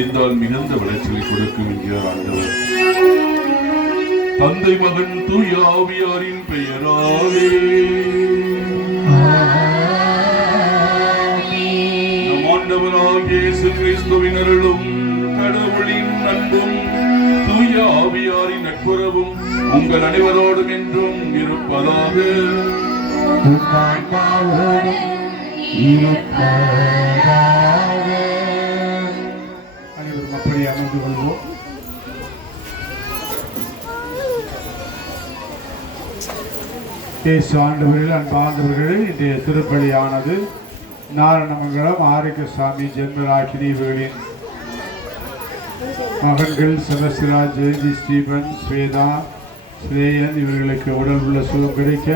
மடிந்தால் மிகுந்த விளைச்சலை கொடுக்கும் என்கிறார் ஆண்டவர். தந்தை மகன் தூய ஆவியாரின் பெயராலே நம் ஆண்டவராகிய இயேசு கிறிஸ்துவின் அருளும் கடவுளின் அன்பும் தூய ஆவியாரின் நட்புறவும் உங்கள் அனைவரோடும் என்றும் இருப்பதாக. அனைவரும் அப்படி அமர்ந்து கொள்வோம். இயேசு ஆண்டவர்கள் அன்பார்ந்தவர்கள், இன்றைய திருப்பலியானது நாரணமங்கலம் ஆரோக்கியசாமி ஜென்மராக்கினி இவர்களின் மகன்கள் செபஸ்திராஜ், ஜெயந்தி, ஸ்டீபன், ஸ்வேதா, ஸ்ரேயன் இவர்களுக்கு உடல் உள்ள சுகம் கிடைக்க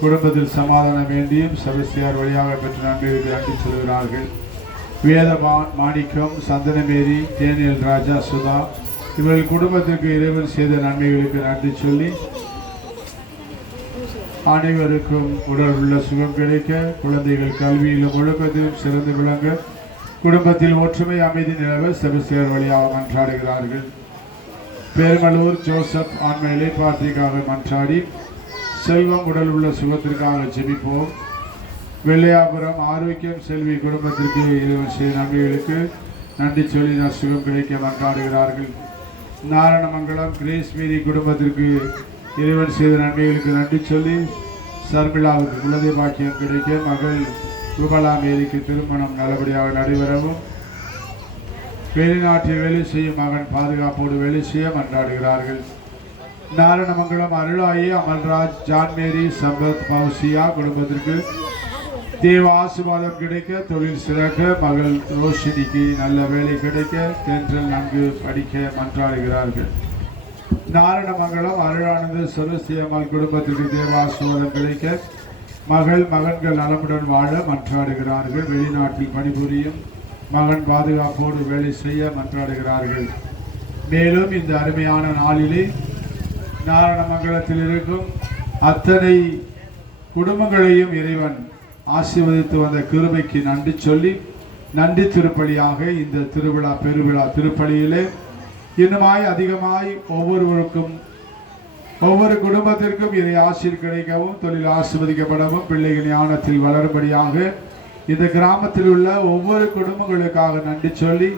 குடும்பத்தில் சமாதானம் வேண்டியும் செபஸ்தியார் வழியாக பெற்ற நன்மைகளுக்கு நன்றி சொல்கிறார்கள். வேத மாணிக்கம், சந்தனமேரி, டேனியல் ராஜா, சுதா இவர்கள் குடும்பத்திற்கு இறைவன் செய்த நன்மைகளுக்கு நன்றி சொல்லி அனைவருக்கும் உடல் உள்ள சுகம் கிடைக்க, குழந்தைகள் கல்வியிலும் ஒழுக்கத்திலும் சிறந்து விளங்க, குடும்பத்தில் ஒற்றுமை அமைதி நிலவ செபஸ்தியார் வழியாக மன்றாடுகிறார்கள். பெருமலூர் ஜோசப் ஆன்ம இலைப்பாற்றிக்காக மன்றாடி செல்வம் உடல் உள்ள சுகத்திற்காக ஜெபிப்போம். வெள்ளையாபுரம் ஆரோக்கியம் செல்வி குடும்பத்திற்கு இறைவன் செய்த நன்மைகளுக்கு நன்றி சொல்லி சுகம் கிடைக்க மன்றாடுகிறார்கள். நாரணமங்கலம் கிரேஸ் மீதி குடும்பத்திற்கு இறைவன் செய்த நன்மைகளுக்கு நன்றி சொல்லி சர்மிளாவுக்கு குழந்தை பாக்கியம் கிடைக்க, மகள் ரூபலா மேரிக்கு திருமணம் நல்லபடியாக நடைபெறவும், வெளிநாட்டில் வேலை செய்யும் மகன் பாதுகாப்போடு வேலை செய்ய மன்றாடுகிறார்கள். நாரணமங்கலம் அருளாயி அமல்ராஜ், ஜான்மேரி, சம்பத், பவுசியா குடும்பத்திற்கு தேவ ஆசீர்வாதம் கிடைக்க, தொழில் சிறக்க, மகள் ரோஷினிக்கு நல்ல வேலை கிடைக்க, தென்றல் நன்கு படிக்க மன்றாடுகிறார்கள். நாரணமங்கலம் அருளானது சரஸ்தியம்மாள் குடும்பத்திற்கு தேவ ஆசீர்வாதம் கிடைக்க, மகன்கள் நலமுடன் வாழ மன்றாடுகிறார்கள். வெளிநாட்டில் பணிபுரியும் மகன் பாதுகாப்போடு வேலை செய்ய மன்றாடுகிறார்கள். மேலும் இந்த அருமையான நாளிலே நாரணமங்கலத்தில் இருக்கும் அத்தனை குடும்பங்களையும் இறைவன் ஆசீர்வதித்து வந்த கிருபைக்கு நன்றி சொல்லி நன்றி திருப்பலியாக இந்த திருவிழா பெருவிழா திருப்பலியிலே இன்னுமாய் அதிகமாய் ஒவ்வொருவருக்கும் ஒவ்வொரு குடும்பத்திற்கும் இதை ஆசீர் கிடைக்கவும், தொழில் ஆசீர்வதிக்கப்படவும், பிள்ளைகள் ஞானத்தில் வளரும்படியாக இந்த கிராமத்தில் உள்ள ஒவ்வொரு குடும்பங்களுக்காக நன்றி சொல்லி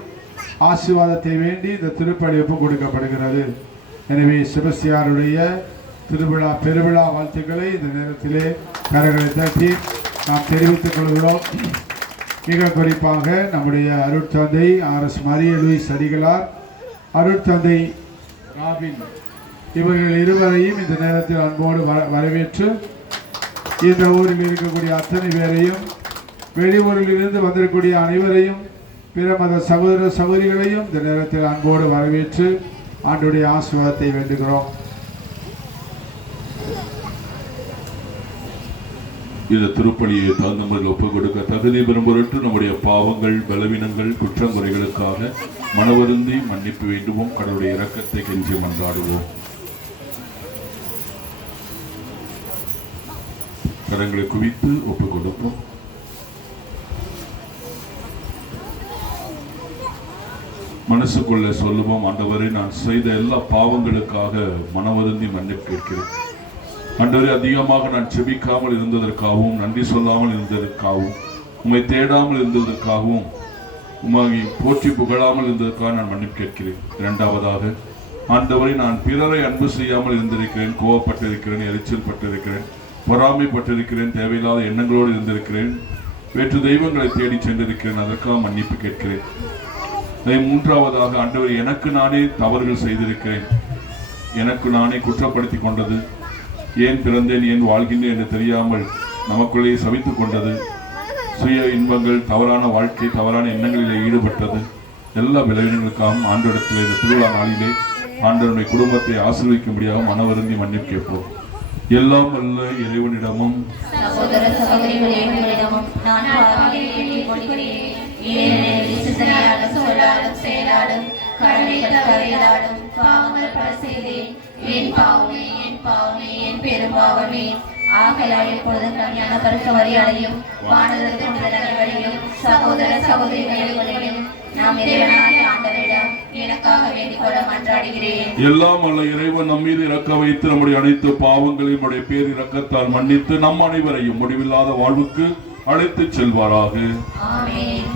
ஆசீர்வாதத்தை வேண்டி இந்த திருப்பலி ஒப்புக் கொடுக்கப்படுகிறது. எனவே செபஸ்தியாருடைய திருவிழா பெருவிழா வாழ்த்துக்களை இந்த நேரத்திலே கரங்களை தட்டி நாம் தெரிவித்துக் கொள்கிறோம். மிக குறிப்பாக நம்முடைய அருட்தந்தை RS மரிய லூயிஸ் அடிகளார், அருட்தந்தை ராபின் இவர்கள் இருவரையும் இந்த நேரத்தில் அன்போடு வரவேற்று இந்த ஊரில் இருக்கக்கூடிய அத்தனை பேரையும், வெளியூரில் இருந்து வந்திருக்கக்கூடிய அனைவரையும், பிற மத சகோதர சகோதரிகளையும் இந்த நேரத்தில் அன்போடு வரவேற்று ஆண்டுடைய ஆசீர்வாதத்தை வேண்டுகிறோம். இந்த திருப்பலியை தகுந்தவர்கள் ஒப்புக் கொடுக்க தகுதி பெறும் பொருட்டு நம்முடைய பாவங்கள், பலவீனங்கள், குற்றங்குறைகளுக்காக மனவருந்தி மன்னிப்பு வேண்டுவோம். கடவுளுடைய இரக்கத்தை கெஞ்சி மன்றாடுவோம். கரங்களை குவித்து ஒப்புக் கொடுப்போம். மனசுக்குள்ள சொல்லுவோம், ஆண்டவரே, நான் செய்த எல்லா பாவங்களுக்காக மனவருந்தி மன்னிப்பு கேட்கிறேன். ஆண்டவரே, அதிகமாக நான் செபிக்காமல் இருந்ததற்காகவும், நன்றி சொல்லாமல் இருந்ததற்காகவும், உம்மை தேடாமல் இருந்ததற்காகவும், உம்மை போற்றி புகழாமல் இருந்ததற்காக நான் மன்னிப்பு கேட்கிறேன். இரண்டாவதாக, ஆண்டவரை, நான் பிறரை அன்பு செய்யாமல் இருந்திருக்கிறேன், கோவப்பட்டிருக்கிறேன், எரிச்சல் பட்டிருக்கிறேன், பொறாமைப்பட்டிருக்கிறேன், தேவையில்லாத எண்ணங்களோடு இருந்திருக்கிறேன், வேற்று தெய்வங்களை தேடி சென்றிருக்கிறேன், அதற்காக மன்னிப்பு கேட்கிறேன். மூன்றாவதாக, ஆண்டவர், எனக்கு நானே தவறுகள் செய்திருக்கிறேன், எனக்கு நானே குற்றப்படுத்தி கொண்டது, ஏன் பிறந்தேன், ஏன் வாழ்கின்றேன் என்று தெரியாமல் நமக்குள்ளே சவித்துக் கொண்டது, சுய இன்பங்கள், தவறான வாழ்க்கை, தவறான எண்ணங்களிலே ஈடுபட்டது, எல்லா விளைவினங்களுக்காகவும் ஆண்டவரிடத்தில் இந்த திருவிழா நாளிலே ஆண்டவருடைய குடும்பத்தை ஆசீர்வதிக்கும்படியாக மனவருந்தி மன்னிப்பு கேட்போம். எல்லாம் வல்ல இறைவனிடமும் சகோதர சகோதரிகளிடமும் நான் சொல்லாலும் செயலாலும் கடமைகள் தவறினாலும் பாவங்கள் பல செய்தேன். என் பாவமே, என் பாவமே, என் பெரும்பாவமே. ஆகையால் எப்பொழுதும் ஞான பரிசு வரியாலையும் வானதற்கு வழியும் சகோதர சகோதரிகளிலும் நாம் இறைவனாகிய ஆண்டவரை எனக்காக வேண்டிக் கொள்ள மன்றாடுகிறேன். எல்லாம் அல்ல இறைவன் நம் மீது இறக்க வைத்து நம்முடைய அனைத்து பாவங்களையும் உடைய பேர் இரக்கத்தால் மன்னித்து நம் அனைவரையும் முடிவில்லாத வாழ்வுக்கு அழைத்து செல்வாராக. ஆமென்.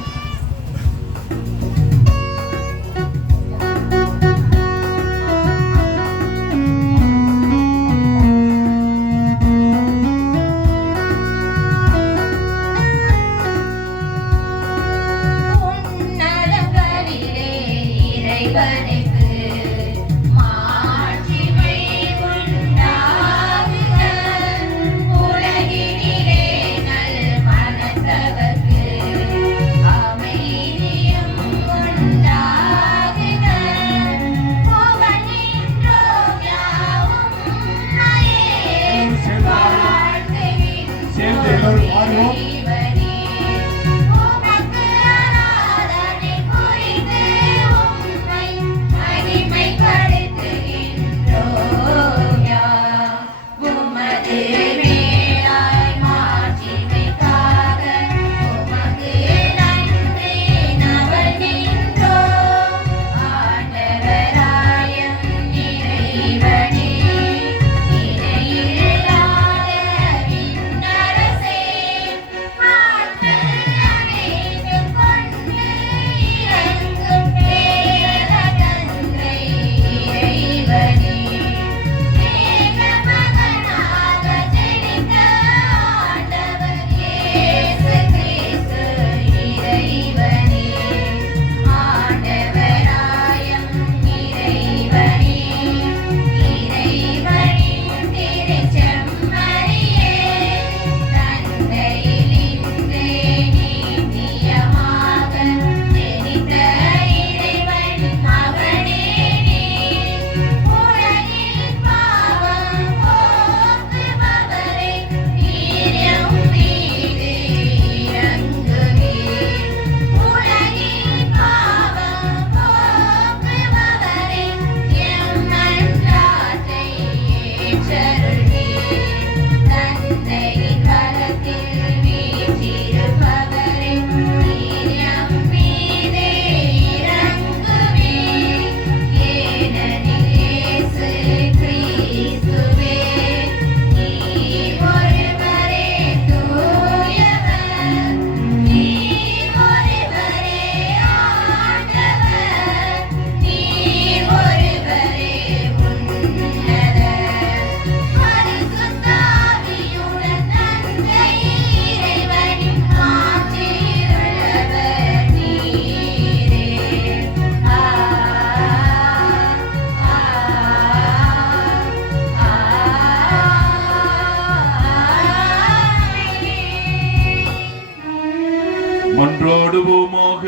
மன்றாடுவோமாக.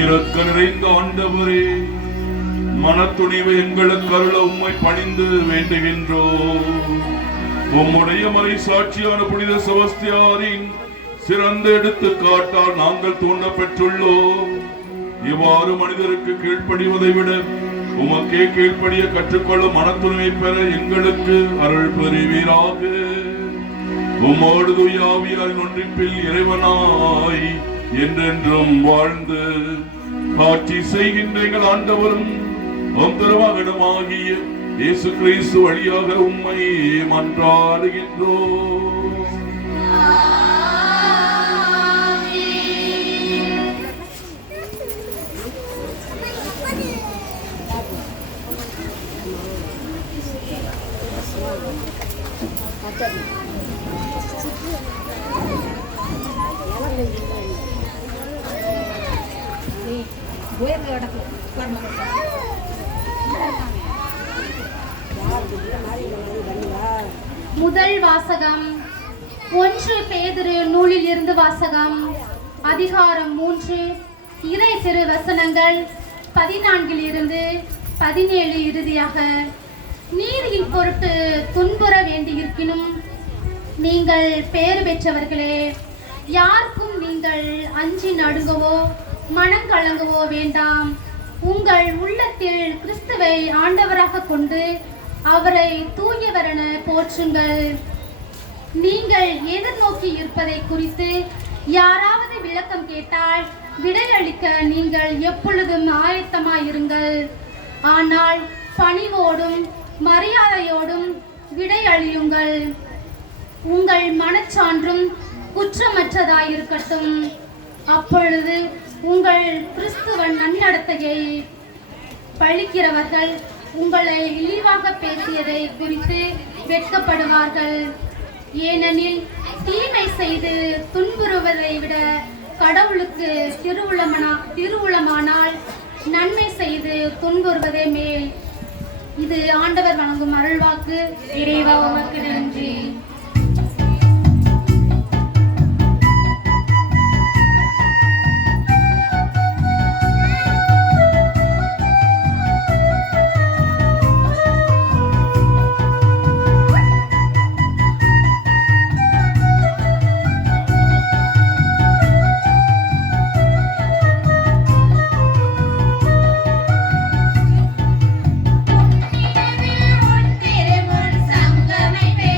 இரக்க நிறைந்த ஆண்டவரே, மனத்துணிவு எங்களுக்கு அருள உம்மை பணிந்து வேண்டுகின்றோம். உம்முடைய மறை சாட்சியான புனித செபஸ்தியாரின் சிறந்த எடுத்துக்காட்டால் நாங்கள் தூண்ட பெற்றுள்ளோம். இவ்வாறு மனிதருக்கு கீழ்ப்படிவதை விட உமக்கே கீழ்ப்படிய கற்றுக்கொள்ளும் மனத்துணிவை பெற எங்களுக்கு அருள் புரிவீராக. உம்மோடு தூய ஆவியாரின் ஒன்றிப்பில் இறைவனாய் என்றென்றும் வாழ்ந்து ஆட்சி செய்கின்ற எங்கள் ஆண்டவரும் உம் திருமகனுமாகிய இயேசு கிறிஸ்து வழியாக உம்மை மன்றாடுகின்றோம். முதல் வாசகம் 1 பேதுரு நூலில் இருந்து வாசகம். அதிகாரம் 3 இறை திரு வசனங்கள் 14 இருந்து 17 இறுதியாக. நீதியின் பொருட்டு துன்புற வேண்டியிருக்கினும் நீங்கள் பேறு பெற்றவர்களே. யாருக்கும் நீங்கள் அஞ்சி நடுங்கவோ மனம் கலங்கவோ வேண்டாம். உங்கள் உள்ளத்தில் கிறிஸ்துவை ஆண்டவராக கொண்டு அவரை தூயவரென போற்றுங்கள். நீங்கள் எதிர்நோக்கி இருப்பதை குறித்து யாராவது விளக்கம் கேட்டால் விடையளிக்க நீங்கள் எப்பொழுதும் ஆயத்தமாயிருங்கள். ஆனால் பணிவோடும் மரியாதையோடும் விடையளியுங்கள். உங்கள் மனச்சான்றும் குற்றமற்றதாயிருக்கட்டும். அப்பொழுது உங்கள் கிறிஸ்துவ நன்னடத்தையை பழிக்கிறவர்கள் உங்களை இழிவாக பேசியதை குறித்து வெட்கப்படுவார்கள். ஏனெனில் தீமை செய்து துன்புறுவதை விட கடவுளுக்கு திருவுளமானால் நன்மை செய்து துன்புறுவதே மேல். இது ஆண்டவர் வழங்கும் அருள்வாக்கு. இறைவா உமக்கு நன்றி. உன் திருமுன் சங்கமிப்பே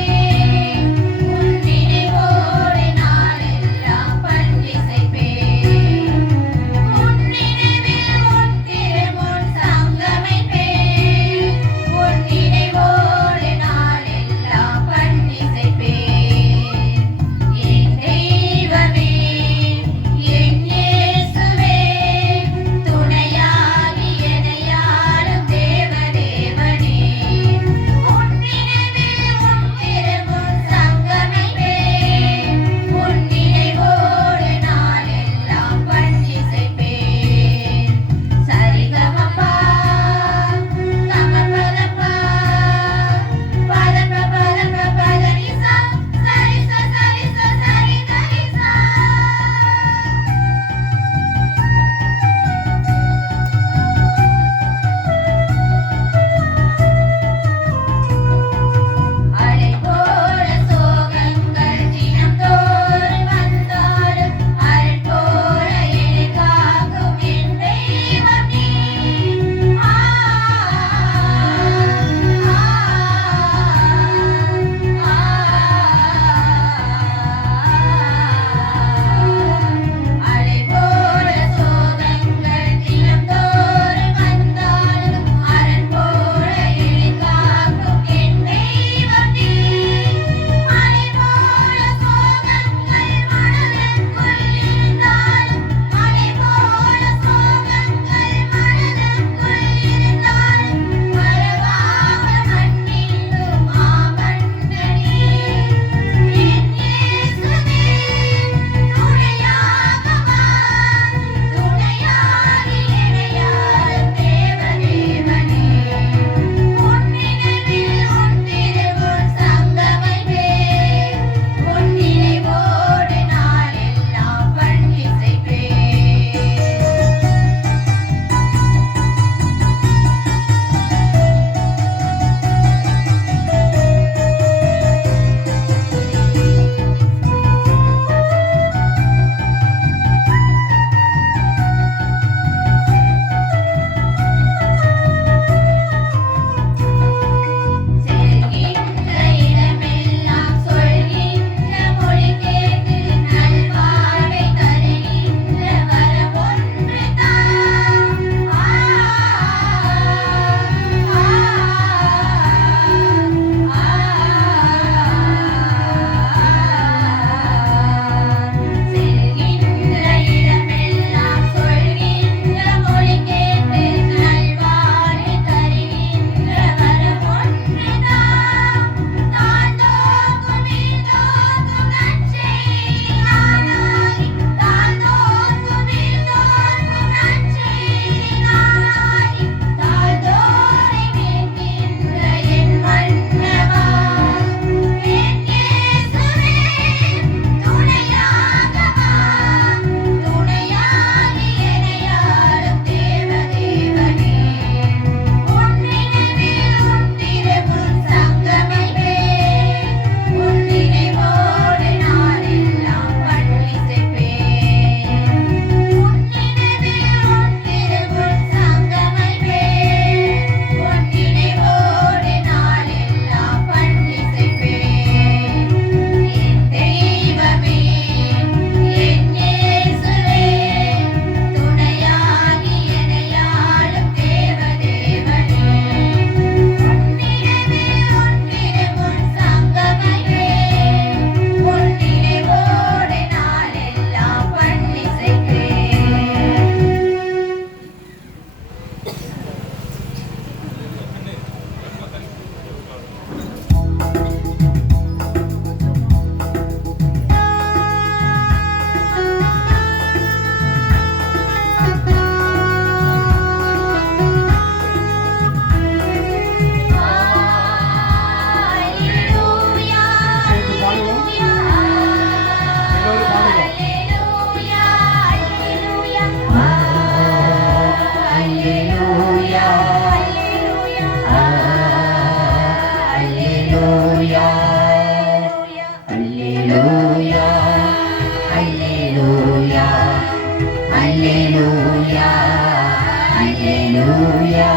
அல்லேலூயா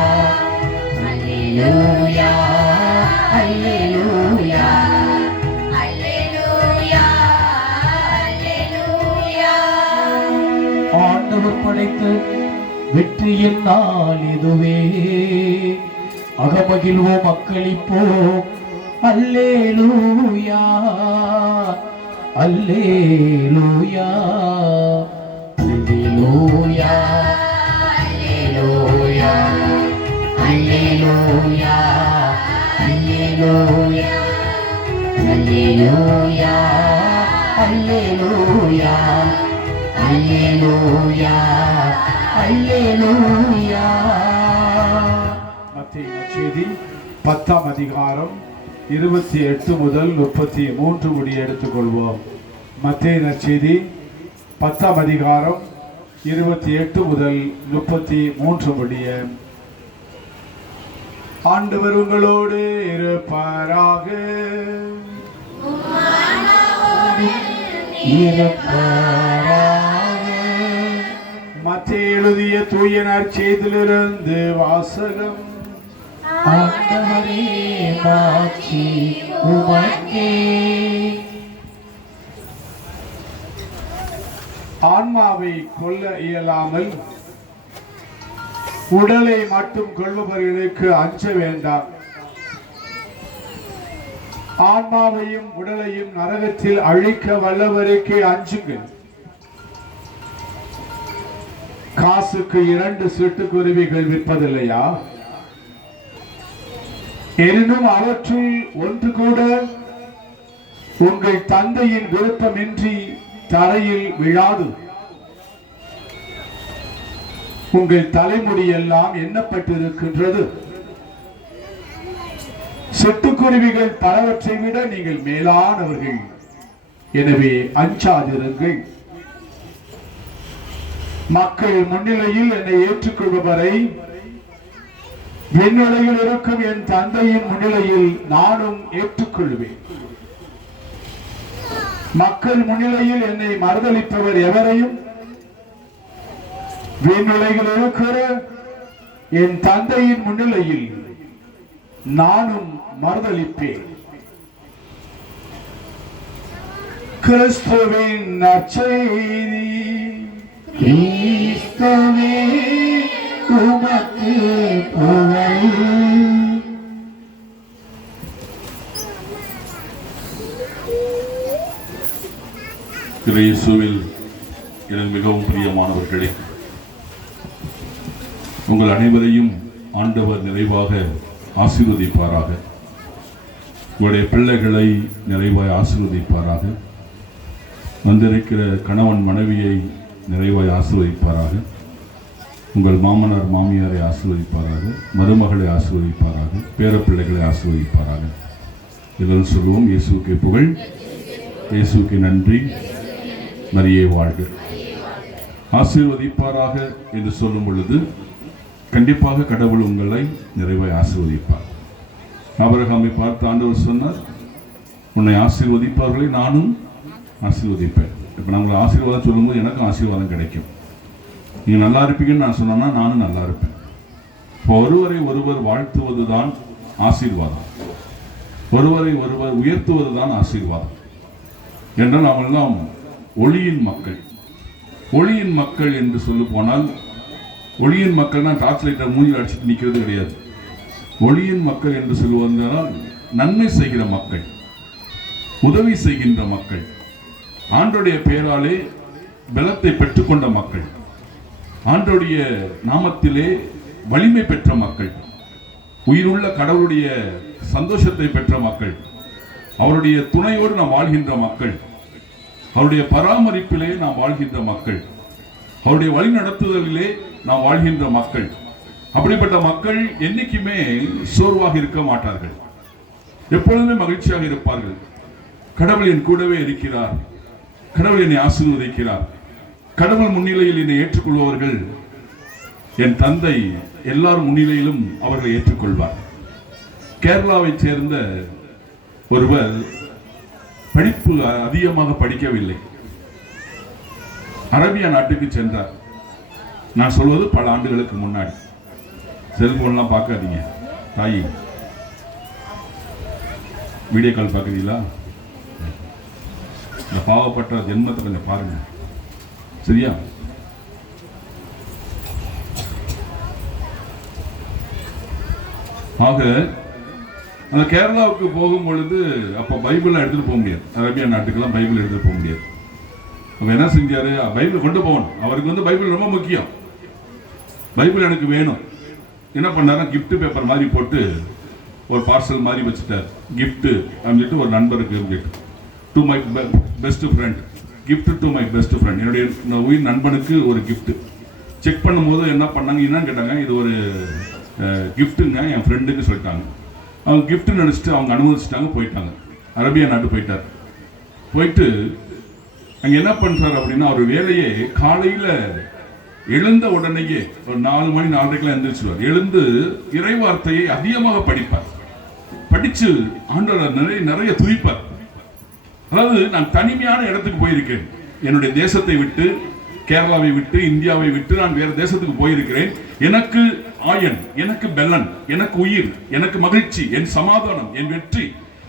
அல்லேலூயா அல்லேலூயா அல்லேலூயா அல்லேலூயா. ஆண்டவர் படைத்த வெற்றியின் நாள் இதுவே, அகமகிழ்வோம் அக்களிப்போம். அல்லேலூயா அல்லேலூயா அல்லேலூயா அல்லேலூயா அல்லேலூயா அல்லேலூயா அல்லேலூயா அல்லேலூயா அல்லேலூயா அல்லேலூயா. மத்தேயு நற்செய்தி 10ஆம் அதிகாரம் 28 முதல் 33 முடிய எடுத்துக்கொள்வோம். மத்தேயு நற்செய்தி 10ஆம் அதிகாரம் 28 முதல் 33 முடிய. ஆண்டவர் உங்களோடு இருப்பாராக. மத்தேயு எழுதிய தூய நற்செய்தியிலிருந்து வாசகம். ஆண்டவரே மாட்சி உமக்கே. ஆன்மாவை கொல்ல இயலாமல் உடலை மட்டும் கொள்பவர்களுக்கு அஞ்ச வேண்டாம். ஆன்மாவையும் உடலையும் நரகத்தில் அழிக்க வல்லவருக்கே அஞ்சுங்கள். காசுக்கு 2 சிட்டுக்குருவிகள் விற்பதில்லையா? எனினும் அவற்றுள் ஒன்று கூட உங்கள் தந்தையின் விருப்பமின்றி தரையில் விழாது. உங்கள் தலைமுடியெல்லாம் எண்ணப்பட்டிருக்கின்றது. சிட்டுக்குருவிகள் பலவற்றை விட நீங்கள் மேலானவர்கள். எனவே அஞ்சாதிருங்கள். மக்கள் முன்னிலையில் என்னை ஏற்றுக்கொள்பவரை விண்ணுலகில் இருக்கும் என் தந்தையின் முன்னிலையில் நானும் ஏற்றுக்கொள்வேன். மக்கள் முன்னிலையில் என்னை மறுதலிப்பவர் எவரையும் விண்ணுலகில் இருக்கிற என் தந்தையின் முன்னிலையில் நானும் மறுதலிப்பேன். கிறிஸ்துவின் நற்செய்தி. கிறிஸ்துவே உமக்கு புகழ். இயேசுவில் எனக்கு மிகவும் பிரியமானவர்களே, உங்கள் அனைவரையும் ஆண்டவர் நிறைவாக ஆசீர்வதிப்பாராக. உங்களுடைய பிள்ளைகளை நிறைவாய் ஆசீர்வதிப்பாராக. வந்திருக்கிற கணவன் மனைவியை நிறைவாய் ஆசீர்வதிப்பாராக. உங்கள் மாமனார் மாமியாரை ஆசீர்வதிப்பாராக. மருமகளை ஆசீர்வதிப்பாராக. பேரப்பிள்ளைகளை ஆசீர்வதிப்பாராக. இதெல்லாம் சொல்லுவோம். இயேசுவுக்கு புகழ், இயேசுவுக்கு நன்றி, மரியே வாழ்க. ஆசீர்வதிப்பாராக என்று சொல்லும் பொழுது கண்டிப்பாக கடவுள் உங்களை நிறைவாய் ஆசீர்வதிப்பார். ஆபிரகாமை பார்த்து ஆண்டவர் சொன்னார், உன்னை ஆசீர்வதிப்பார்களை நானும் ஆசீர்வதிப்பேன். இப்போ நாங்கள் ஆசீர்வாதம் சொல்லும்போது எனக்கும் ஆசீர்வாதம் கிடைக்கும். நீங்கள் நல்லா இருப்பீங்கன்னு நான் சொன்னேன்னா நானும் நல்லா இருப்பேன். இப்போ ஒருவரை ஒருவர் வாழ்த்துவது தான் ஆசீர்வாதம். ஒருவரை ஒருவர் உயர்த்துவது தான் ஆசீர்வாதம். என்றால் அவங்கெல்லாம் ஒளியின் மக்கள். ஒளியின் மக்கள் என்று சொல்ல போனால், ஒளியின் மக்கள்னா டார்ச் லைட்டை மூஞ்சில் அடிச்சுட்டு நிற்கிறது கிடையாது. ஒளியின் மக்கள் என்று சொல்லுவதால் நன்மை செய்கிற மக்கள், உதவி செய்கின்ற மக்கள், ஆண்டோடைய பெயராலே பலத்தை பெற்றுக்கொண்ட மக்கள், ஆண்டோடைய நாமத்திலே வலிமை பெற்ற மக்கள், உயிருள்ள கடவுளுடைய சந்தோஷத்தை பெற்ற மக்கள், அவருடைய துணையோடு நாம் வாழ்கின்ற மக்கள், அவருடைய பராமரிப்பிலே நாம் வாழ்கின்ற மக்கள், அவருடைய வழி நடத்துதலிலே நாம் வாழ்கின்ற மக்கள். அப்படிப்பட்ட மக்கள் என்னைக்குமே சோர்வாக இருக்க மாட்டார்கள். எப்பொழுதுமே மகிழ்ச்சியாக இருப்பார்கள். கடவுள் என் கூடவே இருக்கிறார், கடவுள் என்னை ஆசீர்வதிக்கிறார், கடவுள் முன்னிலையில் என்னை ஏற்றுக்கொள்பவர்கள் என் தந்தை எல்லார் முன்னிலையிலும் அவர்களை ஏற்றுக்கொள்வார். கேரளாவை சேர்ந்த ஒருவர் படிப்பு அதிகமாக படிக்கவில்லை. அரேபியா நாட்டுக்கு சென்றார். நான் சொல்வது பல ஆண்டுகளுக்கு முன்னாடி. செல்போன்லாம் பார்க்காதீங்க. தாயி வீடியோ கால் பார்க்குறீங்களா? இந்த பாவப்பட்ட ஜென்மத்தை கொஞ்சம் பாருங்க, சரியா? ஆக அந்த கேரளாவுக்கு போகும் பொழுது அப்போ பைபிள்லாம் எடுத்துகிட்டு போக முடியாது. அரேபியா நாட்டுக்கெல்லாம் பைபிள் எடுத்துகிட்டு போக முடியாது. அப்போ என்ன செஞ்சாரு? பைபிள் கொண்டு போகணும். அவருக்கு வந்து பைபிள் ரொம்ப முக்கியம். பைபிள் எனக்கு வேணும். என்ன பண்ணாரு? கிஃப்ட் பேப்பர் மாதிரி போட்டு ஒரு பார்சல் மாதிரி வச்சுட்டார். கிஃப்ட் அப்படின்ட்டு ஒரு நண்பருக்கு to my best friend, gift to my best friend, என்னுடைய உயிர் நண்பனுக்கு ஒரு கிஃப்ட். செக் பண்ணும்போது என்ன பண்ணாங்க, என்னன்னு கேட்டாங்க, இது ஒரு கிஃப்ட்டுங்க என் ஃப்ரெண்டுக்கு சொல்லிட்டாங்க. அவங்க கிஃப்ட் நினச்சிட்டு அவங்க அனுமதிச்சிட்டாங்க, போயிட்டாங்க. அரேபியா நாட்டு போயிட்டார். போயிட்டு அங்கே என்ன பண்ணுறாரு அப்படின்னா, அவர் வேலையே காலையில் எழுந்த உடனேயே ஒரு 4 மணி 4:30 எழுந்திரிச்சுவார். எழுந்து இறைவார்த்தையை அதிகமாக படிப்பார். படிச்சு ஆண்டவரை நிறைய துதிப்பார். அதாவது நான் தனிமையான இடத்துக்கு போயிருக்கேன். என்னுடைய தேசத்தை விட்டு, கேரளாவை விட்டு, இந்தியாவை விட்டு நான் வேற தேசத்துக்கு போயிருக்கிறேன். எனக்கு ஆயன், எனக்கு பெல்லன், எனக்கு உயிர், எனக்கு மகிழ்ச்சி, என் சமாதானம், என் வெற்றி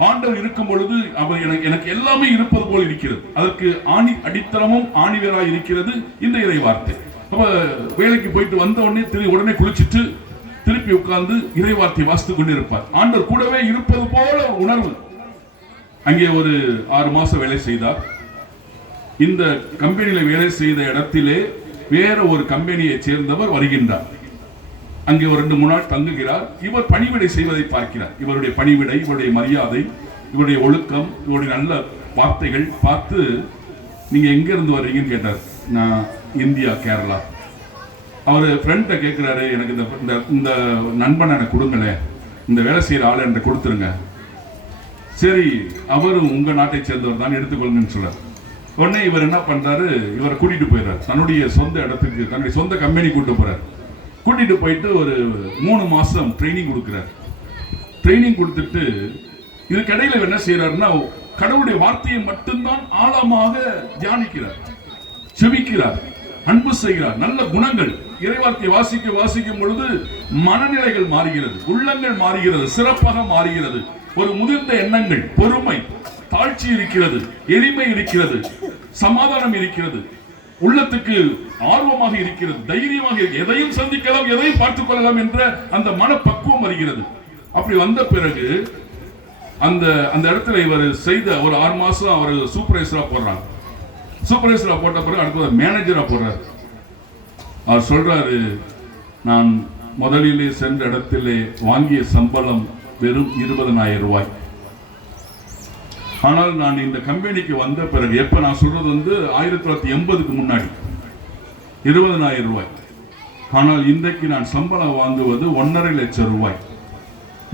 ஆண்டவர் இருக்கும் பொழுது அவர் எனக்கு எல்லாமே இருப்பது போல் இருக்கிறது. அதற்கு அடித்தளமும் ஆணிவேராய் இருக்கிறது இந்த இறை வார்த்தை. அப்ப வேலைக்கு போயிட்டு வந்த உடனே குளிச்சுட்டு திருப்பி உட்கார்ந்து இறை வார்த்தை வாசித்துக் கொண்டு இருப்பார். ஆண்டவர் கூடவே இருப்பது போல உணர்வு. அங்கே ஒரு 6 மாசம் வேலை செய்தார். இந்த கம்பெனியில வேலை செய்த இடத்திலே வேற ஒரு கம்பெனியை சேர்ந்தவர் வருகின்றார். அங்கே ஒரு 2-3 நாள் தங்குகிறார். இவர் பணிவிடை செய்வதை பார்க்கிறார். இவருடைய பணிவிடை, இவருடைய மரியாதை, இவருடைய ஒழுக்கம், இவருடைய நல்ல வார்த்தைகள் பார்த்து, நீங்க எங்க இருந்து வர்றீங்கன்னு கேட்டார். நான் இந்தியா, கேரளா. அவர் ஃப்ரெண்ட்டை கேட்கிறாரு, எனக்கு இந்த நண்பனை எனக்கு கொடுங்களேன், இந்த வேலை செய்யற ஆளை எனக்கு கொடுத்துருங்க. சரி, அவரும் உங்க நாட்டை சேர்ந்தவர் தான், எடுத்துக்கொள்ளுங்கன்னு சொல்றார். உடனே இவர் என்ன பண்றாரு, இவரை கூட்டிட்டு போயிடுறாரு. தன்னுடைய சொந்த இடத்துக்கு, தன்னுடைய சொந்த கம்பெனி கூட்டு போறாரு. கூட்டிட்டு போயிட்டு ஒரு 3 மாசம் ட்ரைனிங் கொடுக்கிறார். ட்ரைனிங் கொடுத்துட்டு இதுக்கிடையில என்ன செய்யறாருன்னா, கடவுளுடைய வார்த்தையை மட்டும்தான் ஆழமாக தியானிக்கிறார், செபிக்கிறார், அன்பு செய்கிறார். நல்ல குணங்கள், இறைவார்த்தை வாசிக்கும் பொழுது மனநிலைகள் மாறுகிறது, உள்ளங்கள் மாறுகிறது, சிறப்பாக மாறுகிறது. ஒரு முதிர்ந்த எண்ணங்கள், பொறுமை, தாழ்ச்சி இருக்கிறது, எளிமை இருக்கிறது, சமாதானம் இருக்கிறது, உள்ளத்துக்கு ஆர்வமாக இருக்கிறது, தைரியமாக, எதையும் சந்திக்கலாம், எதையும் பார்த்துக் கொள்ளலாம் என்ற அந்த மனப்பக்குவம் வருகிறது. அப்படி வந்த பிறகு அந்த இடத்துல இவர் செய்த ஒரு 6 மாசம் அவர் சூப்பர்வைசரா போடுறாங்க. சூப்பர்வைசரா போட்ட பிறகு அடுத்த மேனேஜரா போடுறாரு. அவர் சொல்றாரு, நான் முதலிலே சென்ற இடத்திலே வாங்கிய சம்பளம் வெறும் 20,000 ரூபாய். ஆனால் நான் இந்த கம்பெனிக்கு வந்த பிறகு, எப்ப நான் சொல்றது வந்து 1980க்கு முன்னாடி 20,000 ரூபாய். ஆனால் இன்றைக்கு நான் சம்பளம் வாங்குவது 1.5 லட்சம் ரூபாய்.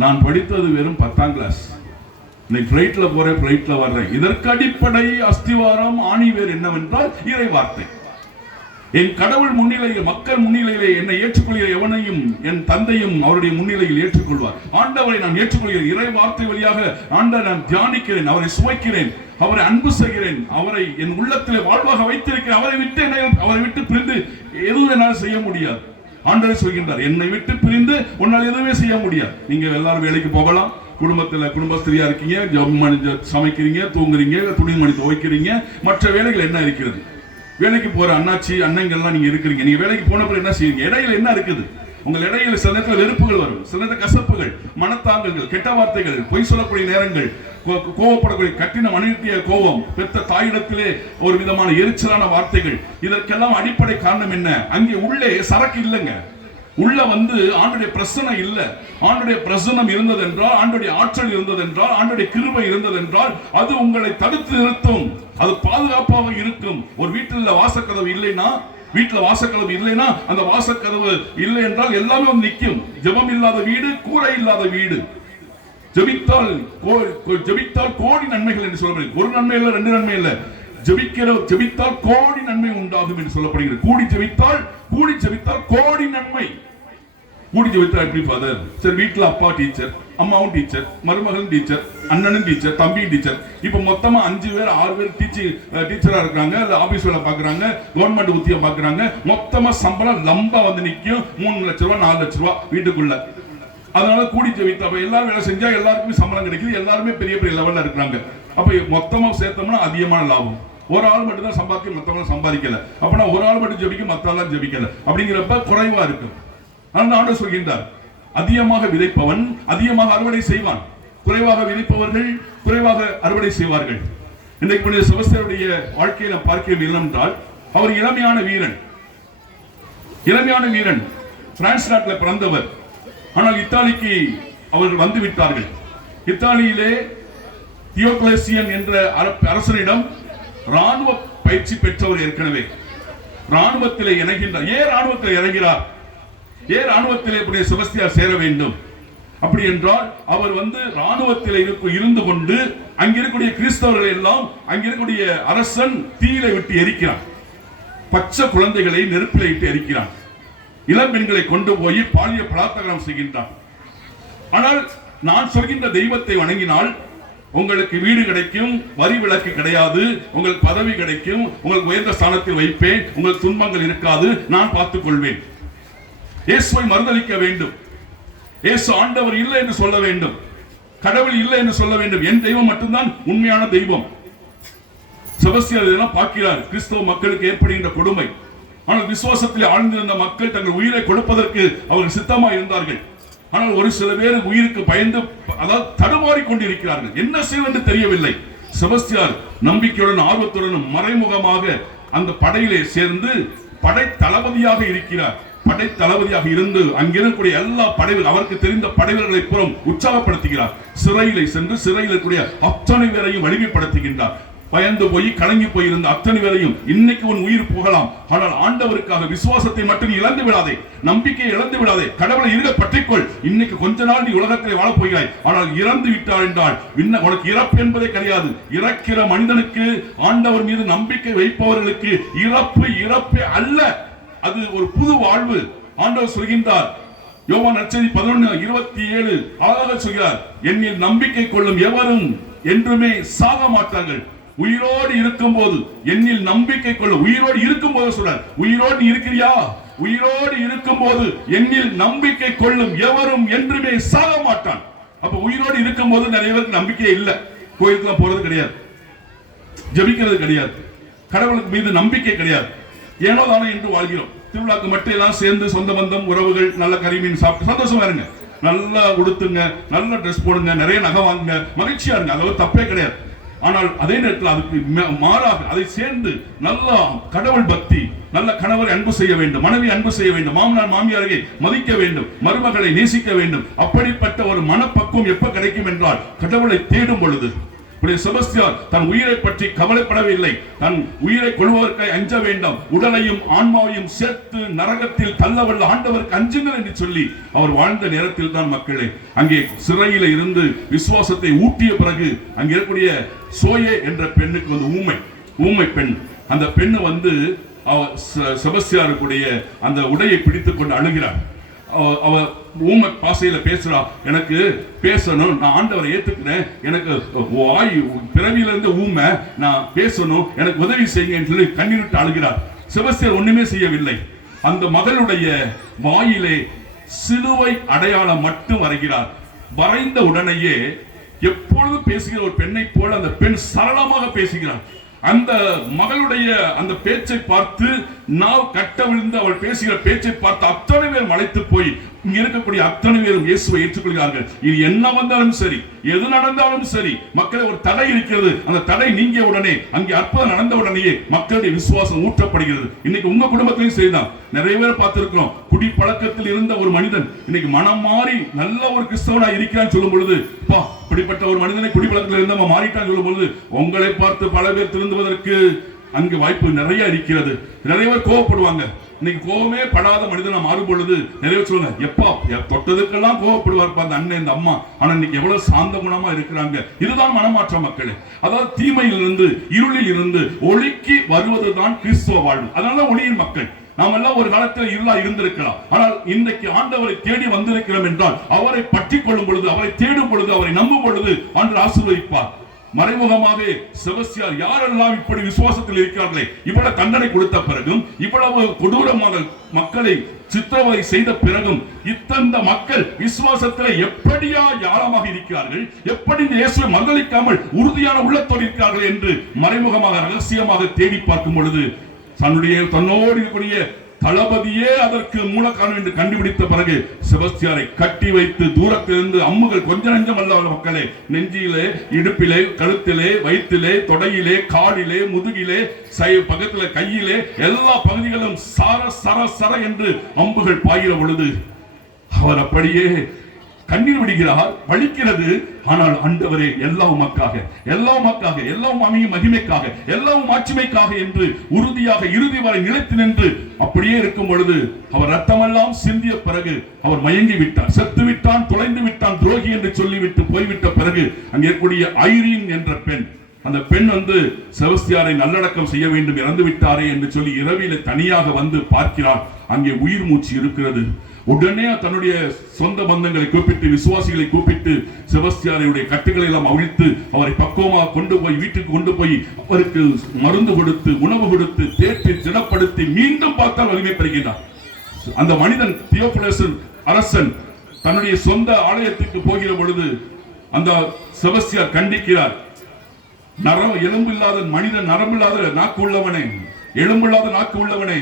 நான் படித்தது வெறும் 10ஆம் கிளாஸ். இன்னைக்கு பிளைட்ல போறேன், பிளைட்ல வர்றேன். இதற்கு அடிப்படை, அஸ்திவாரம், ஆணிவேர் என்னவென்றால் இறை வார்த்தை. என் கடவுள் முன்னிலையில், மக்கள் முன்னிலையிலே என்னை ஏற்றுக்கொள்கிற எவனையும் என் தந்தையும் அவருடைய முன்னிலையில் ஏற்றுக்கொள்வார். ஆண்டவரை நான் ஏற்றுக்கொள்கிறேன். இறை வார்த்தை வழியாக ஆண்டவரை நான் தியானிக்கிறேன், அவரை சுவைக்கிறேன், அவரை அன்பு செய்கிறேன், அவரை என் உள்ளத்திலே வாழ்வாக வைத்திருக்கிறேன். அவரை விட்டு பிரிந்து எதுவும் என்னால் செய்ய முடியாது. ஆண்டவர் சொல்கின்றார், என்னை விட்டு பிரிந்து உன்னால் எதுவுமே செய்ய முடியாது. நீங்க எல்லாரும் வேலைக்கு போகலாம், குடும்பஸ்திரியா இருக்கீங்க, சமைக்கிறீங்க, தூங்குறீங்க, துணிமணி துவைக்கிறீங்க, மற்ற வேலைகள் என்ன இருக்கிறது? வேலைக்கு போற அண்ணாச்சி அண்ணங்கள்லாம் நீங்க இருக்கிறீங்க. நீங்க வேலைக்கு போன பிறகு என்ன செய்வீங்க? இடையில என்ன இருக்குது? உங்கள் இடையில சில நேரத்தில் வெறுப்புகள் வரும், சில நேரத்தில் கசப்புகள், மனத்தாங்கல்கள், கெட்ட வார்த்தைகள், பொய் சொல்லக்கூடிய நேரங்கள், கோவப்படக்கூடிய கட்டின மனைவிய கோபம், பெத்த தாயிடத்திலே ஒரு விதமான எரிச்சலான வார்த்தைகள். இதற்கெல்லாம் அடிப்படை காரணம் என்ன? அங்கே உள்ளே சரக்கு இல்லைங்க. உள்ள வந்து ஆண்டுடைய பிரசன்னம் இல்ல. ஆண்டுடைய பிரசன்னம் இருந்தது என்றால், ஆண்டுடைய ஆற்றல் இருந்தது என்றால், ஆண்டுடைய கிருபை இருந்தது என்றால், அது உங்களை தடுத்து நிறுத்தும், அது பாதுகாப்பாக இருக்கும். ஒரு வீட்டில் வாசக்கதவு இல்லைன்னா, அந்த வாசக்கதவு இல்லை என்றால் எல்லாமே வந்து நிற்கும். ஜெபம் இல்லாத வீடு, கூரை இல்லாத வீடு. ஜெபித்தால் கோடி நன்மைகள் என்று சொல்லப்படுகிறது. ஒரு நன்மை இல்லை, 2 நன்மை இல்லை. ஜெபித்தால் கோடி நன்மை உண்டாகும் என்று சொல்லப்படுகிறது. கூடி ஜெபித்தால் கோடி நன்மை. கூடி ஜெபித்தா எப்படி ஃபாதர்? சரி, வீட்டுல அப்பா டீச்சர், அம்மாவும் டீச்சர், மருமகளும் டீச்சர், அண்ணனும் டீச்சர், தம்பியும் டீச்சர், இப்ப மொத்தமா 5 பேர் 6 பேர் டீச்சரா இருக்காங்க, ஆபீஸ் வேலை பாக்குறாங்க, கவர்மெண்ட் உத்தியம் பாக்குறாங்க. மொத்தமா சம்பளம் லம்பா வந்து நிக்கும், 3 லட்ச ரூபாய் 4 லட்ச ரூபாய் வீட்டுக்குள்ள. அதனால கூடி ஜெபித்தா எல்லாரும் வேலை செஞ்சா எல்லாருக்குமே சம்பளம் கிடைக்குது, எல்லாருமே பெரிய பெரிய லெவல்ல இருக்கிறாங்க. அப்ப மொத்தமா சேர்த்தோம்னா அதிகமான லாபம். ஒரு ஆள் மட்டும் தான் சம்பாதிக்க, மற்றவங்க சம்பாதிக்கல. அப்பனா ஒரு ஆள் மட்டும் ஜெபிக்க, மற்ற ஆள் ஜெபிக்கல. அப்படிங்கிறப்ப குறைவா இருக்கு. ஆனால் ஆண்டவர் சொல்கின்றார், அதிகமாக விதைப்பவன் அதிகமாக அறுவடை செய்வான், குறைவாக விதைப்பவர்கள் குறைவாக அறுவடை செய்வார்கள். இன்றைக்கு புனித செபஸ்தியருடைய வாழ்க்கையில பார்க்கிறோம் என்னென்றால், அவர் இளமையான வீரன், பிரான்ஸ் நாட்டில் பிறந்தவர். ஆனால் இத்தாலிக்கு அவர்கள் வந்து விட்டார்கள். இத்தாலியிலே தியோக்ளேசியன் என்ற அரசனிடம் ராணுவ பயிற்சி பெற்றவர். ஏற்கனவே ராணுவத்திலே இணைகின்றார். ஏன் ராணுவத்தில் இறங்கிறார்? ஏன் ராணுவத்திலே புனித செபஸ்தியார் சேர வேண்டும்? அப்படி என்றால் அவர் ராணுவத்தில் இருந்து கொண்டு அங்கிருக்கக்கூடிய கிறிஸ்தவர்களை எல்லாம் அங்கிருக்கக்கூடிய அரசன் தீயிலை விட்டு எரிக்கிறான். பச்சை குழந்தைகளை நெருப்பிலை இட்டு எரிக்கிறான். இளம் பெண்களை கொண்டு போய் பாலியல் பலாத்காரம் செய்கின்றான். ஆனால் நான் சொல்கின்ற தெய்வத்தை வணங்கினால் உங்களுக்கு வீடு கிடைக்கும், வரி விலக்கு கிடையாது, உங்களுக்கு பதவி கிடைக்கும், உங்களுக்கு உயர்ந்த ஸ்தானத்தில் வைப்பேன், உங்களுக்கு துன்பங்கள் இருக்காது, நான் பார்த்துக் கொள்வேன். இயேசுவை மறுதலிக்க வேண்டும். இயேசு ஆண்டவர் இல்லை என்று சொல்ல வேண்டும், கடவுள் இல்லை என்று சொல்ல வேண்டும். என் தெய்வம் மட்டும்தான் உண்மையான தெய்வம். செபஸ்தியார் இதெல்லாம் பார்க்கிறார், கிறிஸ்தவ மக்களுக்கு ஏற்படுகின்ற கொடுமை. ஆனால் விசுவாசத்தில் ஆழ்ந்திருந்த மக்கள் தங்கள் உயிரை கொடுப்பதற்கு அவர்கள் சித்தமாக இருந்தார்கள். ஆனால் ஒரு சில பேர் உயிருக்கு பயந்து, அதாவது தடுமாறி கொண்டிருக்கிறார்கள். என்ன செய்வது தெரியவில்லை. செபஸ்தியார் நம்பிக்கையுடன் ஆர்வத்துடன் மறைமுகமாக அந்த படையிலே சேர்ந்து படை தளபதியாக இருக்கிறார். படை தளபதியாக இருந்து அங்கிருக்கக்கூடிய எல்லா படைகள், அவருக்கு தெரிந்த படைவர்களை புறம் உற்சாகப்படுத்துகிறார். சிறையிலே சென்று சிறையில் இருக்கக்கூடிய அத்தனை பேரையும் வலிமைப்படுத்துகின்றார். பயந்து போய் கலங்கி போயிருந்த அத்தனை பேரையும், இன்னைக்கு உன் உயிர் போகலாம், ஆனால் ஆண்டவருக்காக விசுவாசத்தை மட்டும் இழந்து விடாதே, நம்பிக்கையை இழந்து விடாதே, கடவுளை இருக பற்றிக்கொள். இன்னைக்கு கொஞ்ச நாள் நீ உலகத்திலே வாழப் போகிறாய், ஆனால் இறந்து விட்டார் என்றால் உனக்கு இறப்பு என்பதே கிடையாது. இறக்கிற மனிதனுக்கு, ஆண்டவர் மீது நம்பிக்கை வைப்பவர்களுக்கு இறப்பு அல்ல, அது ஒரு புது வாழ்வு. ஆண்டவர் சொல்கின்றார், யோவான் நற்செய்தி 11:27 அழகாக சொல்கிறார், என்னில் நம்பிக்கை கொள்ளும் எவரும் என்றுமே சாக மாட்டார்கள். உயிரோடு இருக்கும் போது என்னில் நம்பிக்கை கொள்ளும், உயிரோடு இருக்கும் போது சொல்றார், உயிரோடு இருக்கிறியா? உயிரோடு இருக்கும் போது என்னில் நம்பிக்கை கொள்ளும் எவரும் என்றுமே சாக மாட்டான். அப்ப உயிரோடு இருக்கும் போது நிறைய பேருக்கு நம்பிக்கையே இல்லை. கோயிலுக்குலாம் போறது கிடையாது, ஜபிக்கிறது கிடையாது, கடவுளுக்கு மீது நம்பிக்கை கிடையாது. ஏனோ தானே என்று வாழ்கிறோம். திருவிழாக்கு மட்டும் எல்லாம் சேர்ந்து சொந்த பந்தம் உறவுகள் நல்ல கறி மீன் சாப்பிட்டு சந்தோஷமா இருங்க, நல்லா உடுத்துங்க, நல்ல ட்ரெஸ் போடுங்க, நிறைய நகை வாங்குங்க, மகிழ்ச்சியா இருங்க, அது தப்பே கிடையாது. ஆனால் அதே நேரத்தில் அதுக்கு மாறாக அதை சேர்ந்து நல்ல கடவுள் பக்தி, நல்ல கணவரை அன்பு செய்ய வேண்டும், மனைவி அன்பு செய்ய வேண்டும், மாமனார் மாமியாரை மதிக்க வேண்டும், மருமகளை நேசிக்க வேண்டும். அப்படிப்பட்ட ஒரு மனப்பக்குவம் எப்ப கிடைக்கும் என்றால் கடவுளை தேடும் பொழுது. செபஸ்தியார் தன் உயிரை பற்றி கவலைப்படவில்லை. தன் உயிரை கொள்வதற்காக அஞ்ச வேண்டாம், உடலையும் ஆன்மாவையும் சேர்த்து நரகத்தில் தள்ளவல்ல ஆண்டவருக்கு அஞ்சுங்கள் என்று சொல்லி அவர் வாழ்ந்த நேரத்தில் தான் மக்களே அங்கே சிறையில இருந்து விசுவாசத்தை ஊட்டிய பிறகு அங்கே இருக்கக்கூடிய சோயே என்ற பெண்ணுக்கு ஊமை பெண், அந்த பெண்ணு செபஸ்தியாருடைய அந்த உடையை பிடித்துக் கொண்டு அழுகிறார். அவ ஊமை பாசையில பேசுறா, எனக்கு பேசணும், நான் ஆண்டவரை ஏத்துக்கிறேன், எனக்கு வாய் பிறவியில இருந்து ஊமை, நான் பேசணும், எனக்கு உதவி செய்யுங்க சொல்லி கண்ணீரிட்டு அழுகிறார். செபஸ்தியார் ஒண்ணுமே செய்யவில்லை. அந்த மகளுடைய வாயிலே சிலுவை அடையாளம் மட்டும் வரைகிறார். வரைந்த உடனேயே எப்பொழுதும் பேசுகிற ஒரு பெண்ணை போல அந்த பெண் சரளமாக பேசுகிறார். அந்த மகளுடைய அந்த பேச்சை பார்த்து, நாவ் கட்ட விழுந்து அவள் பேசுகிற பேச்சை பார்த்து அத்தனை பேர் மலைத்து போய் இங்க இருக்கக்கூடிய அத்தனை பேரும் இயேசுவை ஏற்றுக்கொள்கிறார்கள். இது என்ன வந்தாலும் சரி, எது நடந்தாலும் சரி, மக்களை ஒரு தடை இருக்கிறது, அந்த தடை நீங்கிய உடனே, அங்கே அற்புதம் நடந்த உடனேயே மக்களுடைய விசுவாசம் ஊற்றப்படுகிறது. இன்னைக்கு உங்க குடும்பத்திலையும் சரிதான். நிறைய பேர் பார்த்திருக்கிறோம், குடி பழக்கத்தில் இருந்த ஒரு மனிதன் இன்னைக்கு மனம் மாறி நல்ல ஒரு கிறிஸ்தவனா இருக்கிறான்னு சொல்லும் பொழுது, இப்படிப்பட்ட ஒரு மனிதனை குடிப்பழக்கத்தில் இருந்த மாறிட்டான்னு சொல்லும் பொழுது உங்களை பார்த்து பல பேர் திருந்துவதற்கு அங்கு வாய்ப்பு நிறைய இருக்கிறது. நிறைய பேர் கோவப்படுவாங்க. இன்னைக்கு கோவமே படாத மனிதனா மாறும் பொழுது நிறைய பேர் சொல்லுங்க, எப்பா தொட்டதுக்கெல்லாம் கோவப்படுவார்ப்பா அந்த அண்ணன் இந்த அம்மா, ஆனா இன்னைக்கு எவ்வளவு சாந்த குணமா இருக்கிறாங்க. இதுதான் மனமாற்றம் மக்களே. அதாவது தீமையிலிருந்து இருளில் இருந்து ஒளிக்கு வருவதுதான் கிறிஸ்துவ வாழ்வு. அதனால ஒளியின் மக்கள் நாம் எல்லாம் ஒரு காலத்தில் இருளா இருந்திருக்கலாம். ஆனால் இன்றைக்கு ஆண்டவரை தேடி வந்திருக்கிறோம் என்றால் அவரை பற்றி கொள்ளும் பொழுது, அவரை தேடும் பொழுது, அவரை நம்பும் பொழுது ஆண்டவர் ஆசீர்வதிப்பார். மறைமுகமாக செபஸ்தியார் யாரெல்லாம் இப்படி விசுவாசத்தில் இருக்கிறார்களே, இவ்வளவு தண்டனை கொடுத்த பிறகும், இவ்வளவு கொடூரமான மக்களை சித்திரவதை செய்த பிறகும் இத்தந்த மக்கள் விசுவாசத்தில் எப்படியா யாரமாக இருக்கிறார்கள், எப்படி இயேசுவை மறுதலிக்காமல் உறுதியான உள்ளத்தோடு இருக்கிறார்கள் என்று மறைமுகமாக ரகசியமாக தேடி பார்க்கும் பொழுது தன்னோடு இருக்கக்கூடிய தளபதியே அதற்கு மூல காரணம் என்று கண்டுபிடித்த பிறகு செபஸ்தியாரை கட்டி வைத்து தூரத்திலிருந்து அம்முகள் கொஞ்ச நஞ்சம் அல்ல மக்களே, நெஞ்சிலே, இடுப்பிலே, கழுத்திலே, வயிற்றிலே, தொடையிலே, காலிலே, முதுகிலே, பக்கத்திலே, கையிலே எல்லா பகுதிகளும் சர சர சர என்று அம்புகள் பாய்கிற பொழுது அவர் அப்படியே கண்ணீர் விடுகிறார். வலிக்கிறது. ஆனால் ஆண்டவரே எல்லாம் உமக்காக, எல்லாம் உமக்காக, எல்லாம் மகிமைக்காக, எல்லாம் மாட்சிமைக்காக என்று உறுதியாக இறுதி வரை நிலைத்து நின்று அப்படியே இருக்கும் பொழுது அவர் ரத்தமெல்லாம் சிந்திய பிறகு அவர் மயங்கி விட்டார், செத்து விட்டான், தொலைந்து விட்டான், துரோகி என்று சொல்லிவிட்டு போய்விட்ட பிறகு அங்கே இருக்கக்கூடிய ஐரீன் என்ற பெண், அந்த பெண் செபஸ்தியாரை நல்லடக்கம் செய்ய வேண்டும், இறந்து விட்டாரே என்று சொல்லி இரவிலே தனியாக வந்து பார்க்கிறார். அங்கே உயிர் மூச்சு இருக்கிறது. உடனே தன்னுடைய சொந்த பந்தங்களை கூப்பிட்டு, விசுவாசிகளை கூப்பிட்டு செபஸ்தியாருடைய கட்டுகளை எல்லாம் அவிழ்த்து அவரை பக்குவமாக கொண்டு போய் வீட்டுக்கு கொண்டு போய் அவருக்கு மருந்து கொடுத்து, உணவு கொடுத்து, தேற்றி திடப்படுத்தி மீண்டும் பார்த்தால் வலிமை பெறுகின்றார். அந்த மனிதன் தியோபிலஸ் அரசன் தன்னுடைய சொந்த ஆலயத்துக்கு போகிற பொழுது அந்த செபஸ்தியார் கண்டிக்கிறார். எலும்பு இல்லாத மனிதன், நரம்பில்லாத நாக்கு உள்ளவனே, எலும்பில்லாத நாக்கு உள்ளவனே,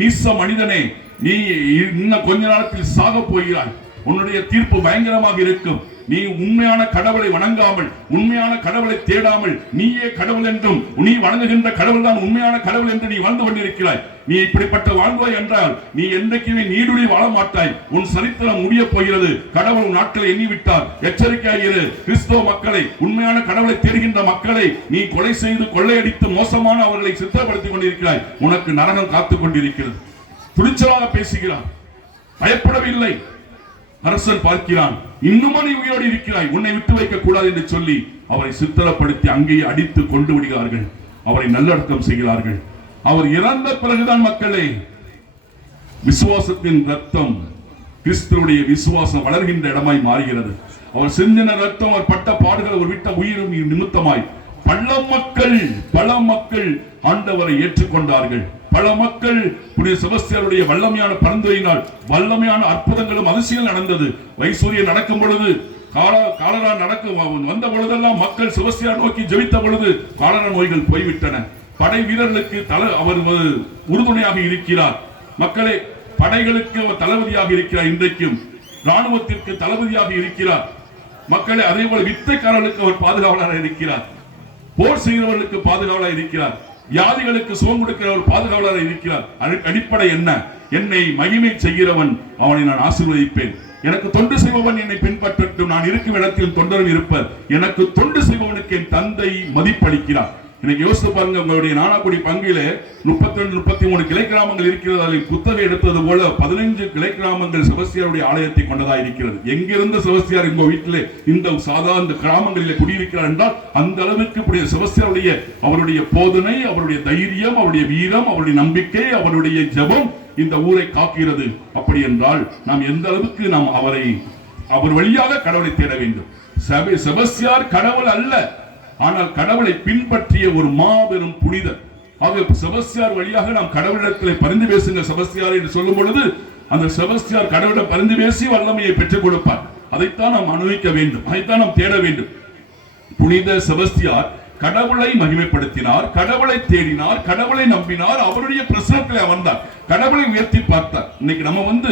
நீச மனிதனே, நீ இன்னும் கொஞ்ச நேரத்தில் சாக போகிறாய். உன்னுடைய தீர்ப்பு பயங்கரமாக இருக்கும். நீ உண்மையான கடவுளை வணங்காமல், உண்மையான கடவுளை தேடாமல், நீயே கடவுள் என்றும் நீ வணங்குகின்ற கடவுள் தான் உண்மையான கடவுள் என்று நீ வாழ்ந்து கொண்டிருக்கிறாய். நீ இப்படிப்பட்ட வாழ்வாய் என்றால் நீ என்றைக்குமே நீடுழி வாழ மாட்டாய். உன் சரித்திரம் முடிய போகிறது. கடவுள் நாட்களை எண்ணிவிட்டார். எச்சரிக்கையாயிரு. கிறிஸ்தவ மக்களை, உண்மையான கடவுளை தேடுகின்ற மக்களை நீ கொலை செய்து கொள்ளையடித்து மோசமான அவர்களை சித்தப்படுத்திக் கொண்டிருக்கிறாய். உனக்கு நரகம் காத்துக் கொண்டிருக்கிறது. துணிச்சலாக பேசுகிறான், பயப்படவில்லை. அரசன் பார்க்கிறான், இன்னும் நீ உயிரோடு இருக்கிறாய், உன்னை விட்டு வைக்க கூடாது என்று சொல்லி அவரை சித்திரப்படுத்தி அங்கேயே அடித்து கொண்டு விடுகிறார்கள். அவரை நல்லடக்கம் செய்கிறார்கள். அவர் இறந்த பிறகுதான் மக்களே விசுவாசத்தின் ரத்தம், கிறிஸ்துவுடைய விசுவாசம் வளர்கின்ற இடமாய் மாறுகிறது. அவர் சிந்தின ரத்தம், அவர் பட்ட பாடுகள், அவர் விட்ட உயிரும் நிமித்தமாய் பல மக்கள் ஆண்டவரை ஏற்றுக்கொண்டார்கள். பல மக்கள் புனித செபஸ்தியாருடைய வல்லமையான பரிந்துரையினால் வல்லமையான அற்புதங்களும் அதிசயங்களும் நடந்தது. வைசூரியன் நடக்கும் பொழுது, காலரா நடக்கும் வந்த பொழுதெல்லாம் மக்கள் செபஸ்தியார் நோக்கி ஜெபித்த பொழுது காலரா நோய்கள் போய்விட்டன. படை வீரர்களுக்கு அவர் உறுதுணையாக இருக்கிறார். மக்களே, படைகளுக்கு தளபதியாக இருக்கிறார். இன்றைக்கும் ராணுவத்திற்கு தளபதியாக இருக்கிறார். மக்களே, அதே போல வித்தைக்காரர்களுக்கு அவர் பாதுகாவலராக இருக்கிறார். போர் செய்கிறவர்களுக்கு பாதுகாவலராக இருக்கிறார். வியாதிகளுக்கு சுகம் கொடுக்கிறவர் பாதுகாவலராக இருக்கிறார். அடிப்படை என்ன? என்னை மகிமை செய்கிறவன் அவனை நான் ஆசீர்வதிப்பேன். எனக்கு தொண்டு செய்பவன் என்னை பின்பற்றட்டும். நான் இருக்கும் இடத்தில் தொண்டரும் இருப்பர். எனக்கு தொண்டு செய்பவனுக்கு என் தந்தை மதிப்பளிக்கிறார். இன்னைக்கு யோசித்து பாருங்க, உங்களுடைய நானாக்குடி பங்கில 32-33 கிளை கிராமங்கள் இருக்கிறது. அதில் குத்தகை எடுத்தது போல 15 கிளை கிராமங்கள் செபஸ்தியாருடைய ஆலயத்தை கொண்டதா இருக்கிறது. எங்கிருந்து செபஸ்தியார் உங்க வீட்டிலே இந்த சாதாரண கிராமங்களிலே குடியிருக்கிறார் என்றால் அந்த அளவுக்கு செபஸ்தியாருடைய அவருடைய போதனை, அவருடைய தைரியம், அவருடைய வீரம், அவருடைய நம்பிக்கை, அவருடைய ஜெபம் இந்த ஊரை காக்கிறது. அப்படி என்றால் நாம் எந்த அளவுக்கு நாம் அவர் வழியாக கடவுளை தேட வேண்டும். செபஸ்தியார் கடவுள் அல்ல, ஆனால் கடவுளை பின்பற்றிய ஒரு மாபெரும் புனிதர். ஆக செபஸ்தியார் வழியாக நாம் கடவுளிடத்தில் பரிந்து பேசுங்க செபஸ்தியார் என்று சொல்லும் பொழுது அந்த செபஸ்தியார் கடவுளிடம் பரிந்து பேசி வல்லமையை பெற்றுக் கொடுப்பார். அதைத்தான் நாம் அனுபவிக்க வேண்டும், அதைத்தான் நாம் தேட வேண்டும். புனித செபஸ்தியார் கடவுளை மகிமைப்படுத்தினார், கடவுளை தேடினார், கடவுளை நம்பினார், அவருடைய பிரசனத்தில் அமர்ந்தார், கடவுளை உயர்த்தி பார்த்தார். இன்னைக்கு நம்ம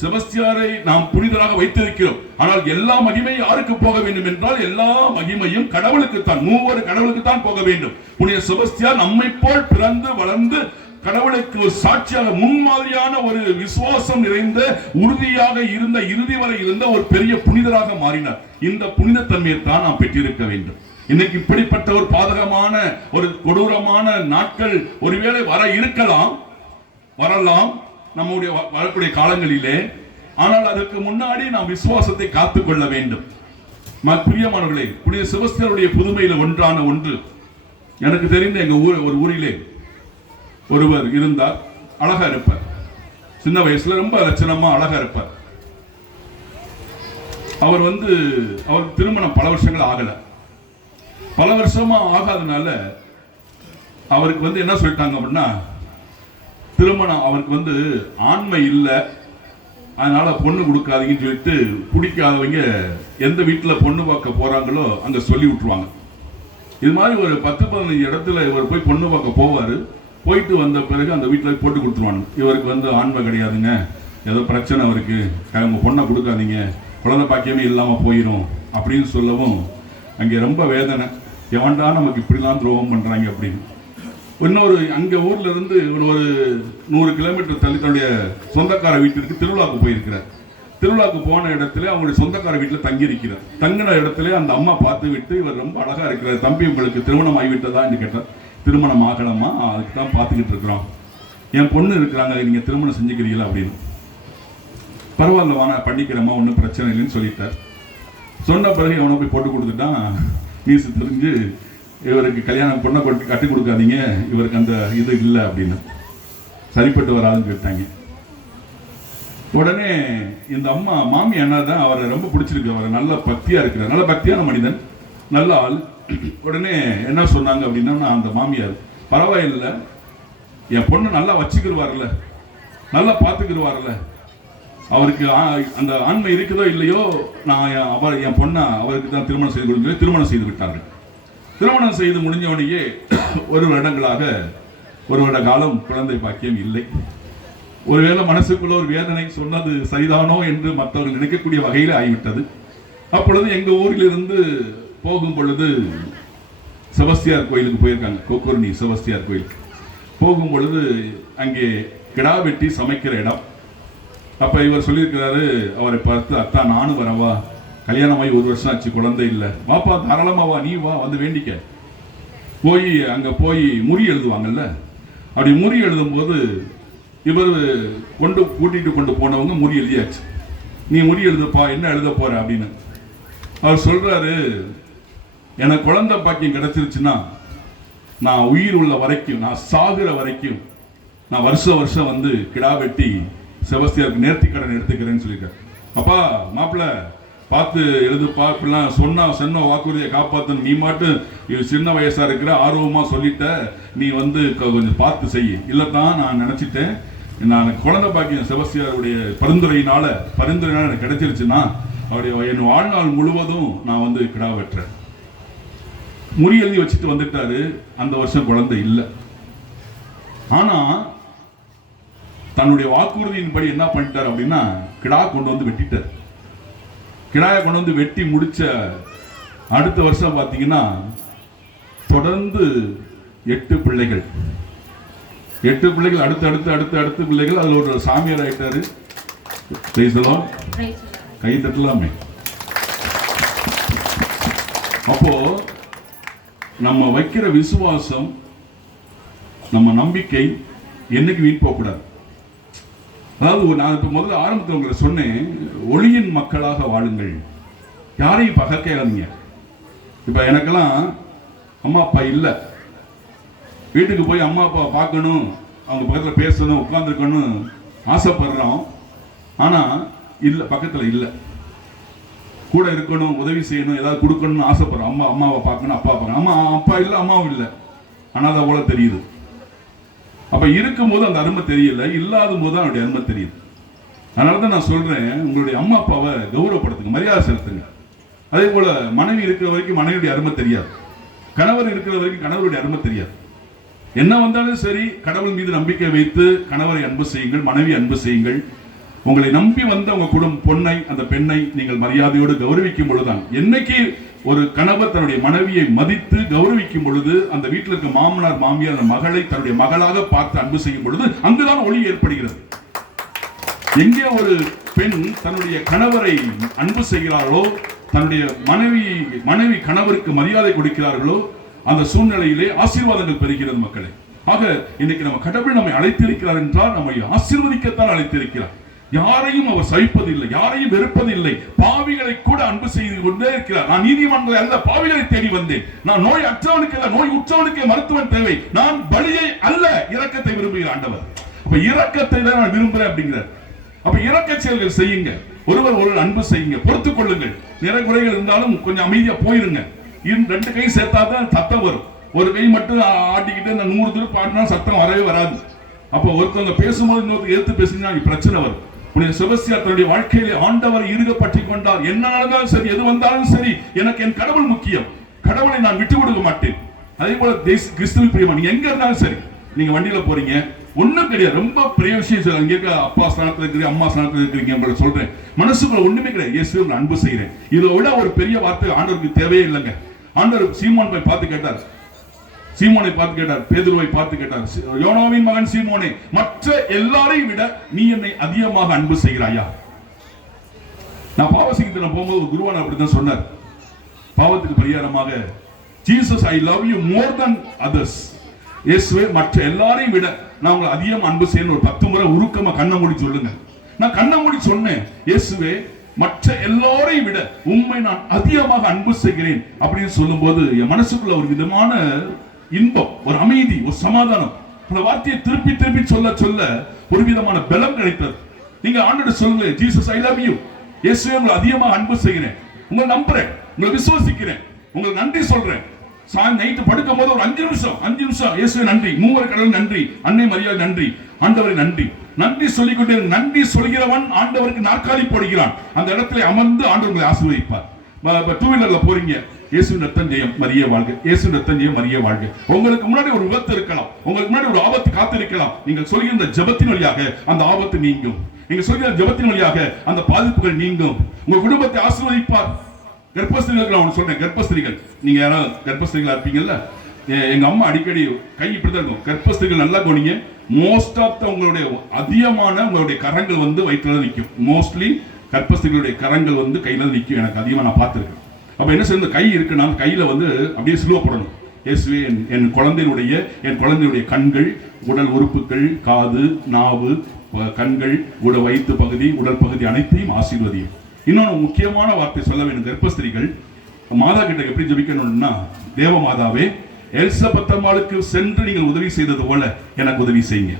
செபஸ்தியாரை நாம் புனிதராக வைத்திருக்கிறோம். ஆனால் எல்லா மகிமையும் யாருக்கு போக வேண்டும் என்றால் எல்லா மகிமையும் கடவுளுக்கு தான், மூவர் கடவுளுக்கு தான் போக வேண்டும். புனித செபஸ்தியார் நம்மை போல் பிறந்து வளர்ந்து கடவுளுக்கு ஒரு சாட்சியாக முன்மாதிரியான ஒரு விசுவாசம் நிறைந்த உறுதியாக இருந்த இறுதி வரை இருந்த ஒரு பெரிய புனிதராக மாறினார். இந்த புனித தன்மையை தான் நாம் பெற்றிருக்க வேண்டும். இன்னைக்கு இப்படிப்பட்ட ஒரு பாதகமான ஒரு கொடூரமான நாட்கள் ஒருவேளை வரலாம் நம்முடைய வரக்கூடிய காலங்களிலே. ஆனால் அதற்கு முன்னாடி நாம் விசுவாசத்தை காத்துக்கொள்ள வேண்டும். பிரியமானவர்களே, புனித செபஸ்தியாருடைய புதுமையில ஒன்று எனக்கு தெரிந்த எங்க ஒரு ஊரிலே ஒருவர் இருந்தார். அழகா இருப்பார். சின்ன வயசுல ரொம்ப லட்சணமா அழகா இருப்பார். அவர் திருமணம் பல வருஷங்கள் ஆகல. பல வருஷமா ஆகாதனால அவருக்கு என்ன சொல்லிட்டாங்க அப்படின்னா, திருமணம் அவருக்கு ஆண்மை இல்லை, அதனால பொண்ணு கொடுக்காதீங்கன்னு சொல்லிட்டு பிடிக்காதவங்க எந்த வீட்டில் பொண்ணு பார்க்க போறாங்களோ அங்க சொல்லி விட்டுருவாங்க. இது மாதிரி ஒரு 10-15 இடத்துல இவர் போய் பொண்ணு பார்க்க போவாரு. போயிட்டு வந்த பிறகு அந்த வீட்டில் போட்டு கொடுத்துருவாங்க. இவருக்கு ஆண்மை கிடையாதுங்க, ஏதோ பிரச்சனை அவருக்கு, உங்க பொண்ணை கொடுக்காதீங்க, குழந்தை பாக்கியமே இல்லாமல் போயிடும் அப்படின்னு சொல்லவும் அங்கே ரொம்ப வேதனை. எவன்டா நமக்கு இப்படிலாம் துரோகம் பண்றாங்க அப்படின்னு. இன்னொரு அங்க ஊர்ல இருந்து ஒரு 100 கிலோமீட்டர் தள்ளி தன்னுடைய சொந்தக்கார வீட்டிற்கு திருவிழாவுக்கு போயிருக்கிறார். திருவிழாவுக்கு போன இடத்துல அவங்களுடைய சொந்தக்கார வீட்டில் தங்கி இருக்கிறார். தங்கின இடத்துல அந்த அம்மா பார்த்து விட்டு, இவர் ரொம்ப அழகா இருக்கிறார், தம்பி உங்களுக்கு திருமணம் ஆகிவிட்டதா என்று கேட்டார். திருமணம் ஆகலாமா, அதுக்கு தான் பார்த்துக்கிட்டு இருக்கிறோம், என் பொண்ணு இருக்கிறாங்க, நீங்க திருமணம் செஞ்சுக்கிறீங்களா அப்படின்னு. பரவாயில்ல வாங்க பண்ணிக்கிறேம்மா, ஒன்றும் பிரச்சனை இல்லைன்னு சொல்லிட்டார். சொன்ன பிறகு அவனை போய் போட்டு கொடுத்துட்டான். நியூஸ் தெரிஞ்சு இவருக்கு கல்யாணம் பொண்ணை கட்டி கொடுக்காதீங்க, இவருக்கு அந்த இது இல்லை அப்படின்னு, சரிப்பட்டு வராதுன்னு கேட்டாங்க. உடனே இந்த அம்மா மாமி என்னதான் அவரை ரொம்ப பிடிச்சிருக்கு, அவரை நல்ல பக்தியா இருக்கிறார், நல்ல பக்தியான மனிதன், நல்ல ஆள். உடனே என்ன சொன்னாங்க அப்படின்னா, நான் அந்த மாமியார் பரவாயில்ல, என் பொண்ணு நல்லா வச்சுக்கிடுவார்ல, நல்லா பார்த்துக்கிடுவார்ல, அவருக்கு அந்த ஆண்மை இருக்குதோ இல்லையோ, நான் என் பொண்ணை அவருக்கு தான் திருமணம் செய்து கொடுத்து திருமணம் செய்து விட்டார்கள். திருமணம் செய்து முடிஞ்சவனையே ஒரு வருட காலம் குழந்தை பாக்கியம் இல்லை. ஒருவேளை மனசுக்குள்ள ஒரு வேதனை, சொன்னது சரிதானோ என்று மற்றவர்கள் நினைக்கக்கூடிய வகையில் ஆகிவிட்டது. அப்பொழுது எங்க ஊரிலிருந்து போகும் பொழுது செபஸ்தியார் கோயிலுக்கு போயிருக்காங்க, கோக்கூர்ணி செபஸ்தியார் கோயிலுக்கு போகும் பொழுது அங்கே கிடா வெட்டி சமைக்கிற இடம். அப்ப இவர் சொல்லியிருக்கிறாரு, அவரை பார்த்து, அத்தா நானும் வரவா, கல்யாணமாகி 1 வருஷம் ஆச்சு, குழந்தை இல்லை, வாப்பா தாராளமா வா, நீ வா, வந்து வேண்டிக்க. போய் அங்க போய் முறி எழுதுவாங்கல்ல, அப்படி முறி எழுதும் போது இவர் கூட்டிட்டு கொண்டு போனவங்க முறி எழுதியாச்சு. நீ முறி எழுதுப்பா, என்ன எழுத போற அப்படின்னு. அவர் சொல்றாரு, எனக்கு குழந்தை பாக்கியம் கிடைச்சிருச்சுன்னா நான் உயிர் உள்ள வரைக்கும், நான் சாகுற வரைக்கும் நான் வருஷம் கிடா வெட்டி செபஸ்தியாருக்கு நேர்த்தி கடன் எடுத்துக்கிறேன்னு சொல்லியிருக்காரு. அப்பா மாப்பிள்ள பார்த்து எழுதுப்பா, இப்படிலாம் சொன்ன வாக்குறுதியை காப்பாற்றணும், நீ மட்டும் சின்ன வயசா இருக்கிற ஆர்வமா சொல்லிட்ட, நீ கொஞ்சம் பார்த்து செய்ய. இல்லைத்தான் நான் நினைச்சிட்டேன், நான் குழந்தை பாக்கியம் செபஸ்தியாருடைய பரிந்துரையினால எனக்கு கிடைச்சிருச்சுன்னா அவருடைய என் வாழ்நாள் முழுவதும் நான் கிடா வெட்டுறேன். முறி எழுதி வச்சுட்டு வந்துட்டாரு. அந்த வருஷம் குழந்தை இல்லை. ஆனா தன்னுடைய வாக்குறுதியின்படி என்ன பண்ணிட்டார் அப்படின்னா, கிடா கொண்டு வெட்டிட்டார். கிடாயை கொண்டு வெட்டி முடிச்ச அடுத்த வருஷம் பார்த்தீங்கன்னா தொடர்ந்து 8 பிள்ளைகள், அடுத்து பிள்ளைகள். அதுல ஒரு சாமியார் ஆயிட்டாரு. கை தட்டலாமே. அப்போ நம்ம வைக்கிற விசுவாசம், நம்ம நம்பிக்கை என்னைக்கு வீண் போகக்கூடாது. அதாவது நான் இப்ப முதல்ல ஆரம்பத்தில் உங்களை சொன்னேன், ஒளியின் மக்களாக வாழுங்கள், யாரையும் பகக்காதீங்க. இப்ப எனக்கெல்லாம் அம்மா அப்பா இல்லை, வீட்டுக்கு போய் அம்மா அப்பா பார்க்கணும், அவங்க பக்கத்துல பேசணும், உட்கார்ந்துருக்கணும் ஆசைப்படுறோம். ஆனா இல்லை, பக்கத்துல இல்லை, கூட இருக்கணும், உதவி செய்யணும், ஏதாவது கொடுக்கணும்னு ஆசைப்படுறோம். அம்மாவை பார்க்கணும், அப்பா பார்க்கணும். அப்பா இல்லை, அம்மாவும் இல்லை, ஆனால் அதை போல தெரியுது. அப்ப இருக்கும்போது அந்த அருமை தெரியல, இல்லாத போது தான் அவருடைய அருமை தெரியுது. அதனாலதான் நான் சொல்றேன், உங்களுடைய அம்மா அப்பாவை கௌரவப்படுத்துங்க, மரியாதை செலுத்துங்க. அதே போல மனைவி இருக்கிற வரைக்கும் மனைவியுடைய அருமை தெரியாது, கணவர் இருக்கிற வரைக்கும் கணவருடைய அருமை தெரியாது. என்ன வந்தாலும் சரி, கடவுள் மீது நம்பிக்கை வைத்து கணவரை அன்பு செய்யுங்கள், மனைவி அன்பு செய்யுங்கள். உங்களை நம்பி வந்த உங்க குடும்ப பொண்ணை, அந்த பெண்ணை நீங்கள் மரியாதையோடு கௌரவிக்கும் பொழுதுதான், என்னைக்கு ஒரு கணவர் தன்னுடைய மனைவியை மதித்து கௌரவிக்கும் பொழுது, அந்த வீட்டில் இருக்க மாமனார் மாமியார் அந்த மகளை தன்னுடைய மகளாக பார்த்து அன்பு செய்யும் பொழுது அங்குதான் ஒளி ஏற்படுகிறது. எங்கே ஒரு பெண் தன்னுடைய கணவரை அன்பு செய்கிறார்களோ, தன்னுடைய மனைவி கணவருக்கு மரியாதை கொடுக்கிறார்களோ, அந்த சூழ்நிலையிலே ஆசீர்வாதங்கள் பெறுகிறது மக்களை. ஆக இன்னைக்கு நம்ம கடவுள் நம்மை அழைத்திருக்கிறார் என்றால் நம்மை ஆசீர்வதிக்கத்தான் அழைத்திருக்கிறார். யாரையும் அவர் சகிப்பதில்லை, யாரையும் வெறுப்பதில்லை, பாவிகளை கூட அன்பு செய்து கொண்டே இருக்கிறார். நான் நீதிமன்றங்களை அல்ல, பாவிகளை தேடி வந்தேன். நான் நோய் அற்றவனுக்கு அல்ல, நோய் உற்றவனுக்கு மருத்துவன் தேவை. நான் பலியை அல்ல, இரக்கத்தை விரும்புகிற ஆண்டவர். அப்ப இரக்கத்தை தான் நான் விரும்புறேன் அப்படிங்கிறார். அப்ப இரக்க செயல்கள் செய்யுங்க, ஒருவர் அன்பு செய்யுங்க, பொறுத்துக் கொள்ளுங்கள். நிறை குறைகள் இருந்தாலும் கொஞ்சம் அமைதியா போயிருங்க. ரெண்டு கை சேர்த்தாதான் சத்தம் வரும். ஒரு கை மட்டும் ஆட்டிக்கிட்டு 100 திருப்பு ஆட்டினா சத்தம் வரவே வராது. அப்போ ஒருத்தவங்க பேசும்போது இன்னொருத்தர் எடுத்து பேசினா பிரச்சனை வரும். புனித செபஸ்தியார் தன்னுடைய வாழ்க்கையிலே ஆண்டவரை இறுக பற்றி கொண்டார். என்ன நடந்தாலும் சரி, எது வந்தாலும் சரி, எனக்கு என் கடவுள் முக்கியம், கடவுளை நான் விட்டு கொடுக்க மாட்டேன். அதே போல கிறிஸ்துவின் பிரியமா, நீங்க எங்க இருந்தாலும் சரி, நீங்க வண்டியில போறீங்க, ஒண்ணும் கிடையாது, ரொம்ப பெரிய விஷயம் இங்க இருக்க அப்பா ஸ்தானத்துல இருக்கிறீங்க, அம்மா ஸ்தானத்துல இருக்கிறீங்க, உங்களை சொல்றேன், மனசுக்குள்ள ஒண்ணுமே கிடையாது, இயேசுவை அன்பு செய்கிறேன். இதை விட ஒரு பெரிய வார்த்தை ஆண்டவருக்கு தேவையே இல்லைங்க. ஆண்டவர் சீமோன் போய் பார்த்து கேட்டார், சீமோனை பார்த்து கேட்டார், பேதுருவை பார்த்து கேட்டார், யோனாவின் மகன் சீமோனே, மற்ற எல்லாரையும் விட நீ என்னை அதிகமாக அன்பு செய்கிறாயா? நான் பாவசிங்கத்துல போகும்போது ஒரு குருவான அப்படித்தான் சொன்னார். பாவத்துக்கு பரிகாரமாக, Jesus I love you more then others. இயேசுவே, மற்ற எல்லாரையும் விட நான் உங்களை அதிகமாக அன்பு செய்யணும். ஒரு 10 முறை உருக்கமா கண்ணை மூடி சொல்லுங்க. நான் கண்ணை மூடி சொன்னேன், இயேசுவே மற்ற எல்லாரையும் விட உண்மை நான் அதிகமாக அன்பு செய்கிறேன் அப்படின்னு சொல்லும் போது என் மனசுக்குள்ள ஒரு விதமான இன்பம், ஒரு அமைதி, ஒரு சமாதானம். அந்த வார்த்தையை திருப்பி திருப்பி சொல்ல சொல்ல ஒரு விதமான பலம் கிடைத்தது. நீங்க ஆண்டவர்கிட்ட சொல்லுங்க, ஜீசஸ் ஐ லவ் யூ, இயேசுவே உங்களை அதிகமாக அன்பு செய்கிறேன், உங்களை நம்புறேன், உங்களை விசுவாசிக்கிறேன், உங்களுக்கு நன்றி சொல்றேன். நைட்டு படுக்கும் போது ஒரு 5 நிமிஷம் இயேசுவே நன்றி, மூவர் கடவுள் நன்றி, அன்னை மரியாதை நன்றி, ஆண்டவரை நன்றி, நன்றி சொல்லிக்கொண்டே. நன்றி சொல்கிறவன் ஆண்டவருக்கு நாற்காலி போடுகிறான். அந்த இடத்துல அமர்ந்து ஆண்டவர் உங்களை ஆசீர்வதிப்பார். 2 வீலர்ல போறீங்க, இயேசுவின் ரத்தம் ஜெயம் மரியே வாழ்க, இயேசுவின் ரத்தம் ஜெயம் மரியே வாழ்க. உங்களுக்கு முன்னாடி ஒரு விபத்து இருக்கலாம், உங்களுக்கு முன்னாடி ஒரு ஆபத்து காத்திருக்கலாம். நீங்கள் சொல்கிற ஜெபத்தின் வழியாக அந்த ஆபத்து நீங்கும். நீங்க சொல்கிற ஜெபத்தின் வழியாக அந்த பாதிப்புகள் நீங்கும். உங்க குடும்பத்தை ஆசீர்வதிப்பார். கர்ப்பஸ்திரிகளுக்கு நான் சொல்றேன், கர்ப்பஸ்திரிகள், நீங்க யாராவது கர்ப்பஸ்திரிகளா இருப்பீங்கல்ல, எங்க அம்மா அடிக்கடி கை இப்படிதான் இருக்கும். கர்ப்பஸ்திரிகள் நல்லா கோணிங்க, மோஸ்ட் ஆஃப் உங்களுடைய அதிகமான உங்களுடைய கரங்கள் வந்து வயிற்றுல நிற்கும். மோஸ்ட்லி கர்ப்பஸ்திரிகளுடைய கரங்கள் வந்து கையில நிற்கும். எனக்கு அதிகமாக நான் பார்த்துருக்கேன். அப்ப என்ன செய்ய, கை இருக்குன்னா கையில வந்து அப்படியே சிலுவை போடணும். இயேசுவே என் குழந்தையுடைய கண்கள், உடல் உறுப்புகள், காது, நாவு, கண்கள், வயிற்று பகுதி, உடல் பகுதி அனைத்தையும் ஆசீர்வதியும். இன்னொன்று முக்கியமான வார்த்தை சொல்ல வேண்டும். கர்ப்பஸ்திரிகள் மாதா கிட்ட எப்படி ஜெபிக்கணும்னா, தேவ மாதாவே, எலிசபெத் அம்மாளுக்கு சென்று நீங்கள் உதவி செய்தது போல எனக்கு உதவி செய்யுங்க.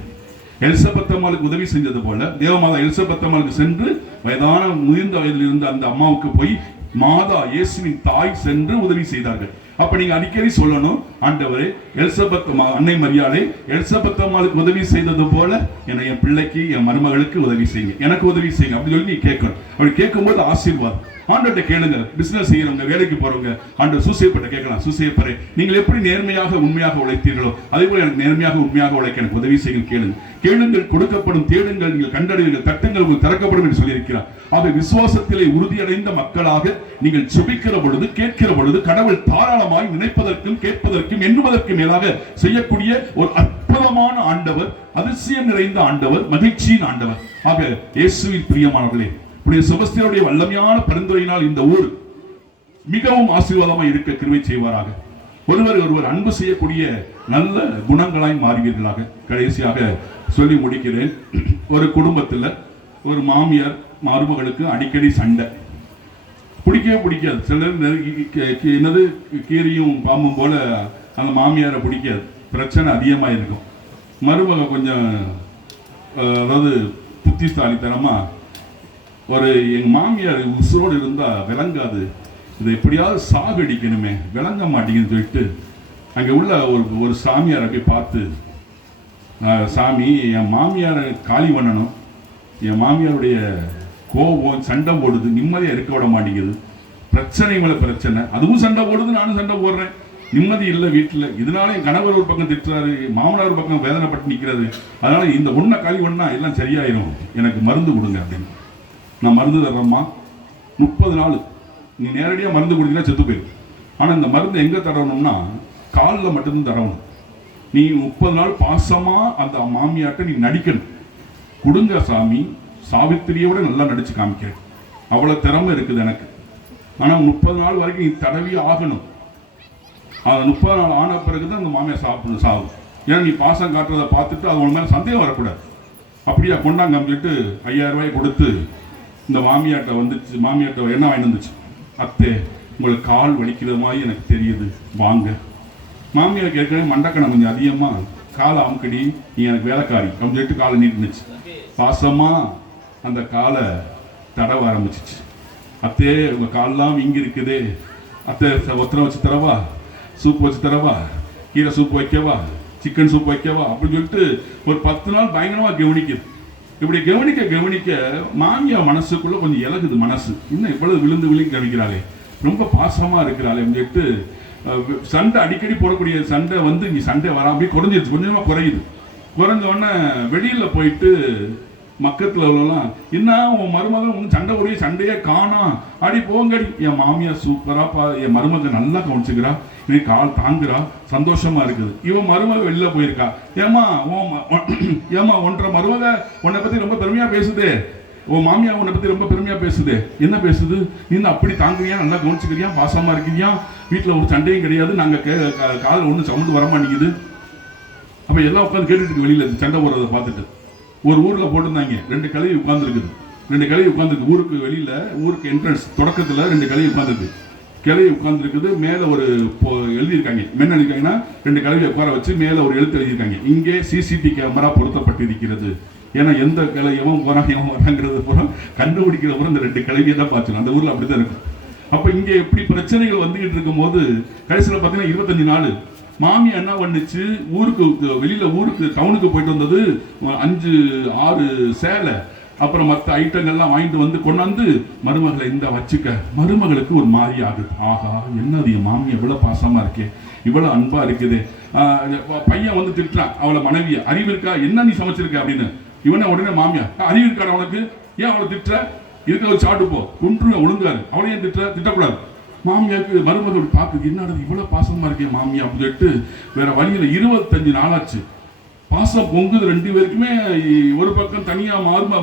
எலிசபெத் அம்மாளுக்கு உதவி செஞ்சது போல தேவமாதா எலிசபெத் அம்மாளுக்கு சென்று வயதான முதிர்ந்த வயதில் இருந்த அந்த அம்மாவுக்கு போய் மாதா இயேசுவின் தாய் சென்று உதவி செய்தார்கள். அப்ப நீங்க அடிக்கடி சொல்லணும், ஆண்டவரே, எலிசபெத் அன்னை மரியாதை எலிசபெத் அம்மாளுக்கு உதவி செய்தது போல என் பிள்ளைக்கு, என் மருமகளுக்கு உதவி செய்யுங்க, எனக்கு உதவி செய்யுங்க அப்படி சொல்லி நீ கேட்கணும். அப்படி கேட்கும்போது ஆசீர்வாதம். ஆண்டவர்கிட்ட கேளுங்க. பிசினஸ் செய்யறவங்க, வேலைக்கு போறவங்க, ஆண்டவர் சூசையப்பட்ட கேட்கலாம், சூசையப்பரே, நீங்கள் எப்படி நேர்மையாக உண்மையாக உழைத்தீர்களோ அதே போல எனக்கு நேர்மையாக உண்மையாக உழைக்க எனக்கு உதவி செய்யும். கேளுங்க. கேளுங்கள் கொடுக்கப்படும், தேடுங்கள் நீங்கள் கண்டடைவீர்கள், தட்டுங்கள் உங்களுக்கு திறக்கப்படும் என்று சொல்லியிருக்கிறார். ஆக விசுவாசத்திலே உறுதியடைந்த மக்களாக நீங்கள் ஜெபிக்கிற பொழுது, கேட்கிற பொழுது, கடவுள் தாராளமாய் நினைப்பதற்கும் கேட்பதற்கும் எண்ணுவதற்கும் மேலாக செய்யக்கூடிய ஒரு அற்புதமான ஆண்டவர், அதிசயம் நிறைந்த ஆண்டவர், மகிழ்ச்சியின் ஆண்டவர். ஆக இயேசுவின் பிரியமானவர்களே, புனித செபஸ்தியாருடைய வல்லமையான பரிந்துரையினால் இந்த ஊர் மிகவும் ஆசீர்வாதமாக இருக்க கிருபை செய்வாராக. ஒருவர் அன்பு செய்யக்கூடிய நல்ல குணங்களாய் மாறுவீர்களாக. கடைசியாக சொல்லி முடிக்கிறேன். ஒரு குடும்பத்தில் ஒரு மாமியார் மருமகளுக்கு அடிக்கடி சண்டை, பிடிக்கவே பிடிக்காது. சிலர் என்னது கீரியும் பாம்பும் போல அந்த மாமியாரை பிடிக்காது, பிரச்சனை அதிகமாக இருக்கும். மருமக கொஞ்சம் அதாவது புத்திசாலித்தனமா, எங்க மாமியார் உசுரோடு இருந்தா விளங்காது, இதை எப்படியாவது சாகடிக்கணுமே, விளங்க மாட்டேங்குன்னு சொல்லிட்டு அங்கே உள்ள ஒரு சாமியாரை போய் பார்த்து, சாமி, என் மாமியாரை காலி பண்ணணும், என் மாமியாருடைய கோபம் சண்டை போடுது, நிம்மதியாக இருக்க விட மாட்டேங்குது, பிரச்சனை மேலே பிரச்சனை, அதுவும் சண்டை போடுது, நானும் சண்டை போடுறேன், நிம்மதி இல்லை வீட்டில், இதனால என் கணவர் ஒரு பக்கம் திட்டுறாரு, மாமனார் ஒரு பக்கம் வேதனைப்பட்டு நிற்கிறாரு, அதனால இந்த ஒன்றை காலி பண்ணா எல்லாம் சரியாயிரும், எனக்கு மருந்து கொடுங்க அப்படின்னு. நான் மருந்து தர்றேம்மா, 30 நாள் நீ நேரடியாக மருந்து கொடுத்தீங்கன்னா செத்து போயிடும். ஆனால் இந்த மருந்து எங்கே தரணும்னா காலில் மட்டும்தான் தரணும். நீ 30 நாள் பாசமாக அந்த மாமியாட்ட நீ நடிக்கணும். கொடுங்க சாமி, சாவித்திரியோட நல்லா நடிச்சு காமிக்கிறேன், அவ்வளோ திறமை இருக்குது எனக்கு. ஆனால் 30 நாள் வரைக்கும் நீ தடவி ஆகணும். அது 30 நாள் ஆன பிறகுதான் அந்த மாமியார் சாகும். ஏன்னா நீ பாசம் காட்டுறதை பார்த்துட்டு அது உன் மேலே சந்தேகம் வரக்கூடாது. அப்படியா, கொண்டாங்க சொல்லிட்டு 5000 ரூபாய் கொடுத்து இந்த மாமியாட்ட வந்துச்சு. மாமியாட்ட என்ன வாங்கி வந்துச்சு, அத்தே உங்களுக்கு கால் வலிக்கிற மாதிரி எனக்கு தெரியுது, வாங்க. மாமியாருக்கு ஏற்கனவே மண்டக்கணம் கொஞ்சம் அதிகமாக, காலை அமுக்கடி, நீ எனக்கு வேலைக்காரி அப்படின்னு சொல்லிட்டு காலை நீட்டுனுச்சு. பாசமா அந்த காலை தடவ ஆரம்பிச்சிச்சு. அத்தே உங்க காலெல்லாம் இங்க இருக்குதே, அத்தை ஒத்தனை வச்சு தரவா, சூப் வச்சு தரவா, கீரை சூப் வைக்கவா, சிக்கன் சூப் வைக்கவா அப்படின்னு சொல்லிட்டு ஒரு 10 நாள் பயங்கரமா கவனிக்குது. இப்படி கவனிக்க கவனிக்க மாமியா மனசுக்குள்ள கொஞ்சம் இலகுது மனசு. இன்னும் இவ்வளவு விழுந்து விழுந்து கவனிக்கிறாளே, ரொம்ப பாசமா இருக்கிறாளே சொல்லிட்டு சண்டை அடிக்கடி போடக்கூடிய சண்டை வந்து இங்க சண்டை வராம குறைஞ்சிருச்சு, கொஞ்சமா குறையுது. குறைஞ்ச உடனே வெளியில போயிட்டு மக்கத்துல உள்ளலாம் என்ன உன் மருமகன் ஒன்றும் சண்டை உடைய சண்டையே காணோம், அடி போங்கடி, என் மாமியா சூப்பரா என் மருமகன் நல்லா கவனிச்சுக்கிறா, இன்னைக்கு கால் தாங்குறா, சந்தோஷமா இருக்குது. இவன் மருமக வெளில போயிருக்கா, ஏமா ஏமா ஒன்றரை மருமக உன்னை பத்தி ரொம்ப பெருமையா பேசுதே, உன் மாமியா உன்னை பத்தி ரொம்ப பெருமையா பேசுதே, என்ன பேசுது, நீ அப்படி தாங்குறியா, நல்லா கவனிச்சுக்கிறியா, பாசமா இருக்கிறியா, வீட்டுல ஒரு சண்டையும் கிடையாது, நாங்க காலில் ஒன்றும் சவுண்டு வர மாட்டேங்குது. அப்ப எல்லாம் உட்காந்து கேட்டுட்டு இருக்கு வெளியில சண்டை போடுறதை பார்த்துட்டு. ஒரு ஊர்ல போட்டிருந்தாங்க 2 கழுவி உட்கார்ந்துருக்குது, 2 கழுவி உட்கார்ந்துருக்கு ஊருக்கு வெளியில, ஊருக்கு என்ட்ரன்ஸ் தொடக்கத்துல 2 கழுவி உட்கார்ந்துருக்கு. கிளவி உட்கார்ந்துருக்குது, மேல ஒரு எழுதியிருக்காங்க, என்ன எழுதியிருக்காங்கன்னா 2 கழுவி உட்கார வச்சு மேல ஒரு எழுத்து எழுதியிருக்காங்க, இங்கே சிசிடிவி கேமரா பொருத்தப்பட்டிருக்கிறது. ஏன்னா எந்த கிளை எவன் போறான் எவன் வராங்கிறது பூரா கண்டுபிடிக்கிற பூரா இந்த 2 கழுவியை தான் பார்த்துக்கணும். அந்த ஊர்ல அப்படிதான் இருக்கும். அப்ப இங்க எப்படி பிரச்சனைகள் வந்துகிட்டு இருக்கும் போது கடைசியில் பார்த்தீங்கன்னா 25 நாள் மாமியா என்ன பண்ணுச்சு, ஊருக்கு வெளியில ஊருக்கு டவுனுக்கு போயிட்டு வந்தது 5-6 சேலை, அப்புறம் மற்ற ஐட்டங்கள்லாம் வாங்கிட்டு வந்து கொண்டாந்து மருமகளை இந்த வச்சுக்க. மருமகளுக்கு ஒரு மாதிரி ஆகுது, ஆகா என்னது என் மாமி எவ்வளவு பாசமா இருக்கே, இவ்வளவு அன்பா இருக்குது. பையன் வந்து திட்டுறான் அவளை மனைவிய, அறிவு இருக்கா என்ன நீ சமைச்சிருக்க அப்படின்னு. இவனை உடனே மாமியா, அறிவு இருக்காடா உனக்கு, ஏன் அவளை திட்டுற, இருக்க ஒரு சாட்டு போ, கொன்றுவேன் ஒழுங்காரு, அவளையும் திட்டக்கூடாது. மாமியாருக்கு மருமகள் பார்க்குது, என்னடா இவ்வளவு பாசமா இருக்கேன் மாமியா அப்படின்னு சொல்லிட்டு வேற வழியில 25 நாளாச்சு. பாசம் பொங்குது 2 பேருக்குமே. ஒரு பக்கம் தனியா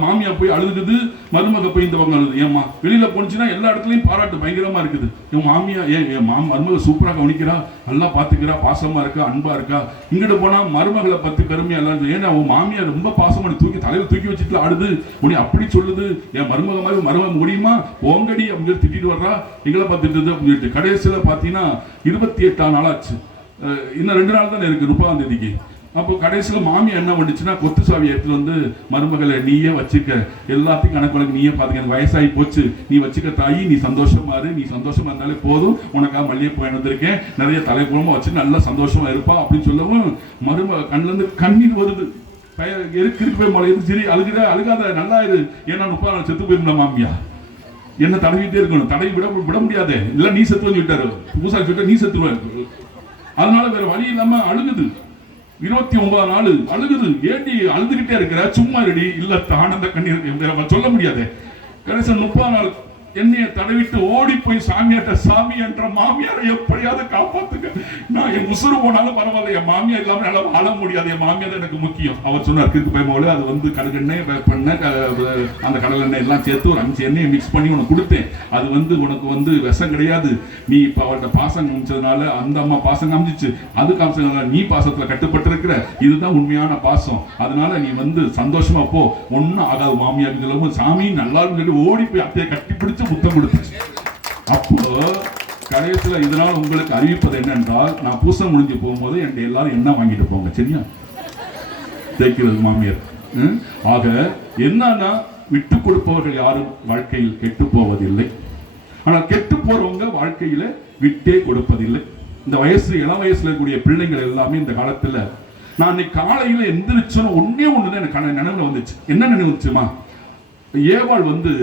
மாமியா போய் அழுதுக்குது, மருமக போய் இந்த பக்கம் அழுது. ஏமா வெளியில போனுச்சுன்னா எல்லா இடத்துலயும் பாராட்டு பயங்கரமா இருக்குது, என் மாமியா என் மருமக சூப்பரா கவனிக்கிறா, நல்லா பாத்துக்கிறா, பாசமா இருக்கா, அன்பா இருக்கா. இங்கிட்டு போனா மருமகளை பத்தி பெருமையா எல்லாம், ஏன்னா உன் மாமியா ரொம்ப பாசமா தூக்கி தலையில தூக்கி வச்சுட்டு ஆடுது, உனி அப்படி சொல்லுது, என் மருமக மாதிரி மருமக முடியுமா போங்கடி அப்படின்னு திட்டிட்டு வர்றா, எங்களை பார்த்துட்டு அப்படின்னு சொல்லிட்டு கடைசியில பாத்தீங்கன்னா 28ஆம் நாளாச்சு. இன்னும் 2 நாள் தானே இருக்கு 30ஆம் தேதிக்கு. அப்போ கடைசியில் மாமி என்ன பண்ணுச்சுன்னா கொத்து சாவி எடுத்துட்டு வந்து மருமகளை நீயே வச்சுக்க, எல்லாத்தையும் கணக்கு நீயே பார்த்துக்க, எனக்கு வயசாகி போச்சு, நீ வச்சுக்க தாயி, நீ சந்தோஷமா இரு, நீ சந்தோஷமா இருந்தாலே போதும், உனக்காக மல்லிகைப்பூ வந்திருக்கேன், நிறைய தலைப்புறமா வச்சு நல்லா சந்தோஷமா இருப்பா அப்படின்னு சொல்லவும் மருமக கண்ணுல இருந்து கண்ணீர் வருது. இருக்கு போய் மழை சரி அழுகாத நல்லா இரு, ஏன்னா 30 நாள் செத்து போயிருந்தா மாமியா என்ன தடவிட்டே இருக்கணும், தடவி விட முடியாது, இல்ல நீ செத்து வந்து விட்டாரு பூசாரி சொல்லிட்டு நீ செத்துருவாரு. அதனால வேற வழி இல்லாம அழுகுது. 29 நாள் அழுகுது, ஏண்டி அழுதுகிட்டே இருக்கிற, சும்மா ரெடி இல்ல ஆனந்த கண்ணீர் சொல்ல முடியாது. கடைசி 30 நாள் என்னைய தடவிட்டு ஓடி போய் சாமியாட்ட, சாமி என்ற மாமியாரை எப்படியாவது காப்பாத்துக்க, நான் என் உசுறு போனாலும் பரவாயில்ல, என் மாமியார் இல்லாம நல்லா வாழ முடியாது, என் மாமியார் தான் எனக்கு முக்கியம். அவர் சொன்னார் கிருக்கு பயமோல அது வந்து கடுகெண்ணெய் பண்ண அந்த கடல் எண்ணெய் எல்லாம் சேர்த்து ஒரு 5 எண்ணெயை மிக்ஸ் பண்ணி உனக்கு கொடுத்தேன், அது வந்து உனக்கு வந்து விஷம் கிடையாது, நீ இப்ப அவர்கிட்ட பாசம் காமிச்சதுனால அந்த அம்மா பாசம் காமிச்சிச்சு, அது காமிச்சதுனால நீ பாசத்துல கட்டுப்பட்டு இருக்கிற, இதுதான் உண்மையான பாசம், அதனால நீ வந்து சந்தோஷமா போ, ஒன்னும் ஆகாது மாமியார் சொல்லவும் சாமி நல்லா சொல்லி ஓடி போய் அத்தையை கட்டி பிடிச்சு முத்தம் கொடுத்துச்சு. அப்போ கடைசியில் இதனால் உங்களுக்கு அறிவிப்பது என்னென்றால், நான் பூசம் முடிஞ்சு போகும்போது என் எல்லாரும் என்ன வாங்கிட்டு போங்க சரியா, தேய்க்கிறது மாமியார். ஆக என்னன்னா விட்டு கொடுப்பவர்கள் யாரும் வாழ்க்கையில் கெட்டு போவதில்லை, ஆனால் கெட்டு போறவங்க வாழ்க்கையில விட்டே கொடுப்பதில்லை. இந்த இளம் வயசுல இருக்கக்கூடிய பிள்ளைகள் எல்லாமே இந்த காலத்துல, நான் இன்னைக்கு காலையில எந்திரிச்சோன்னு ஒண்ணுதான் எனக்கு நினைவுல வந்துச்சு. என்ன நினைவு வந்துச்சுமா, ஏவாள் வந்து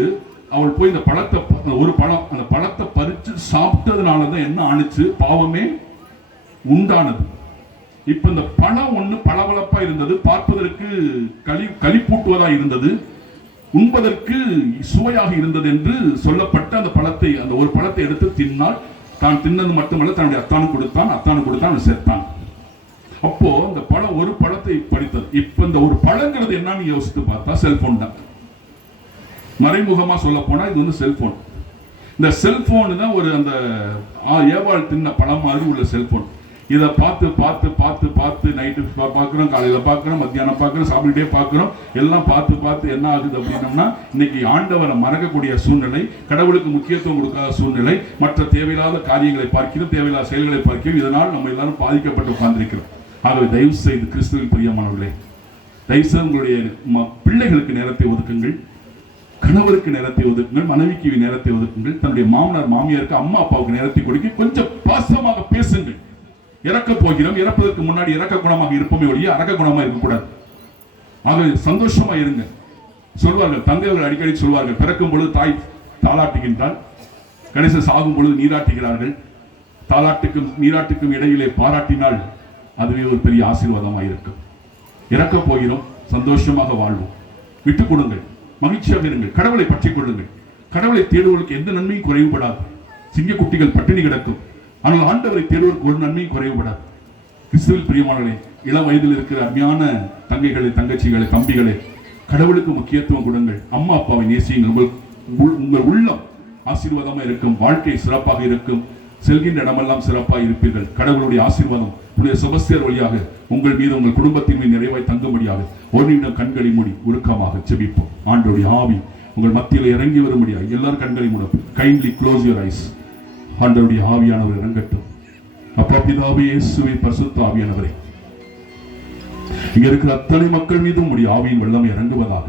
அவள் போய் இந்த பழத்தை, ஒரு பழம், அந்த பழத்தை பறிச்சு சாப்பிட்டதுனாலதான் என்ன ஆணுச்சு, பாவமே உண்டானது. இப்ப இந்த பழம் ஒண்ணு பளபளப்பா இருந்தது, பார்ப்பதற்கு களிப்பூட்டுவதா இருந்தது, உண்பதற்கு சுவையாக இருந்தது என்று சொல்லப்பட்ட அந்த பழத்தை, அந்த ஒரு பழத்தை எடுத்து தின்னால், தான் தின்னது மட்டுமல்ல தன்னுடைய அத்தானுக்கு கொடுத்தான் சேர்த்தான். அப்போ இந்த பழம் ஒரு பழத்தை படித்தது. இப்ப இந்த ஒரு பழங்கிறது என்னன்னு யோசித்து பார்த்தா செல்போன் தான். மறைமுகமா சொல்ல போனா இது வந்து செல்போன். இந்த செல்போன் தான் ஒரு அந்த ஏவாள் தின்ன பழம் மாதிரி உள்ள செல்போன். இதை பார்த்து பார்த்து பார்த்து பார்த்து நைட்டு பார்க்குறோம், காலையில பார்க்குறோம், மத்தியானம் பார்க்குறோம், சாப்பிட்டுட்டே பார்க்குறோம், எல்லாம் பார்த்து பார்த்து என்ன ஆகுது அப்படின்னோம்னா, இன்னைக்கு ஆண்டவரை மறக்கக்கூடிய சூழ்நிலை, கடவுளுக்கு முக்கியத்துவம் கொடுக்காத சூழ்நிலை, மற்ற தேவையில்லாத காரியங்களை பார்க்கிறோம், தேவையில்லாத செயல்களை பார்க்கிறோம். இதனால் நம்ம எல்லாரும் பாதிக்கப்பட்டு உட்கார்ந்திருக்கிறோம். ஆகவே தயவு செய்து கிறிஸ்துவில் பிரியமானவர்களே, தயவு செய்து உங்களுடைய பிள்ளைகளுக்கு நேரத்தை ஒதுக்குங்கள், கணவருக்கு நேரத்தை ஒதுக்குங்கள், மனைவிக்கு நேரத்தை ஒதுக்குங்கள், தன்னுடைய மாமனார் மாமியாருக்கு அம்மா அப்பாவுக்கு நேரத்தை கொடுக்க கொஞ்சம் பாசமாக பேசுங்கள். இறக்க போகிறோம், இறப்பதற்கு முன்னாடி இறக்க குணமாக இருப்போமே ஒழிய அரக்க குணமா இருக்கக்கூடாது. ஆகவே சந்தோஷமா இருங்க. சொல்வார்கள், தந்தையர்கள் அடிக்கடி சொல்வார்கள், பிறக்கும் பொழுது தாய் தாளாட்டுகின்றால், கடைசி சாகும் பொழுது நீராட்டுகிறார்கள். தாளாட்டுக்கும் நீராட்டுக்கும் இடையிலே பாராட்டினால் அதுவே ஒரு பெரிய ஆசீர்வாதமாக இருக்கும். இறக்க போகிறோம், சந்தோஷமாக வாழ்வோம், விட்டுக் கொடுங்கள், மகிழ்ச்சியாக இருங்கள், கடவுளை பற்றிக் கொள்ளுங்கள். கடவுளை தேடுவதற்கு எந்த நன்மையும் குறைவுபடாது. சிங்கக்குட்டிகள் பட்டினி கிடக்கும், ஆனால் ஆண்டவரை தேடுவதற்கு ஒரு நன்மையும் குறைவுபடாது. கிறிஸ்துவில் பிரியமானவர்களே, இளம் வயதில் இருக்கிற அருமையான தங்கைகளே, தங்கச்சிகளே, தம்பிகளே, கடவுளுக்கு முக்கியத்துவம் கொடுங்கள். அம்மா அப்பாவை நேசியுங்கள். உங்கள் உள்ளம் ஆசீர்வாதமா இருக்கும், வாழ்க்கை சிறப்பாக இருக்கும், செல்கின்ற இடமெல்லாம் சிறப்பாக இருப்பீர்கள். கடவுளுடைய ஆசீர்வாதம் உடைய செபஸ்தியர் வழியாக உங்கள் மீது, உங்கள் குடும்பத்தின் மீது நிறைவாய் தங்கும்படியாக ஒரு நிமிடம் கண்களை மூடி உருக்கமாக ஜெபிப்போம். ஆண்டவருடைய ஆவி உங்கள் மத்தியில் இறங்கி வரும்படியாக எல்லாரும் கண்களை மூடும். Kindly close your eyes. ஆண்டவருடைய ஆவியானவர் இறங்கட்டும். அப்பா பிதாவே, இயேசுவே, பரிசுத்த ஆவியானவரே, இங்க இருக்கிற அத்தனை மக்கள் மீதும் உடைய ஆவியின் வெள்ளம் இறங்குவதாக.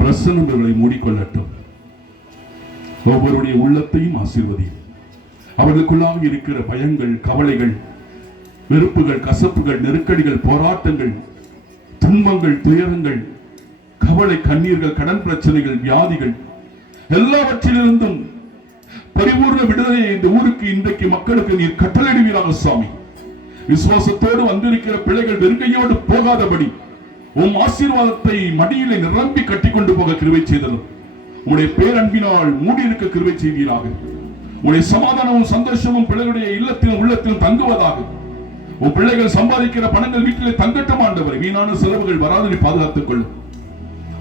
பிரசன்னங்களை மூடிக்கொள்ளட்டும். ஒவ்வொருடைய உள்ளத்தையும் ஆசீர்வதியும். அவர்களுக்குள்ளாக இருக்கிற பயங்கள், கவலைகள், வெறுப்புகள், கசப்புகள், நெருக்கடிகள், போராட்டங்கள், துன்பங்கள், துயரங்கள், கவலை, கண்ணீர்கள், கடன் பிரச்சனைகள், வியாதிகள், எல்லாவற்றிலிருந்தும் பரிபூர்ண விடுதலையை இந்த ஊருக்கு, இன்றைக்கு மக்களுக்கு நீர் கட்டளையிடுவீராக சுவாமி. விசுவாசத்தோடு வந்திருக்கிற பிள்ளைகள் வெறுங்கையோடு போகாதபடி உம் ஆசீர்வாதத்தை மடியிலே நிரம்பி கட்டி கொண்டு போக கிருபை செய்தலும். உடைய பேரன்பினால் மூடி இருக்க கிருபை செய்வீராக. உடைய சமாதானமும் சந்தோஷமும் பிள்ளைகளுடைய இல்லத்திலும் உள்ளத்திலும் தங்குவதாக. உன் பிள்ளைகள் சம்பாதிக்கிற பணங்கள் வீட்டிலே தங்கட்டும் ஆண்டவரே. வீணான செலவுகள் வராதனை பாதுகாத்துக் கொள்ளும்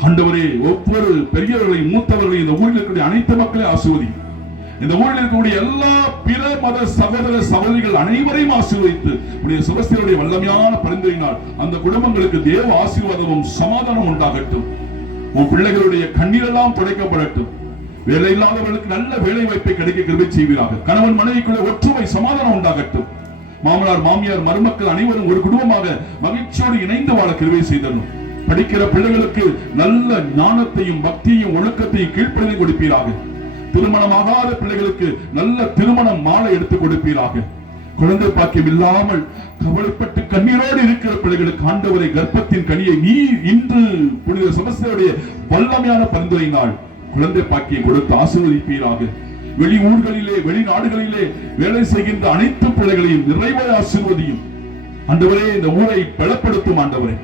ஆண்டவரே. ஒவ்வொரு பெரியவர்களையும் மூத்தவர்களையும் இந்த ஊரில் இருக்கக்கூடிய அனைத்து மக்களையும் ஆசீர்வதி. இந்த ஊரில் இருக்கக்கூடிய எல்லா பிற மத சகோதர சகோதரிகள் அனைவரையும் ஆசீர்வதித்து உடைய செபஸ்தியருடைய வல்லமையான பரிந்துரையினால் அந்த குடும்பங்களுக்கு தேவ ஆசீர்வாதமும் சமாதானம் உண்டாகட்டும். உன் பிள்ளைகளுடைய கண்ணீரெல்லாம் துடைக்கப்படட்டும். வேலை இல்லாதவர்களுக்கு நல்ல வேலை வாய்ப்பை கிடைக்க கிருபை செய்வீராக. கணவன் மனைவிக்குள்ள ஒற்றுமை சமாதானம் உண்டாகட்டும். மாமனார் மாமியார் மருமக்கள் அனைவரும் ஒரு குடும்பமாக மகிழ்ச்சியோடு இணைந்து வாழ கிருபை செய்தரணும். படிக்கிற பிள்ளைகளுக்கு நல்ல ஞானத்தையும் பக்தியையும் ஒழுக்கத்தையும் கீழ்ப்படிதையும் கொடுப்பீராக. திருமணமாகாத பிள்ளைகளுக்கு நல்ல திருமணம் மாலை எடுத்துக் கொடுப்பீராக. குழந்தை பாக்கியம் இல்லாமல் கவலைப்பட்டு கண்ணீரோடு இருக்கிற பிள்ளைகளுக்கு ஆண்டவரை கர்ப்பத்தின் கனியை நீர் இன்று புனித செபஸ்தியருடைய வல்லமையான பரிந்துரையினால் குழந்தை பாக்கியம் கொடுத்து ஆசீர்வதிப்பீராக. வெளி ஊர்களிலே, வெளிநாடுகளிலே வேலை செய்கின்ற அனைத்து பிள்ளைகளையும் நிறைவாய் ஆசீர்வதியும் ஆண்டவரே. இந்த ஊரை பலப்படுத்தும் ஆண்டவரே.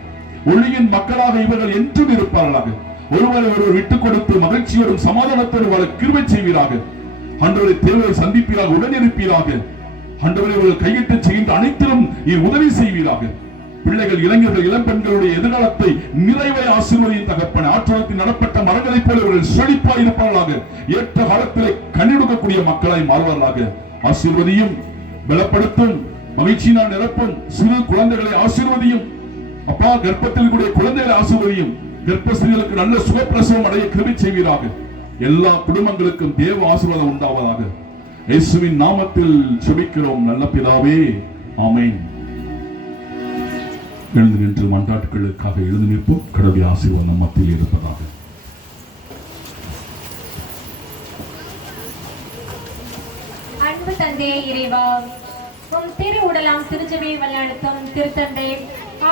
ஒளியின் மக்களாக இவர்கள் என்றும் இருப்பார்களாக. ஒருவரை ஒருவர் விட்டுக் கொடுத்து மகிழ்ச்சியோடும் சமாதானத்தோடு வாழ கிருபை செய்வீராக. ஆண்டவரை தேவையை சந்திப்பீராக, உடனிருப்பீராக. ஆண்டவரை இவர்கள் கையிட்டு செய்கின்ற அனைத்திலும் நீர் உதவி செய்வீராக. பிள்ளைகள், இளைஞர்கள், இளம்பெண்களுடைய எதிர்காலத்தை நிறைவை ஆசீர்வதியும் தகப்பன. ஆற்றலத்தில் நடப்பட்ட மரங்களைப் போல இவர்கள் செழிப்பாய் இருப்பார்களாக. ஏற்ற காலத்திலே கண்ணெடுக்கக்கூடிய மக்களாய் மாறுவார்களாக. ஆசீர்வதியும், பலப்படுத்தும், மகிழ்ச்சியினால் நிரப்பும். சிறு குழந்தைகளை ஆசீர்வதியும் அப்பா. கர்ப்பத்தில் கூடிய குழந்தைகளை ஆசீர்வதியும். கர்ப்பஸ்திரீகளுக்கு நல்ல சுகப்பிரசவம் அடைய கிருபை செய்வீராக. எல்லா குடும்பங்களுக்கும் தேவ ஆசீர்வாதம் உண்டாவதாக. இயேசுவின் நாமத்தில் ஜெபிக்கிறோம் நல்ல பிதாவே, ஆமென். எழுந்து நின்று மன்றாட்டுகளுக்காக எழுந்து நிற்போம். கடவுளுடைய ஆசீர்வாதம் மத்தியில் இருப்பதாக. அன்பு தந்தையே இறைவா, உம் திரு உடலாம் திருச்சபை வழிநடத்தும் திருத்தந்தை,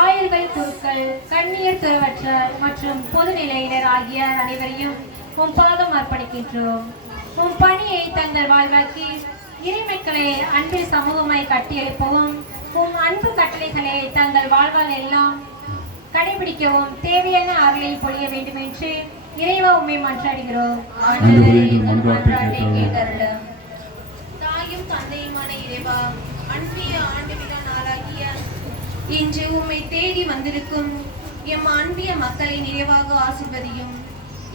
ஆயர்கள், குருக்கள், கண்ணியர், துறவற்றார் மற்றும் பொதுநிலையினர் ஆகிய அனைவரையும் உம் பாதம் அர்ப்பணிக்கின்றோம். உம் பணியை தங்கள் வாழ்வாக்கி இறைமக்களை அன்பில் சமூகமாய் கட்டியெழுப்பவும், உம் அன்பு கட்டளைகளை தங்கள் வாழ்வால் எல்லாம் கடைபிடிக்கவும் தேவையான அருளை பொழிய வேண்டும் என்று இறைவா உம்மை மன்றாடுகிறோம். தாயும் தந்தையுமான இறைவா, அன்பிய ஆண்டு விழா நாளாகிய இன்று உம்மை தேடி வந்திருக்கும் எம் அன்பிய மக்களை நிறைவாக ஆசீர்வதியும்.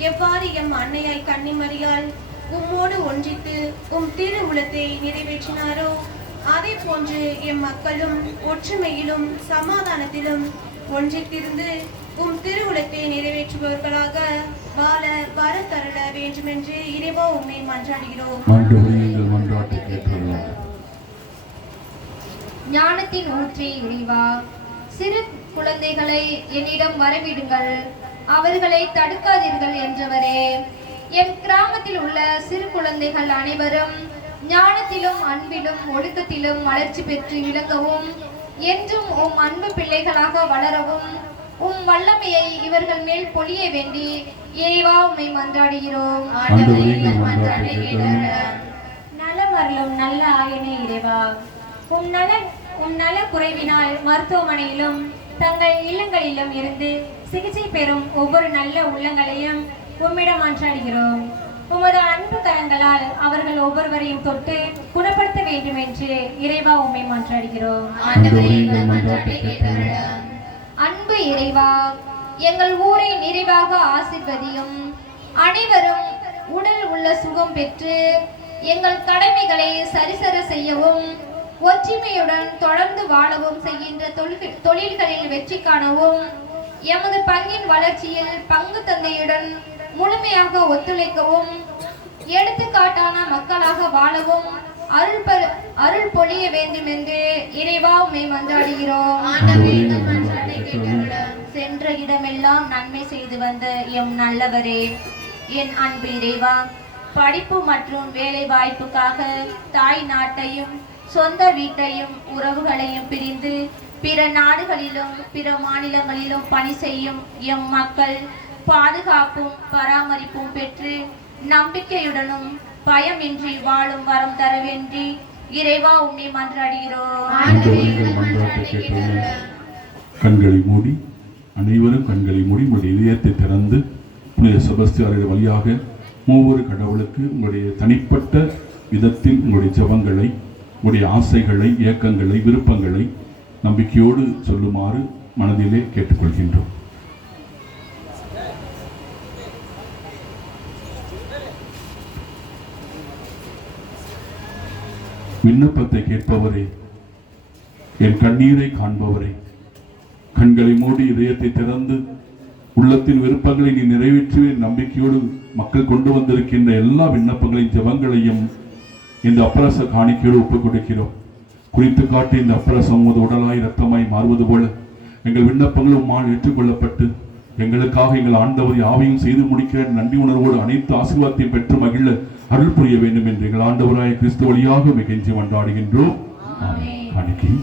எவ்வாறு எம் அன்னையாய் கன்னிமரியால் உம்மோடு ஒன்றித்து உம் திரு உலத்தை நிறைவேற்றினாரோ அதே போன்று எம் மக்களும் ஒற்றுமையிலும் சமாதானத்திலும் ஒன்றித்திருந்து உம் திருவுலத்தை நிறைவேற்றுபவர்களாக வாழ வர தருள வேண்டுமென்று இறைவா உம்மை மன்றாடுகிறோம். ஞானத்தின் ஊற்றே இறைவா. சிறு குழந்தைகளை என்னிடம் வரவிடுங்கள், அவர்களை தடுக்காதீர்கள் என்றவரே. என் கிராமத்தில் உள்ள சிறு குழந்தைகள் அனைவரும் ஞானத்திலும் அன்பிலும் ஒழுக்கத்திலும் வளர்ச்சி பெற்று விளங்கவும், என்றும் உம் அன்பு பிள்ளைகளாக வளரவும் உம் வல்லமையை இவர்கள் மேல் பொழிய வேண்டி இறைவா உம்மை மன்றாடுகிறோம். நலமருளும் நல்ல ஆயனே இறைவா, உம் நல குறைவினால் மருத்துவமனையிலும் தங்கள் இல்லங்களிலும் இருந்து சிகிச்சை பெறும் ஒவ்வொரு நல்ல உள்ளங்களையும் உம்மிடம் மன்றாடுகிறோம். உமது அன்பு கரங்களால் அவர்கள் ஒவ்வொருவரையும் தொட்டு குணப்படுத்த வேண்டும் என்று இறைவா உம்மை மன்றாடுகிறோம். அன்பு இறைவா, எங்கள் ஊரை நிறைவாக ஆசீர்வதியும். அனைவரும் உடல் உள்ள சுகம் பெற்று எங்கள் கடமைகளை சரிசர செய்யவும், ஒற்றுமையுடன் தொடர்ந்து வாழவும் செய்கின்ற தொழில்களில் வெற்றி காணவும், எமது பங்கின் வளர்ச்சியில் பங்கு தந்தையுடன் முழுமையாக ஒத்துழைக்கவும், எடுத்துக்காட்டான மக்களாக வாழவும் அருள் பொழிய வேண்டும் என்று இறைவா உம்மை மன்றாடுகிறோம். சென்ற இடமெல்லாம் நன்மை செய்து வந்த எம் நல்லவரே, என் அன்பு இறைவா, படிப்பு மற்றும் வேலை வாய்ப்புக்காக தாய் நாட்டையும் சொந்த வீட்டையும் உறவுகளையும் பிரிந்து பிற நாடுகளிலும் பிற மாநிலங்களிலும் பணி செய்யும் எம் மக்கள் பாதுகாப்பும் பராமரிப்பும் பெற்று நம்பிக்கையுடனும் பயமின்றி வாழும் வரம் தர வேண்டி இறைவா உம்மை மன்றாடுகிறோம். கண்களை மூடி, அனைவரும் கண்களை மூடி உங்களுடைய இதயத்தை திறந்து புனித செபஸ்தியாரின் வழியாக ஒவ்வொரு கடவுளுக்கு உங்களுடைய தனிப்பட்ட விதத்தில் உங்களுடைய ஜெபங்களை, உங்களுடைய ஆசைகளை, ஏக்கங்களை, விருப்பங்களை நம்பிக்கையோடு சொல்லுமாறு மனதிலே கேட்டுக்கொள்கின்றோம். விண்ணப்பத்தை கேட்பவரே, என் கண்ணீரை காண்பவரே, கண்களை மூடி இதயத்தை திறந்து உள்ளத்தின் விருப்பங்களை நீ நிறைவேற்றுவே நம்பிக்கையோடு மக்கள் கொண்டு வந்திருக்கின்ற எல்லா விண்ணப்பங்களையும் ஜெபங்களையும் இந்த அப்பரச காணிக்கையோடு ஒப்புக் கொடுக்கிறோம். குறித்து காட்டி இந்த அப்பரசம் உமது உடலாய் இரத்தமாய் மாறுவது போல எங்கள் விண்ணப்பங்களும் உம்மால் ஏற்றுக்கொள்ளப்பட்டு எங்களுக்காக எங்கள் ஆண்டவர் யாவையும் செய்து முடிக்கிற நன்றி உணர்வோடு அனைத்து ஆசீர்வாதத்தையும் பெற்று மகிழ அருள் புரிய வேண்டும் என்று எங்கள் ஆண்டவராய கிறிஸ்து வழியாக மிகஞ்சி கொண்டாடுகின்றோம். காணிக்கை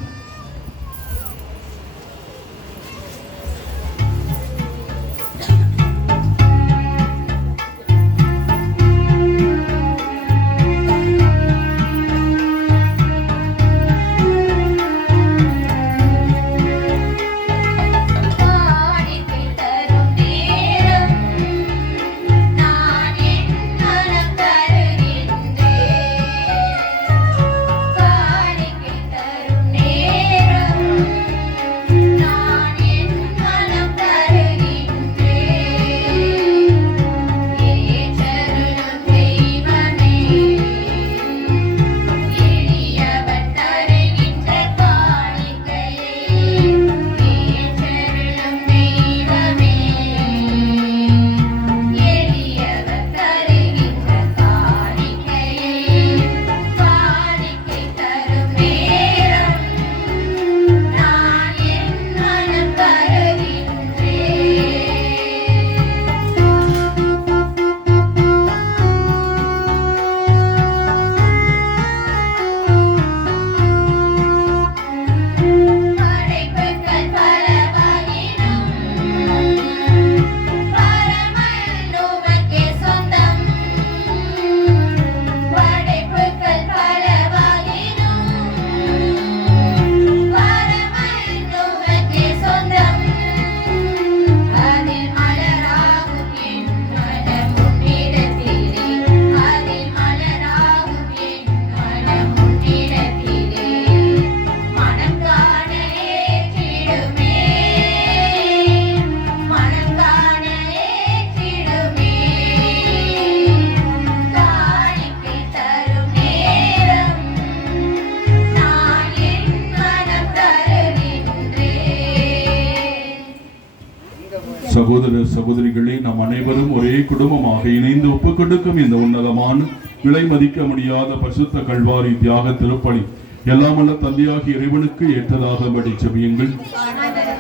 சகோதர சகோதரிகளே, நாம் அனைவரும் ஒரே குடும்பமாக இணைந்து ஒப்புக் கொடுக்கும் இந்த உன்னதமான விலை மதிக்க முடியாத பரிசுத்த கல்வாரி தியாக திருப்பலி எல்லாம் அல்ல தந்தையாகிய இறைவனுக்கு ஏற்றதாக ஜெபியுங்கள்.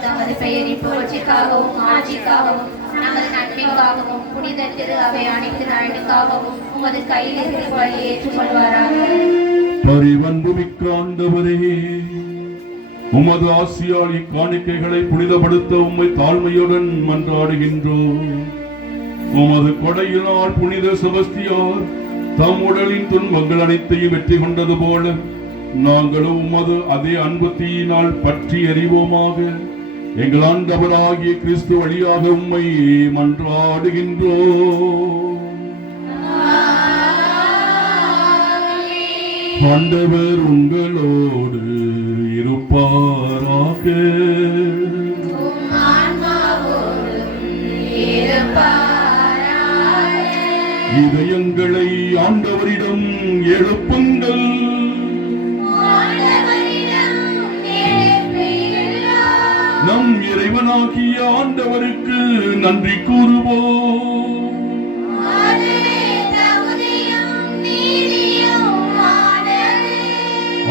தமது பெயரின் புகழ்ச்சிக்காகவும் ஆட்சிக்காகவும் நமது நன்மைக்காகவும் புனித திரு அவை அனைத்து நலனுக்காகவும் உமது கையில் திருப்பலி ஏற்றுக்கொள்வாராக. பரிவன்புமிக்க ஆண்டவரே, உமது ஆசியால் இக்காணிக்கைகளை புனிதப்படுத்த உம்மை தாழ்மையுடன் மன்றாடுகின்றோம். உமது கொடையினால் புனித செபஸ்தியார் தம் உடலின் துன்பங்கள் அனைத்தையும் வெற்றி கொண்டது போல நாங்களும் உமது அதே அன்பு தீயினால் பற்றி எறிவோமாக. எங்கள் ஆண்டவராகிய கிறிஸ்து வழியாக உம்மை மன்றாடுகின்றோம். ஆண்டவர் உங்களோடு இருப்பாராக. இதயங்களை ஆண்டவரிடம் எழுப்புங்கள். நம் இறைவனாகிய ஆண்டவருக்கு நன்றி கூறுவோம்.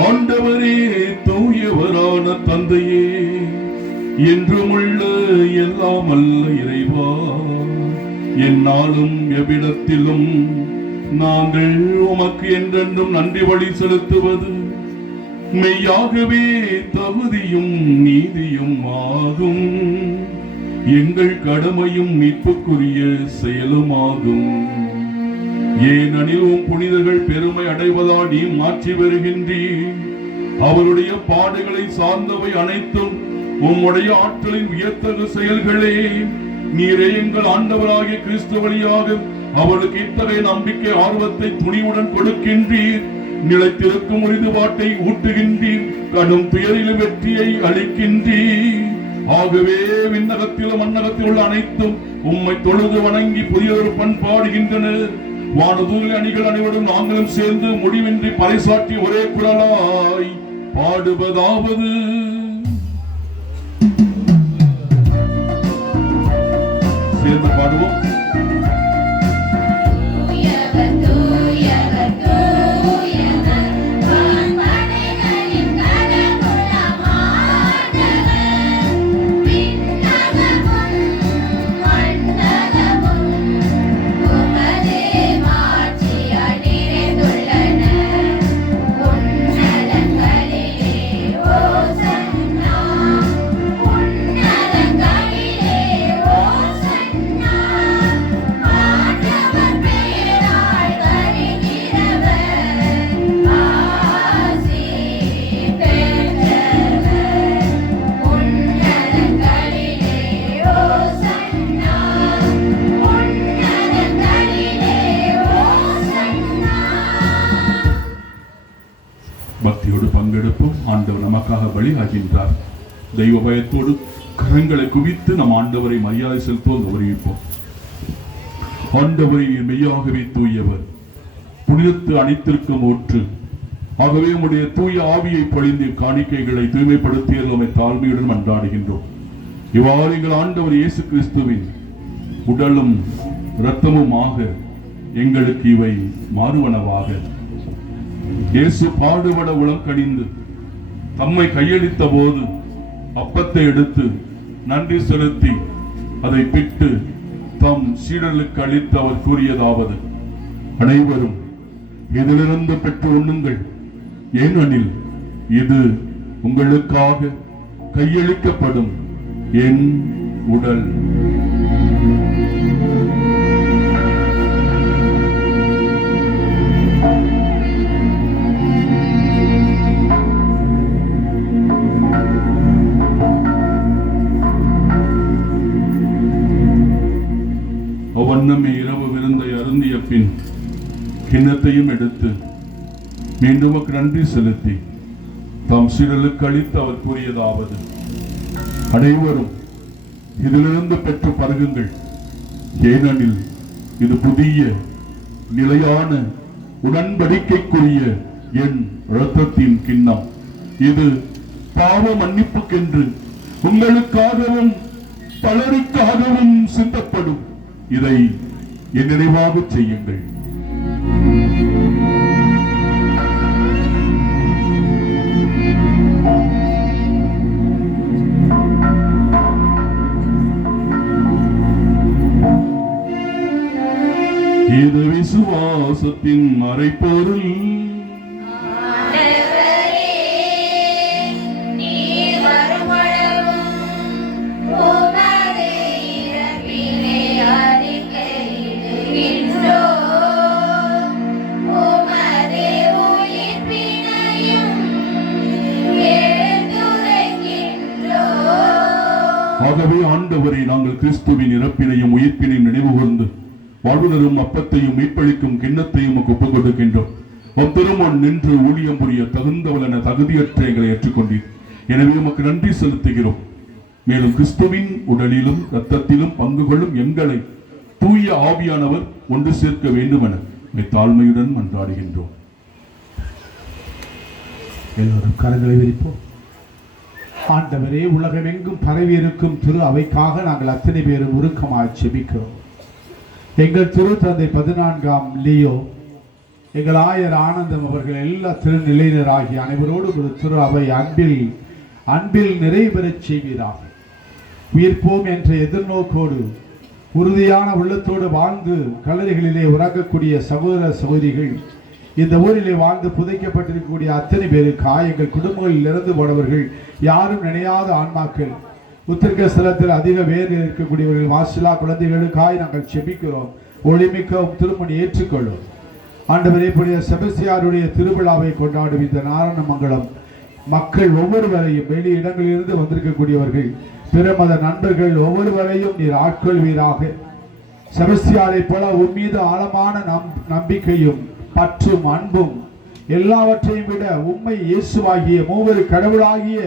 ஆண்டவரே, தூயவரான தந்தையே, என்றுமுள்ள எல்லாம் அல்ல இறைவா, எந்நாளும் எவ்விடத்திலும் நாங்கள் உமக்கு என்றென்றும் நன்றி வழி செலுத்துவது மெய்யாகவே தகுதியும் நீதியும் ஆகும். எங்கள் கடமையும் மீட்புக்குரிய செயலுமாகும். ஏனெனில் புனிதர்கள் பெருமை அடைவதால் நீ மாற்றி வருகின்றீர். அவருடைய பாடுகளை சார்ந்தவை அனைத்தும் உம்முடைய ஆற்றலின் வியத்தகு செயல்களே. நீரே எங்கள் ஆண்டவராகிய கிறிஸ்து வழியாக அவளுக்கு இத்தகைய நம்பிக்கை ஆர்வத்தை துணிவுடன் கொடுக்கின்றீர். நிலைத்திருக்கும் உறுதிப்பாட்டை ஊட்டுகின்றீர். கடும் துயரிலும் வெற்றியை அளிக்கின்றீர். ஆகவே விண்ணகத்திலும் மண்ணகத்தில் உள்ள அனைத்தும் உம்மை தொழுது வணங்கி புதியொரு பண்பாடுகின்றனர். வானதூதர் அணிகள் அனைவரும் நாங்களும் சேர்ந்து முடிவின்றி பறைசாற்றி ஒரே குரலாய் பாடுவதாவது: சேர்ந்து பாடுவோம். பக்தியோடு பங்கெடுப்போம். ஆண்டவர் நமக்காக பலி ஆகின்றார். தெய்வ பயத்தோடு கரங்களை குவித்து நம் ஆண்டவரை மரியாதை செலுத்துவோம், கௌரவிப்போம். ஆண்டவரை மெய்யாகவே தூயவர், புனிதத்து அனைத்திற்கும் ஊற்று. ஆகவே உம்முடைய தூய ஆவியை பொழிந்து காணிக்கைகளை தூய்மைப்படுத்திய நம்மை தாழ்மையுடன் மன்றாடுகின்றோம். இவ்வாறு எங்கள் ஆண்டவர் இயேசு கிறிஸ்துவின் உடலும் இரத்தமுமாக எங்களுக்கு இவை மாறுவனவாக. இயேசு பாடுபட உளம் கனிந்து தம்மை கையளித்த போது அப்பத்தை எடுத்து நன்றி செலுத்தி அதை பிட்டு தம் சீடர்களுக்கு அளித்து அவர் கூறியதாவது: அனைவரும் இதிலிருந்து பெற்று உண்ணுங்கள், ஏனெனில் இது உங்களுக்காக கையளிக்கப்படும் என் உடல். அவ்வண்ணமே இரவு விருந்தை அருந்திய பின் கிண்ணத்தையும் எடுத்து மீண்டும் நன்றி செலுத்தி தாம் சீடர்களுக்கு அளித்து அவர் கூறியதாவது: அனைவரும் இதிலிருந்து பெற்று பருகுங்கள், ஏனெனில் இது புதிய நிலையான உடன்படிக்கைக்குரிய என் இரத்தத்தின் கிண்ணம். இது பாவ மன்னிப்புக்கென்று உங்களுக்காகவும் பலருக்காகவும் சிந்தப்படும். இதை என் நினைவாக செய்யுங்கள். விசுவாசத்தின் மறைப்பொருள். ஆகவே ஆண்டவரை நாங்கள் கிறிஸ்துவின் இறப்பினையும் உயிர்ப்பினையும் நினைவு கூர்ந்து வாழ்வுணரும் அப்பத்தையும் மீட்பளிக்கும் கிண்ணத்தையும் ஒப்புக் கொடுக்கின்றோம். திருமண் நின்று ஊழியம் புரிய தகுந்தவளென தகுதியற்ற எங்களை ஏற்றுக்கொண்டீர். எனவே உமக்கு நன்றி செலுத்துகிறோம். மேலும் கிறிஸ்துவின் உடலிலும் இரத்தத்திலும் பங்கு கொள்ளும் எங்களை தூய ஆவியானவர் ஒன்று சேர்க்க வேண்டும் என தாழ்மையுடன் மன்றாடுகின்றோம். எல்லோரும் கரங்களை விரிப்போம். ஆண்டவரே, உலகமெங்கும் பரவி இருக்கும் திரு அவைக்காக நாங்கள் அத்தனை பேரும் உருக்கமாய் செபிக்கிறோம். எங்கள் திரு தந்தை 14ஆம் லியோ, எங்கள் ஆயர் ஆனந்தம் அவர்கள் எல்லா திருநிலையினராகிய அனைவரோடு ஒரு திரு அவை அன்பில் நிறைவேறச் செய்வீராக. உயிர்ப்போம் என்ற எதிர்நோக்கோடு உறுதியான உள்ளத்தோடு வாழ்ந்து கல்லறைகளிலே உறங்கக்கூடிய சகோதர சகோதரிகள், இந்த ஊரிலே வாழ்ந்து புதைக்கப்பட்டிருக்கக்கூடிய அத்தனை பேருக்கு எங்கள் குடும்பங்களில் இறந்து போனவர்கள், யாரும் நினையாத ஆன்மாக்கள், உத்திரக்க ஸ்தலத்தில் அதிக வேறு இருக்கக்கூடியவர்கள், மாசிலா குழந்தைகளுக்காய் நாங்கள் செபிக்கிறோம். ஒளிமிக்க திருமணி ஏற்றுக்கொள்ளும். ஆண்டவரே, புனித செபஸ்தியாருடைய திருவிழாவை கொண்டாடும் இந்த நாரணமங்கலம் மக்கள் ஒவ்வொருவரையும், வெளி இடங்களிலிருந்து வந்திருக்கக்கூடியவர்கள், பிற மத நண்பர்கள் ஒவ்வொருவரையும் நீர் ஆட்கொள்வீராக. செபஸ்தியாரை போல உன் மீது ஆழமான நம்பிக்கையும் பற்றும் அன்பும் எல்லாவற்றையும் விட உம்மை இயேசுவாகிய மூவரு கடவுளாகிய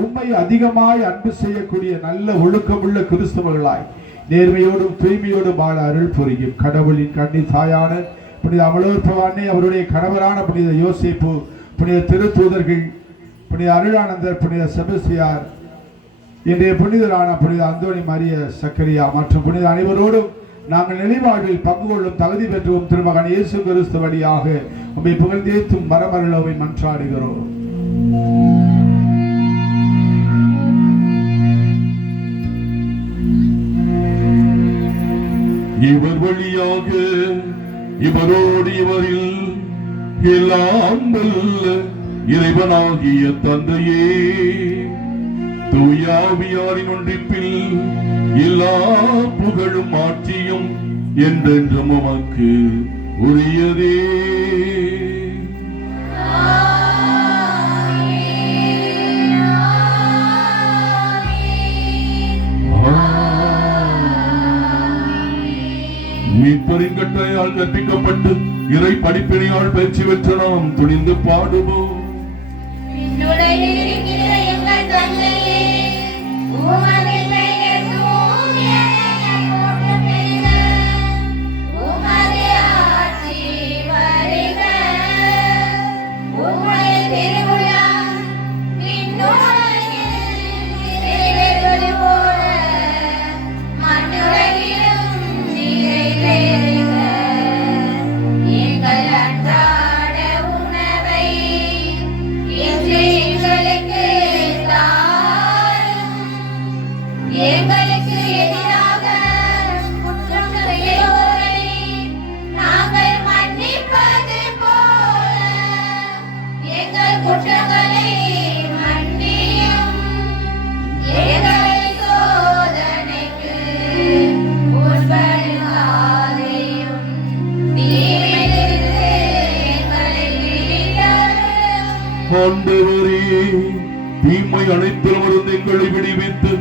உம்மை அதிகமாய் அன்பு செய்யக்கூடிய நல்ல ஒழுக்கமுள்ள கிறிஸ்தவர்களாய் நேர்மையோடும் தூய்மையோடும் வாழ அருள் புரியும். கடவுளின் கண்ணி தாயான புனித அமலோற்பவானே, அவருடைய கணவரான புனித யோசேப்பு, புனித திருத்தூதர்கள், புனித அருளானந்தர், புனித செபஸ்தியார், இன்றைய புனிதரான புனித அந்தோணி மரிய சக்கரியா மற்றும் புனித அனைவரோடும் நாங்கள் நிலைவாழ்வில் பங்கு கொள்ளும் தகுதி பெற்றுவோம். திருமகன் இயேசு கிறிஸ்து வழியாக உம்மை புகழ்ந்தேத்தும் மரமருளவை மன்றாடுகிறோம். இவர் வழியாக இவரோடு இவரில் எல்லாம் வல்ல இறைவனாகிய தந்தையே, தூயாவியாரின் ஒன்றிப்பில் எல்லா புகழும் ஆட்சியும் என்றென்றும் உமக்கு உரியதே. மீட்பரின் கட்டளையால் கற்பிக்கப்பட்டு இறை படிப்பினையால் பயிற்சி பெற்ற நாம் துணிந்து பாடுவோம். ஆண்டவரே, தீமை அனைத்திலும் எங்களை விடுவித்து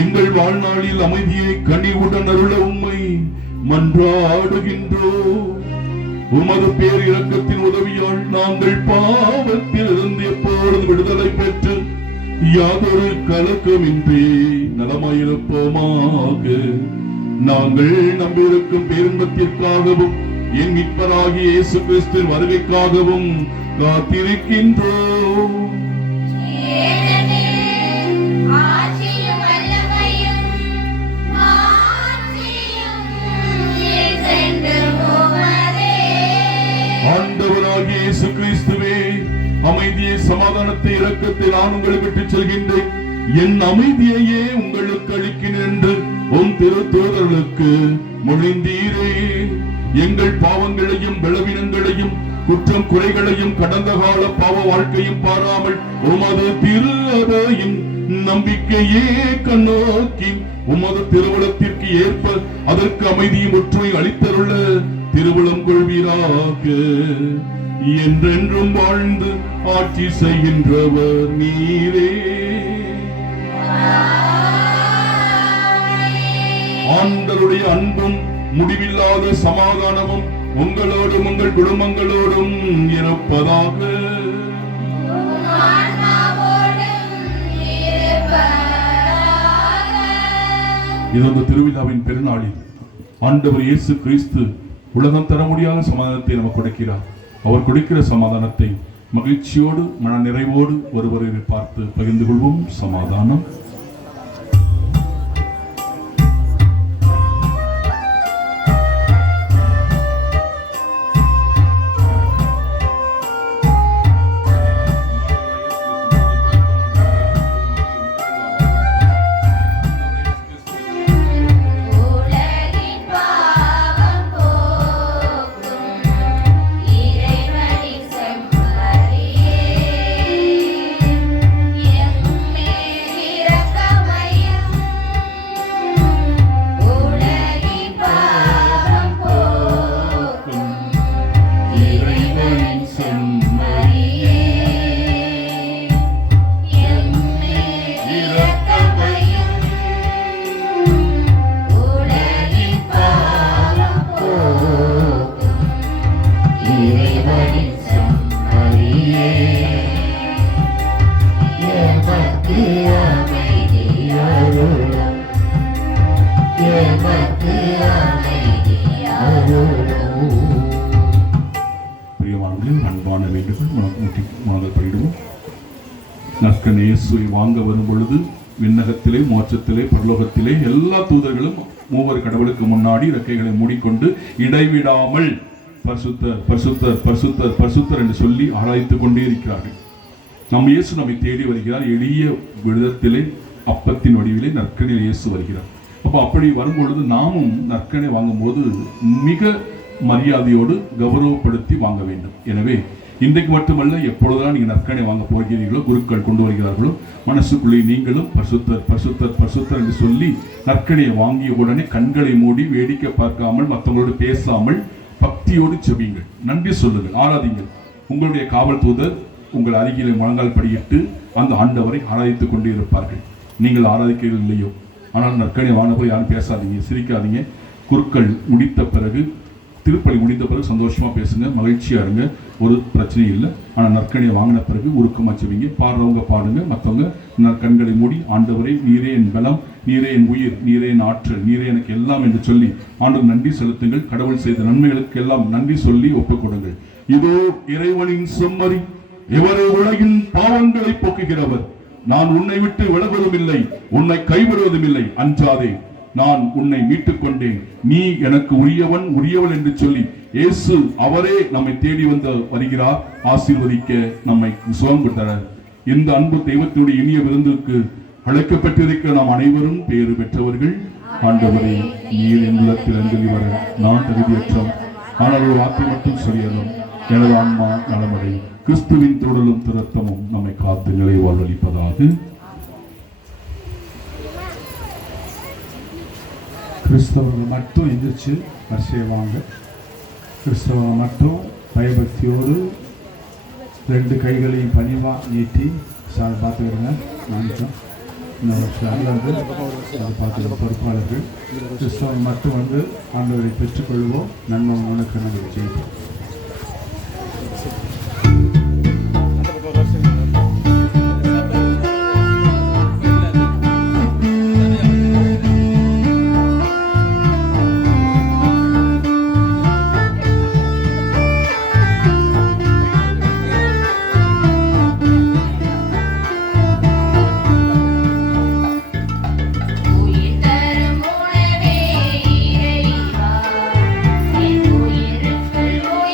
எங்கள் வாழ்நாளில் அமைதியை கனிவுடன் அருள உம்மை மன்றாடுகின்றோம். உமது பேர் இரக்கத்தின் உதவியால் நாங்கள் பாவத்தில் இருந்து எப்பொழுதும் விடுதலை பெற்று யாதொரு கலக்கமின்றி நலமாயிருப்போமாக. நாங்கள் நம்பியிருக்கும் பேரின்பத்திற்காகவும் என் மீட்பராகிய இயேசு கிறிஸ்துவின் வருகைக்காகவும் காத்திருக்கின்றோம். ஆண்டவராகிய இயேசு கிறிஸ்துவே, அமைதியை சமாதானத்தை இரக்கத்தை நான் உங்களுக்கு விட்டுச் செல்கின்றேன், என் அமைதியையே உங்களுக்கு அளிக்கிறேன் என்று உன் திருத்தூதர்களுக்கு மொழிந்தீரே. எங்கள் பாவங்களையும் பலவீனங்களையும் குற்றம் குறைகளையும் கடந்த கால பாவ வாழ்க்கையும் பாராமல் உமது திரு அறையின் நம்பிக்கையே கண்ணோக்கி உமது திருவுளத்திற்கு ஏற்ப அதற்கு அமைதியும் ஒற்றுமை அளித்தருள திருவுளம் கொள்வீராக. என்றென்றும் வாழ்ந்து ஆட்சி செய்கின்றவர் நீரே. ஆண்டவருடைய அன்பும் முடிவில்லாத சமாதானமும் உங்களோடும் உங்கள் குடும்பங்களோடும் இருப்பதாக. இது அந்த திருவிழாவின் பெருநாளில் ஆண்டவர் இயேசு கிறிஸ்து உலகம் தர முடியாத சமாதானத்தை நமக்கு கொடுக்கிறார். அவர் கொடுக்கிற சமாதானத்தை மகிழ்ச்சியோடு மன நிறைவோடு ஒருவரை பார்த்து பகிர்ந்து கொள்வோம். சமாதானம். அன்பான வேண்டுகோள் பயிடுவோம். நற்கனை இயேசுவை வாங்க வரும் பொழுது விண்ணகத்திலே மோட்சத்திலே பரலோகத்திலே எல்லா தூதர்களும் மூவர் கடவுளுக்கு முன்னாடி இறக்கைகளை மூடிக்கொண்டு இடைவிடாமல் பரிசுத்தர் பரிசுத்தர் பரிசுத்தர் பரிசுத்தர் என்று சொல்லி ஆராய்த்து கொண்டே இருக்கிறார்கள். நம் இயேசு நம்மை தேடி வருகிறார். எளிய விதத்திலே அப்பத்தின் வடிவிலே நற்கனை இயேசு வருகிறார். அப்போ அப்படி வரும்பொழுது நாமும் நற்கனை வாங்கும்போது மிக மரியாதையோடு கௌரவப்படுத்தி வாங்க வேண்டும். எனவே இன்றைக்கு மட்டுமல்ல, எப்பொழுதுதான் நீங்க நற்கனை வாங்க போகிறீர்களோ, குருக்கள் கொண்டு வருகிறார்களோ, மனசுக்குள்ளே நீங்களும் பரிசுத்தர் பரிசுத்தர் பரிசுத்தர் என்று சொல்லி நற்கனையை வாங்கிய உடனே கண்களை மூடி வேடிக்கை பார்க்காமல் மற்றவங்களோடு பேசாமல் பக்தியோடு செபியுங்கள், நன்றி சொல்லுங்கள், ஆராதிங்கள். உங்களுடைய காவல் தூதர் உங்கள் அருகிலே முழங்கால் படியிட்டு அந்த ஆண்டவரை ஆராதித்துக் கொண்டே இருப்பார்கள். நீங்கள் ஆராதிக்கிறீர்கள் இல்லையோ, ஆனால் நற்கனை வாங்க போய் யாரும் பேசாதீங்க, சிரிக்காதீங்க. குருக்கள் முடித்த பிறகு, திருப்பலி முடிந்த பிறகு சந்தோஷமா பேசுங்க, மகிழ்ச்சியா இருங்க, ஒரு பிரச்சனையும் இல்லை. ஆனால் நற்கனையை வாங்கின பிறகு உருக்கமா செவிங்க, பாடுறவங்க பாடுங்க, மற்றவங்க கண்களை மூடி ஆண்டவரை நீரே என் பலம், நீரே என் உயிர், நீரே என் ஆற்றல், நீரே எனக்கு எல்லாம் என்று சொல்லி ஆண்டவர் நன்றி செலுத்துங்கள். கடவுள் செய்த நன்மைகளுக்கு எல்லாம் நன்றி சொல்லி ஒப்புக் கொடுங்கள். இதோ இறைவனின் செம்மறி, இவரே உலகின் பாவங்களை போக்குகிறவர். நான் உன்னை விட்டு விலகுவதும் இல்லை, உன்னை கைவிடுவதும் இல்லை. அஞ்சாதே, நான் உன்னை மீட்டுக் கொண்டேன், நீ எனக்கு உரியவன் உரியவள் என்று சொல்லி இயேசு அவரே நம்மை தேடி வருகிறார். ஆசீர்வதிக்க, நம்மை சுகம் கொடுத்தார். இந்த அன்பு தெய்வத்தினுடைய இனிய விருந்துக்கு அழைக்கப்பட்டிருக்கிற நாம் அனைவரும் பேறு பெற்றவர்கள். ஆண்டவரே, நீர் என் உள்ளத்தில் அஞ்சலி வர நான் தகுதியற்றோம், ஆனால் ஒரு வார்த்தை மட்டும் சொல்லியதும் எனது ஆன்மா நலமடை. கிறிஸ்துவின் தொடரும் திருத்தமும் நம்மை காத்து நிலை வாழ்வளிப்பதாக. கிறிஸ்தவர்கள் மட்டும் எந்திரிச்சு வரிசையை வாங்க. கிறிஸ்தவர்கள் மட்டும் பயபக்தியோடு ரெண்டு கைகளையும் பணிவாக நீட்டி சார் பார்த்துக்கிறேங்க. நானும் இந்த வருஷம் அல்லாது அதை பார்த்துக்கிற பொறுப்பாளர்கள் கிறிஸ்தவர்கள் மட்டும் வந்து ஆண்டவரை பெற்றுக்கொள்வோம். நன்மை உனக்கு நாங்கள் செய்வோம். உயிருக்கு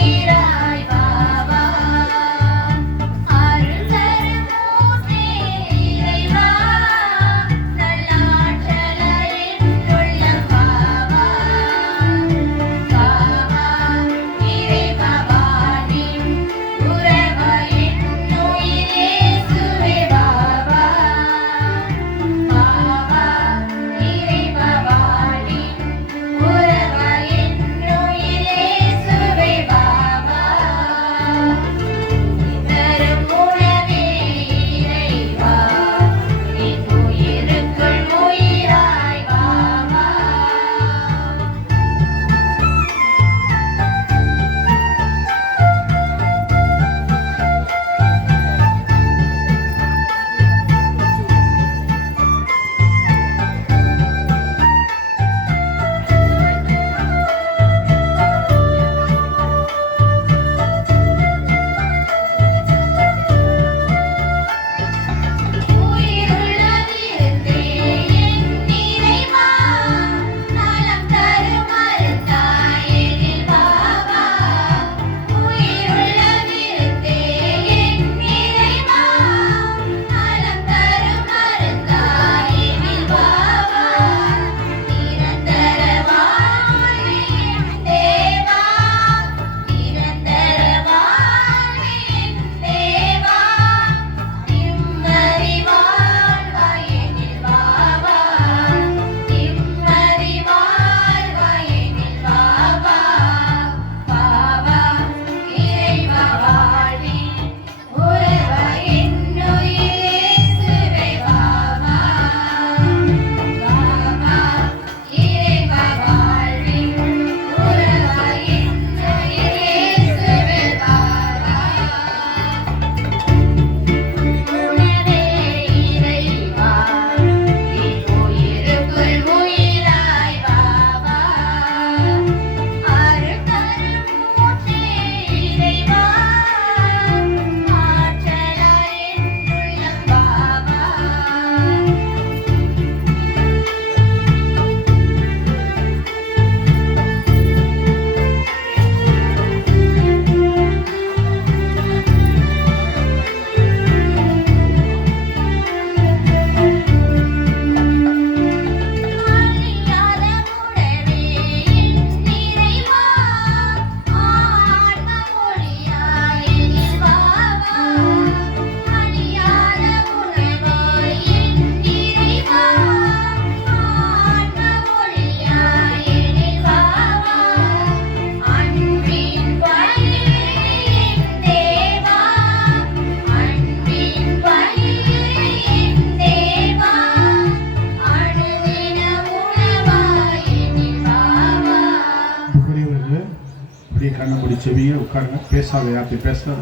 செவிங்க, உட்காருங்க. பேசாத, யார்கிட்டையும் பேசாத.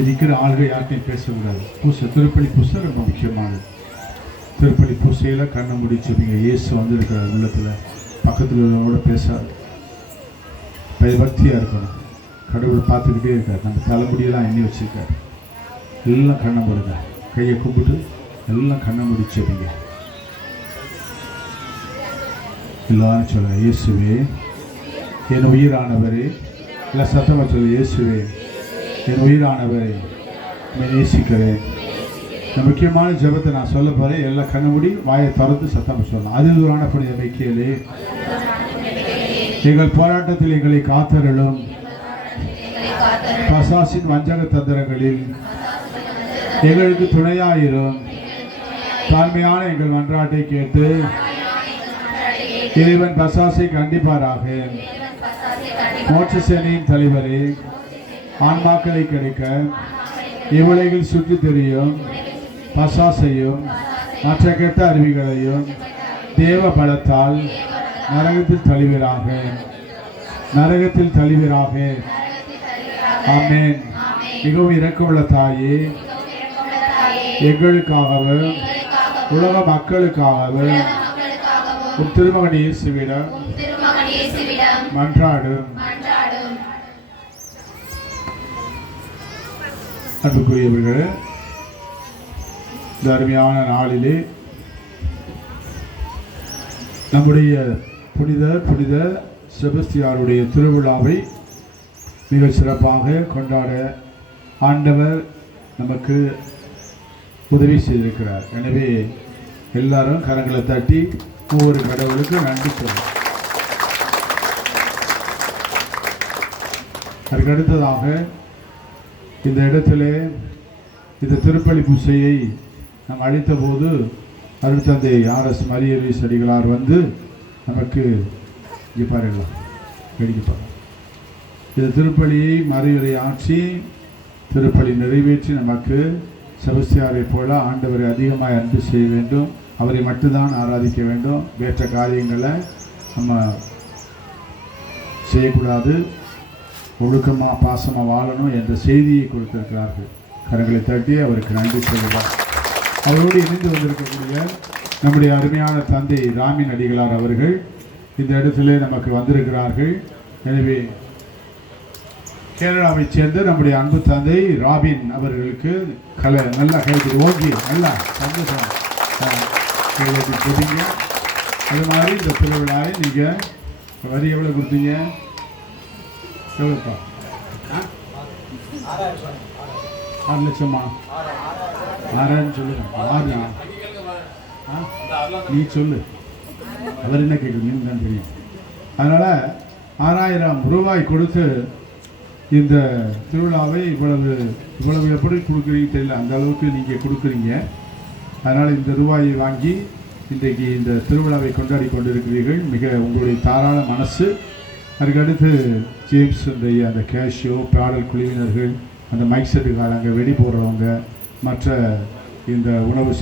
இருக்கிற ஆள்கள் யார்கிட்டையும் பேசக்கூடாது. பூசை, திருப்பலி பூசை ரொம்ப முக்கியமானது. திருப்பலி பூசையில் கண்ணை மூடி செவிங்க. இயேசு வந்திருக்கிற உள்ளத்தில் பக்கத்தில் உள்ளவங்களோட பேசாது. பயபக்தியாக இருக்கணும். கடவுளை பார்த்துக்கிட்டே இருக்கார். நம்ம தலைமுடியெல்லாம் எண்ணி வச்சுருக்கார். எல்லாம் கண்ணை மூடுங்க. கையை கும்பிட்டு எல்லாம் கண்ணை மூடி செவிங்க. எல்லாரும் சொல்ல, இயேசுவே என் உயிரானவரே. இல்லை சத்தமாக சொல்ல, இயேசுவே என் உயிரானவரே, நேசிக்கிறேன். இந்த முக்கியமான ஜெபத்தை நான் சொல்ல போகிறேன். எல்லாம் கண்ண மூடி வாயை திறந்து சத்தமாக சொல்லலாம். அதிதூரான புனித மைக்கேலே, எங்கள் போராட்டத்தில் எங்களை காத்தருளும். பசாசின் வஞ்சக தந்திரங்களில் எங்களுக்கு துணையாயிரும். தாழ்மையான எங்கள் மன்றாட்டை கேட்டு இறைவன் பசாசை கண்டிப்பாராக. மோட்சசேனையின் தலைவரே, ஆன்மாக்களை கிடைக்க இவ்வுலகில் சுற்றி தெரியும் பசாசையும் மற்ற கெட்ட அருவிகளையும் தேவ பலத்தால் நரகத்தில் தழுவீராக. நரகத்தில் தழுவீராக. ஆமென். மிகவும் இரக்கமுள்ள தாயே, எங்களுக்காகவும் உலக மக்களுக்காகவும் திருமகன் இயேசுவிடம் மன்றாடும். அன்புக்குரியவர்களே, இந்த அருமையான நாளிலே நம்முடைய புனித செபஸ்தியாருடைய திருவிழாவை மிக சிறப்பாக கொண்டாட ஆண்டவர் நமக்கு உதவி செய்திருக்கிறார். எனவே எல்லாரும் கரங்களை தட்டி ஒவ்வொரு கடவுளுக்கு நன்றி சொல்லுங்கள். அதுக்கடுத்ததாக இந்த இடத்திலே இந்த திருப்பலி பூசையை நாம் அளித்த போது அருட்தந்தை ஆர்.எஸ். மரியலூயிஸ் அடிகளார் வந்து நமக்கு இங்கே பாருங்களா வேடிக்கை பாருங்கள். இந்த திருப்பலியை மறையுரை ஆற்றி திருப்பலி நிறைவேற்றி நமக்கு செபஸ்தியாரை போல ஆண்டவரை அதிகமாக அன்பு செய்ய வேண்டும், அவரை மட்டும்தான் ஆராதிக்க வேண்டும், வேற்ற காரியங்களை நம்ம செய்யக்கூடாது, ஒழுக்கமாக பாசமாக வாழணும் என்ற செய்தியை கொடுத்திருக்கிறார்கள். கரங்களை தட்டி அவருக்கு நன்றி சொல்கிறார். அவரோடு இணைந்து வந்திருக்கக்கூடிய நம்முடைய அருமையான தந்தை ராமின் அடிகளார் அவர்கள் இந்த இடத்திலே நமக்கு வந்திருக்கிறார்கள். எனவே கேரளாவைச் சேர்ந்த நம்முடைய அன்பு தந்தை ராபின் அவர்களுக்கு நல்லா கைது ஓங்கி நல்லா சந்தோஷம் கைது கொடுத்தீங்க. அது மாதிரி இந்த திருவிழாவை நீங்கள் வரி எவ்வளோ கொடுத்தீங்க? எவ்வளோப்பா? 6 லட்சமா? 6 சொல்லுங்க. 6 நீ சொல்லு, அவர் என்ன கேட்குறீங்கன்னு தான் தெரியும். அதனால் 6000 ரூபாய் கொடுத்து இந்த திருவிழாவை இவ்வளவு எப்படி கொடுக்குறீங்க தெரியல, அந்த அளவுக்கு நீங்கள் கொடுக்குறீங்க. அதனால் இந்த ரூபாயை வாங்கி இன்றைக்கு இந்த திருவிழாவை கொண்டாடி கொண்டிருக்கிறீர்கள். மிக உங்களுடைய தாராள மனசு. அதுக்கடுத்து ஜேம்ஸ் அந்த கேஷியோ பாடல் குழுவினர்கள், அந்த மைக் செட்டுக்காரங்க, வெடி போடுறவங்க, மற்ற இந்த உணவு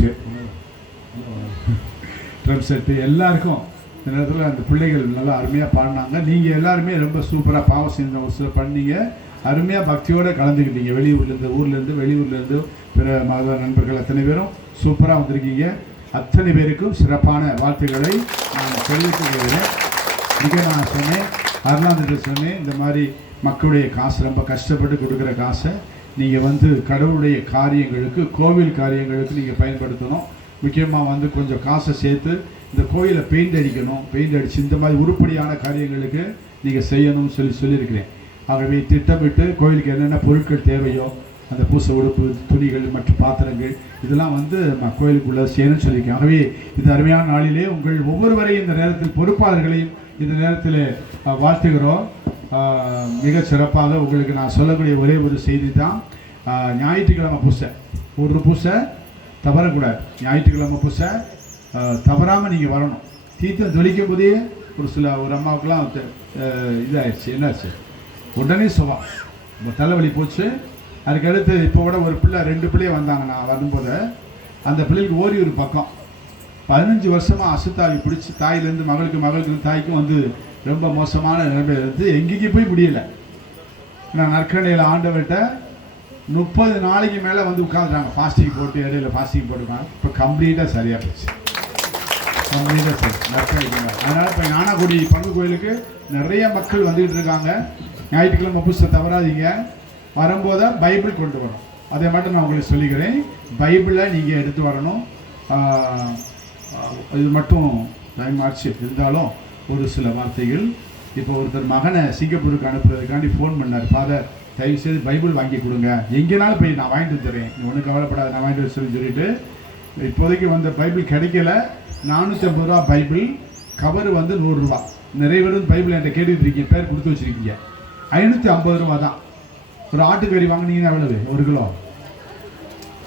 ட்ரம் செட்டு எல்லாருக்கும் இந்த நேரத்தில் அந்த பிள்ளைகள் நல்லா அருமையாக பாடினாங்க. நீங்கள் எல்லாருமே ரொம்ப சூப்பராக பாவம் செஞ்ச ஒரு சில பண்ணீங்க. அருமையாக பக்தியோடு கலந்துக்கிட்டீங்க. வெளியூர்லேருந்து, ஊர்லேருந்து, வெளியூர்லேருந்து பிற மத நண்பர்கள் அத்தனை பேரும் சூப்பராக வந்திருக்கீங்க. அத்தனை பேருக்கும் சிறப்பான வாழ்த்துக்களை நான் தெரிவித்துக்கிறேன். மிக நான் சொன்னேன், அருளாந்திட்ட சொன்னேன், இந்த மாதிரி மக்களுடைய காசு ரொம்ப கஷ்டப்பட்டு கொடுக்குற காசை நீங்கள் வந்து கடவுளுடைய காரியங்களுக்கு, கோவில் காரியங்களுக்கு நீங்கள் பயன்படுத்தணும். முக்கியமாக வந்து கொஞ்சம் காசை சேர்த்து இந்த கோயிலை பெயிண்ட் அடிக்கணும், பெயிண்ட் அடித்து இந்த மாதிரி உருப்படியான காரியங்களுக்கு நீங்கள் செய்யணும்னு சொல்லியிருக்கிறேன். ஆகவே திட்டமிட்டு கோயிலுக்கு என்னென்ன பொருட்கள் தேவையோ அந்த பூசை உடுப்பு, துணிகள், மற்ற பாத்திரங்கள் இதெல்லாம் வந்து நான் கோயிலுக்குள்ளே செய்யணும்னு சொல்லியிருக்கேன். ஆகவே இந்த அருமையான நாளிலே உங்கள் ஒவ்வொருவரையும் இந்த நேரத்தில் பொறுப்பாளர்களையும் இந்த நேரத்தில் வாழ்த்துகிறோம். மிக சிறப்பாக உங்களுக்கு நான் சொல்லக்கூடிய ஒரே ஒரு செய்தி தான், ஞாயிற்றுக்கிழமை பூசை, ஒரு பூசை தவறக்கூடாது. ஞாயிற்றுக்கிழமை பூசை தவறாமல் நீங்கள் வரணும். தீர்த்தம் தொளிக்கும் போதே ஒரு அம்மாவுக்கெல்லாம் இதாகிடுச்சு. என்னாச்சு? உடனே சுவா தலைவலி போச்சு. அதுக்கடுத்து இப்போ கூட ஒரு பிள்ளை 2 பிள்ளைய வந்தாங்க. நான் வரும்போது அந்த பிள்ளைக்கு ஓரியூர் பக்கம் 15 வருஷமாக அசுத்தாவி பிடிச்சி தாயிலேருந்து மகளுக்கு, மகளுக்கு தாய்க்கும் வந்து ரொம்ப மோசமான நிலைமையில இருந்து எங்கேயும் போய் முடியல. நான் நற்கண்டையில் ஆண்டவர்கிட்ட 30 நாளைக்கு மேலே வந்து உட்காந்துட்டாங்க, ஃபாஸ்டிங் போட்டு இடையில ஃபாஸ்டிங் போட்டுருக்காங்க. இப்போ கம்ப்ளீட்டாக சரியாக போச்சு, கம்ப்ளீட்டாக சரி நற்கண்டைக்கு. அதனால் இப்போ ஞானகுடி பங்கு கோயிலுக்கு நிறைய மக்கள் வந்துகிட்டு இருக்காங்க. ஞாயிற்றுக்கிழமை புதுசை தவறாதீங்க. வரும்போது பைபிள் கொண்டு வரணும், அதை மட்டும் நான் உங்களுக்கு சொல்லிக்கிறேன். பைபிளை நீங்கள் எடுத்து வரணும். இது மட்டும் டைம் ஆச்சு இருந்தாலும் ஒரு சில வார்த்தைகள். இப்போ ஒருத்தர் மகனை சிங்கப்பூருக்கு அனுப்புறதுக்காண்டி ஃபோன் பண்ணார். ஃபாதர் தயவுசெய்து பைபிள் வாங்கி கொடுங்க, எங்கேனாலும் போய் நான் வாங்கிட்டு வந்துடுறேன், நீ ஒன்றும் கவலைப்படாத, நான் வாங்கிட்டு வச்சு சொல்லிட்டு இப்போதைக்கு வந்த பைபிள் கிடைக்கல. 450 ரூபா பைபிள், கவர் வந்து 100 ரூபா. நிறைய பேர் பைபிள் என்கிட்ட கேட்டுட்டு இருக்கீங்க, பேர் கொடுத்து வச்சுருக்கீங்க. 550 ரூபா தான். ஒரு ஆட்டுக்கறி வாங்கினீங்கன்னா எவ்வளவு? 1 கிலோ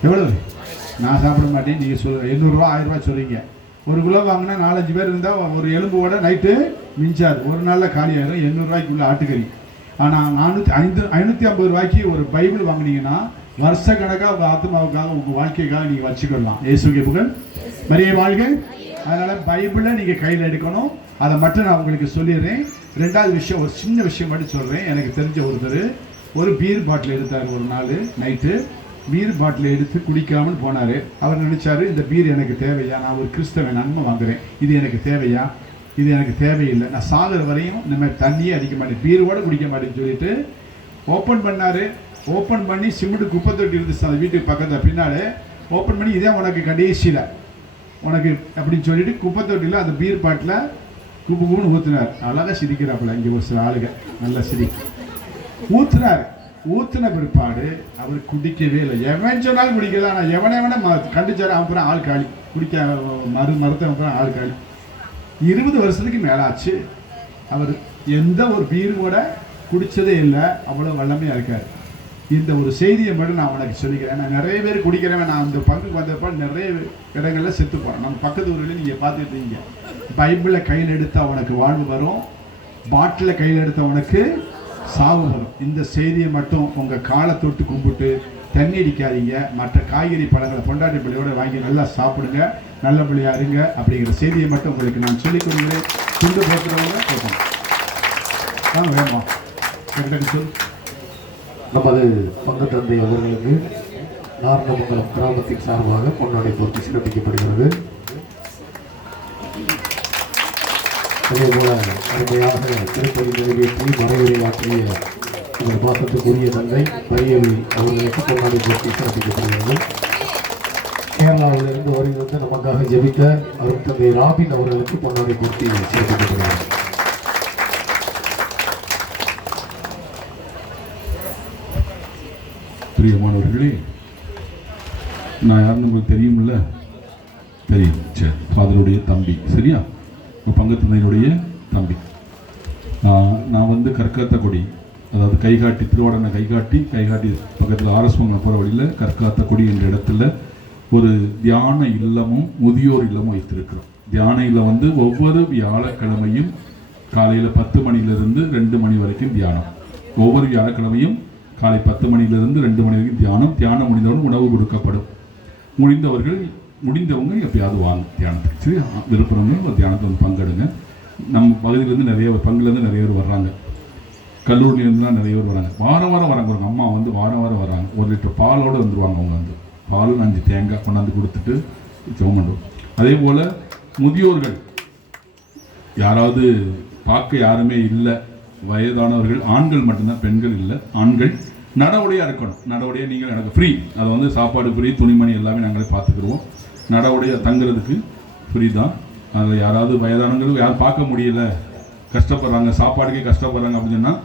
எவ்வளவு? நான் சாப்பிட மாட்டேன், நீங்கள் சொல் 800 ரூபா 1000 ரூபா சொல்கிறீங்க. 1 கிலோ வாங்கினா 4-5 பேர் இருந்தால் ஒரு எலும்போட நைட்டு மிஞ்சாது, ஒரு நாளில் காலி ஆயிடும். 800 ரூபாய்க்குள்ள ஆட்டுக்கறி. ஆனால் 550 ரூபாய்க்கு ஒரு பைபிள் வாங்கினீங்கன்னா வருஷ கணக்காக உங்கள் ஆத்மாவுக்காக உங்கள் வாழ்க்கைக்காக நீங்கள் வச்சுக்கலாம். இயேசுவின் புகழ், மரியே வாழ்க. அதனால் பைபிளை நீங்கள் கையில் எடுக்கணும். அதை மட்டும் நான் உங்களுக்கு சொல்லிடுறேன். 2வது விஷயம், ஒரு சின்ன விஷயம் மட்டும் சொல்கிறேன். எனக்கு தெரிஞ்ச ஒருத்தர் ஒரு பீர் பாட்டில் எடுத்தார். ஒரு நாள் நைட்டு பீர் பாட்டில் எடுத்து குடிக்காமல் போனார். அவர் நினச்சாரு, இந்த பீர் எனக்கு தேவையா, நான் ஒரு கிறிஸ்தவன் நன்மை வாங்குறேன், இது எனக்கு தேவையா, இது எனக்கு தேவையில்லை, நான் சாகுற வரையும் நம்ம தண்ணியே அடிக்க மாட்டேன், பீரோட குடிக்க மாட்டேன்னு சொல்லிட்டு ஓப்பன் பண்ணார். ஓப்பன் பண்ணி சிமெண்ட் குப்பை தொட்டி இருந்துச்சு அந்த வீட்டுக்கு பக்கத்தில் பின்னாடி. ஓப்பன் பண்ணி இதே உனக்கு கடைசியில் உனக்கு அப்படின்னு சொல்லிட்டு குப்பை தொட்டியில் அந்த பீர் பாட்டில் குப்புன்னு ஊற்றுனார். அழகாக சிரிக்கிறாப்புல இங்கே ஒரு சில ஆளுங்க நல்லா ஊற்றுனார். ஊற்றின பிற்பாடு அவர் குடிக்கவே இல்லை. எவன் சொன்னாலும் குடிக்கல. ஆனால் எவனை கண்டிச்சாரு, அவன் அப்புறம் ஆள் காலி, குடிக்க மருத்துவம் அப்புறம் ஆள் காலி. 20 வருஷத்துக்கு மேலாச்சு. அவர் எந்த ஒரு பீரோட குடித்ததே இல்லை, அவ்வளோ வல்லமையாக இருக்கார். இந்த ஒரு செய்தியை மட்டும் நான் உனக்கு சொல்லிக்கிறேன். நான் நிறைய பேர் குடிக்கிறவன். நான் அந்த பங்குக்கு வந்தப்போ நிறைய இடங்களில் செத்து போகிறேன். நம்ம பக்கத்து ஊரில் நீங்கள் பார்த்துருக்கீங்க. பைபிளை கையில் எடுத்தால் உனக்கு வாழ்வு வரும், பாட்டிலை கையில் எடுத்தால் உனக்கு சாவு வரும். இந்த செய்தியை மட்டும் உங்கள் காலை தொட்டு கும்பிட்டு தண்ணி அடிக்காதீங்க. மற்ற காய்கறி பழங்களை பொண்டாட்டி பிள்ளையோடு வாங்கி நல்லா சாப்பிடுங்க, நல்லபடியாக இருங்க. அப்படிங்கிற செய்தியை மட்டும் உங்களுக்கு நான் சொல்லிக் கொடுக்குறேன். துண்டு போட்டுறவங்க கேட்கணும். வாங்க வேமா சொல். நமது பங்கு தந்தை அவர்களுக்கு நாரணமங்கலம் கிராமத்தின் சார்பாக பொன்னாடை போட்டி சிறப்பிக்கப்படுகிறது. அதேபோல அருமையாக திருப்பதி நிறைவேற்றி மறைவுரை ஆற்றிய இந்த மாதத்துக்குரிய தந்தை பையவி அவர்களுக்கு பொன்னாடை போட்டி சிறப்பிக்கப்படுகிறது. கேரளாவிலிருந்து வருகிறது நமக்காக ஜெபித்த அருள் தந்தை ராபின் அவர்களுக்கு பொன்னாடை போட்டி சிறப்பிக்கப்படுகிறது. பிரியமானவர்களே, நான் யாருன்னு உங்களுக்கு தெரியும்ல? தெரியும். சரி, ஃபாதருடைய தம்பி, சரியா? பங்கு தந்தையினுடைய தம்பி. நான் வந்து கற்காத்த கொடி, அதாவது கைகாட்டி, திருவாடனை கைகாட்டி பக்கத்தில் ஆர்எஸ்மங்கலம் போகிற வழியில் கற்காத்த கொடி என்ற இடத்துல ஒரு தியான இல்லமும் முதியோர் இல்லமும் வைத்திருக்கிறோம். தியான இல்லம் வந்து ஒவ்வொரு வியாழக்கிழமையும் காலையில் 10 மணியிலிருந்து 2 மணி வரைக்கும் தியானம். ஒவ்வொரு வியாழக்கிழமையும் காலை 10 மணியிலிருந்து 2 மணி வரைக்கும் தியானம் முடிந்தவுடன் உணவு கொடுக்கப்படும். முடிந்தவங்க எப்பயாவது வாங்க தியானத்துக்கு, சரி? விருப்பவங்க தியானத்தை வந்து பங்கெடுங்க. நம்ம பகுதியிலேருந்து பங்குலேருந்து நிறைய பேர் வர்றாங்க, கல்லூரியிலேருந்துலாம் நிறைய பேர் வராங்க. வாரம் வராங்க. ஒரு அம்மா வந்து வாரம் வராங்க. 1 லிட்டர் பாலோடு வந்துடுவாங்க. அவங்க வந்து பால் 5 தேங்காய் கொண்டாந்து கொடுத்துட்டு ஜெபம் பண்ணுவோம். அதே போல் முதியோர்கள் யாராவது பார்க்க யாருமே இல்லை, வயதானவர்கள், ஆண்கள் மட்டும்தான், பெண்கள் இல்லை, ஆண்கள் நடவுடையாக இருக்கணும். நடவுடைய நீங்கள் எனக்கு ஃப்ரீ, அதை வந்து சாப்பாடு ஃப்ரீ, துணிமணி எல்லாமே நாங்களே பார்த்துக்குருவோம். நடவுடைய தங்குறதுக்கு ஃப்ரீ தான். அதில் யாராவது வயதானவங்களும் யாரும் பார்க்க முடியல, கஷ்டப்படுறாங்க, சாப்பாடுக்கே கஷ்டப்படுறாங்க அப்படின்னு சொன்னால்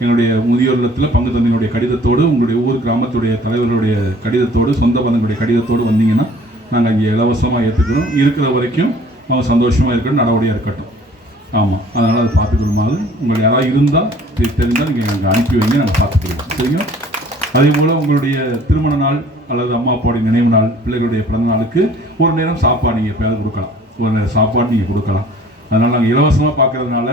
எங்களுடைய முதியோர் இல்லத்தில் பங்கு தந்தையினுடைய கடிதத்தோடு, உங்களுடைய ஊர் கிராமத்துடைய தலைவர்களுடைய கடிதத்தோடு, சொந்த பந்தங்களுடைய கடிதத்தோடு வந்தீங்கன்னா நாங்கள் இங்கே இலவசமாக ஏற்றுக்கிறோம். இருக்கிற வரைக்கும் அவங்க சந்தோஷமாக இருக்கட்டும், நடவடிக்கையாக இருக்கட்டும். ஆமாம், அதனால் அதை பார்த்துக்கணுமாது உங்களுக்கு யாராவது இருந்தால் தெரிந்தால் நீங்கள் எங்களுக்கு அனுப்பி வைங்க, நாங்கள் பார்த்துக்கிறோம், சரிங்க? அதே போல் உங்களுடைய திருமண நாள் அல்லது அம்மா அப்பாவுடைய நினைவு நாள், பிள்ளைகளுடைய பிறந்த நாளுக்கு ஒரு நேரம் சாப்பாடு நீங்கள் எப்போயாவது கொடுக்கலாம், ஒரு நேரம் சாப்பாடு நீங்கள் கொடுக்கலாம். அதனால் நாங்கள் இலவசமாக பார்க்கறதுனால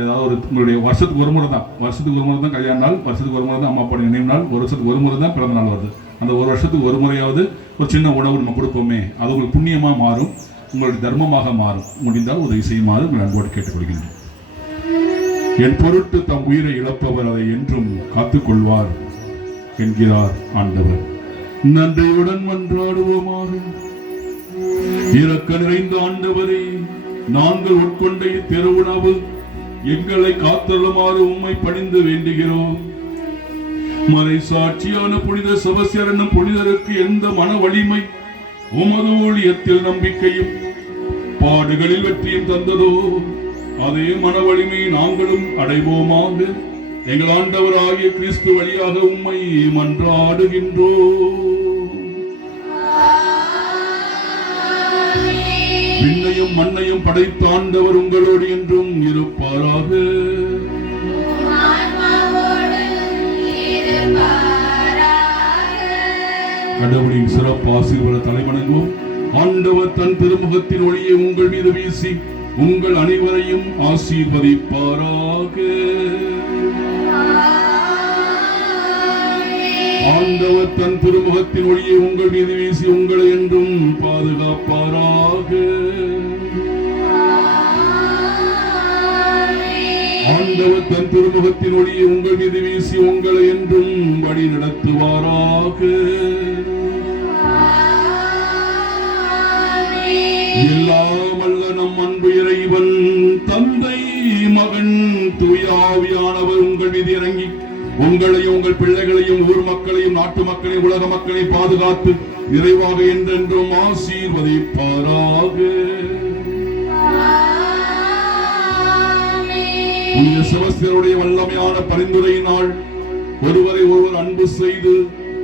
ஏதாவது ஒரு உங்களுடைய வருஷத்துக்கு ஒரு முறை தான் கல்யாண நாள், வருஷத்துக்கு ஒரு முறை தான் அம்மா அப்பாவுடைய நினைவு நாள், ஒரு வருஷத்துக்கு ஒரு முறை தான் பிறந்த நாள் வருது. அந்த ஒரு வருஷத்துக்கு ஒரு முறையாவது ஒரு சின்ன உணவு நம்ம கொடுப்போமே, அது உங்களுக்கு புண்ணியமாக மாறும், உங்களுடைய தர்மமாக மாறும். முடிந்தால் ஒரு செய்யுமாறு உங்கள் அன்போடு கேட்டுக்கொள்கின்றேன். என் பொருட்டு தம் உயிரை இழப்பவர் அதை என்றும் காத்துக்கொள்வார் என்கிறார் ஆண்டவர். நன்றியுடன் மன்றாடுவோமாக. இரக்க நிறைந்த ஆண்டவரே, நாங்கள் உட்கொண்ட திருவுணவு எங்களை காத்தருளுமாறு உம்மை பணிந்து வேண்டுகிறோம். மறை சாட்சியான புனித செபஸ்தியார் என்னும் புனிதருக்கு எந்த மன வலிமை உமது ஊழியத்தில் நம்பிக்கையும் பாடுகளில் வெற்றியும் தந்ததோ, அதே மன வலிமை நாங்களும் அடைவோமாக. எங்கள் ஆண்டவராகிய கிறிஸ்து வழியாக உம்மை மன்றாடுகின்றோம். விண்ணையும் மண்ணையும் படைத்த ஆண்டவர் உங்களோடு என்றும் இருப்பாராக. கடவுளின் சிறப்பு ஆசீர்வாத தலைவணங்குவோம். ஆண்டவர் தன் திருமுகத்தின் ஒளியை உங்கள் மீது வீசி உங்கள் அனைவரையும் ஆசீர்வதிப்பாராக. ஆண்டவர் தன் திருமுகத்தின் ஒளியை உங்கள் மீது வீசி உங்களை என்றும் பாதுகாப்பாராக. ஆண்டவர் தன் திருமுகத்தின் ஒளியை உங்கள் மீது வீசி உங்களை என்றும் வழி நடத்துவாராக. எல்லாம் அல்ல நம் அன்பு இறைவன் தந்தை மகன் தூயாவியானவர் உங்கள் மீது இறங்கி உங்களையும் உங்கள் பிள்ளைகளையும் ஊர் மக்களையும் நாட்டு மக்களையும் உலக மக்களையும் பாதுகாத்து நிறைவாக என்றென்றும் ஆசீர்வதிப்பாராக. புனித செபஸ்தியாருடைய வல்லமையான பரிந்துரையினால் ஒருவரை ஒருவர் அன்பு செய்து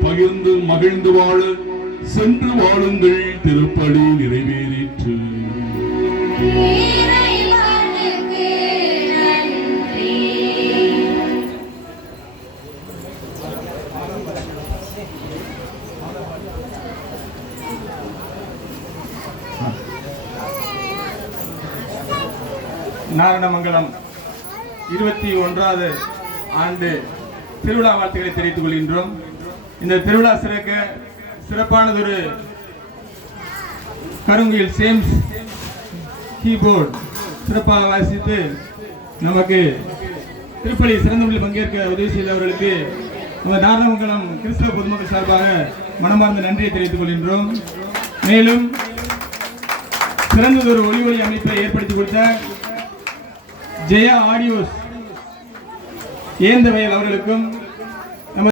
பகிர்ந்து மகிழ்ந்து வாழ சென்று வாழுங்கள். திருப்பலி நிறைவேறிற்று. நாரணமங்கலம் 21வது ஆண்டு திருவிழா வாழ்த்துக்களை தெரிவித்துக் கொள்கின்றோம். இந்த திருவிழா சிறப்பானதொரு கருங்குயில் சேம்ஸ் கீபோர்ட் சிறப்பாக வாசித்து நமக்கு திருப்பலி சிறந்த முறையில் பங்கேற்க உதவி செய்தவர்களுக்கு நாரணமங்கலம் கிறிஸ்தவ பொதுமக்கள் சார்பாக மனமார்ந்த நன்றியை தெரிவித்துக் கொள்கின்றோம். மேலும் சிறந்ததொரு ஒளி அமைப்பை ஏற்படுத்தி கொடுத்த ஜெயா ஆடியோஸ் ஏந்தவயல் அவர்களுக்கும்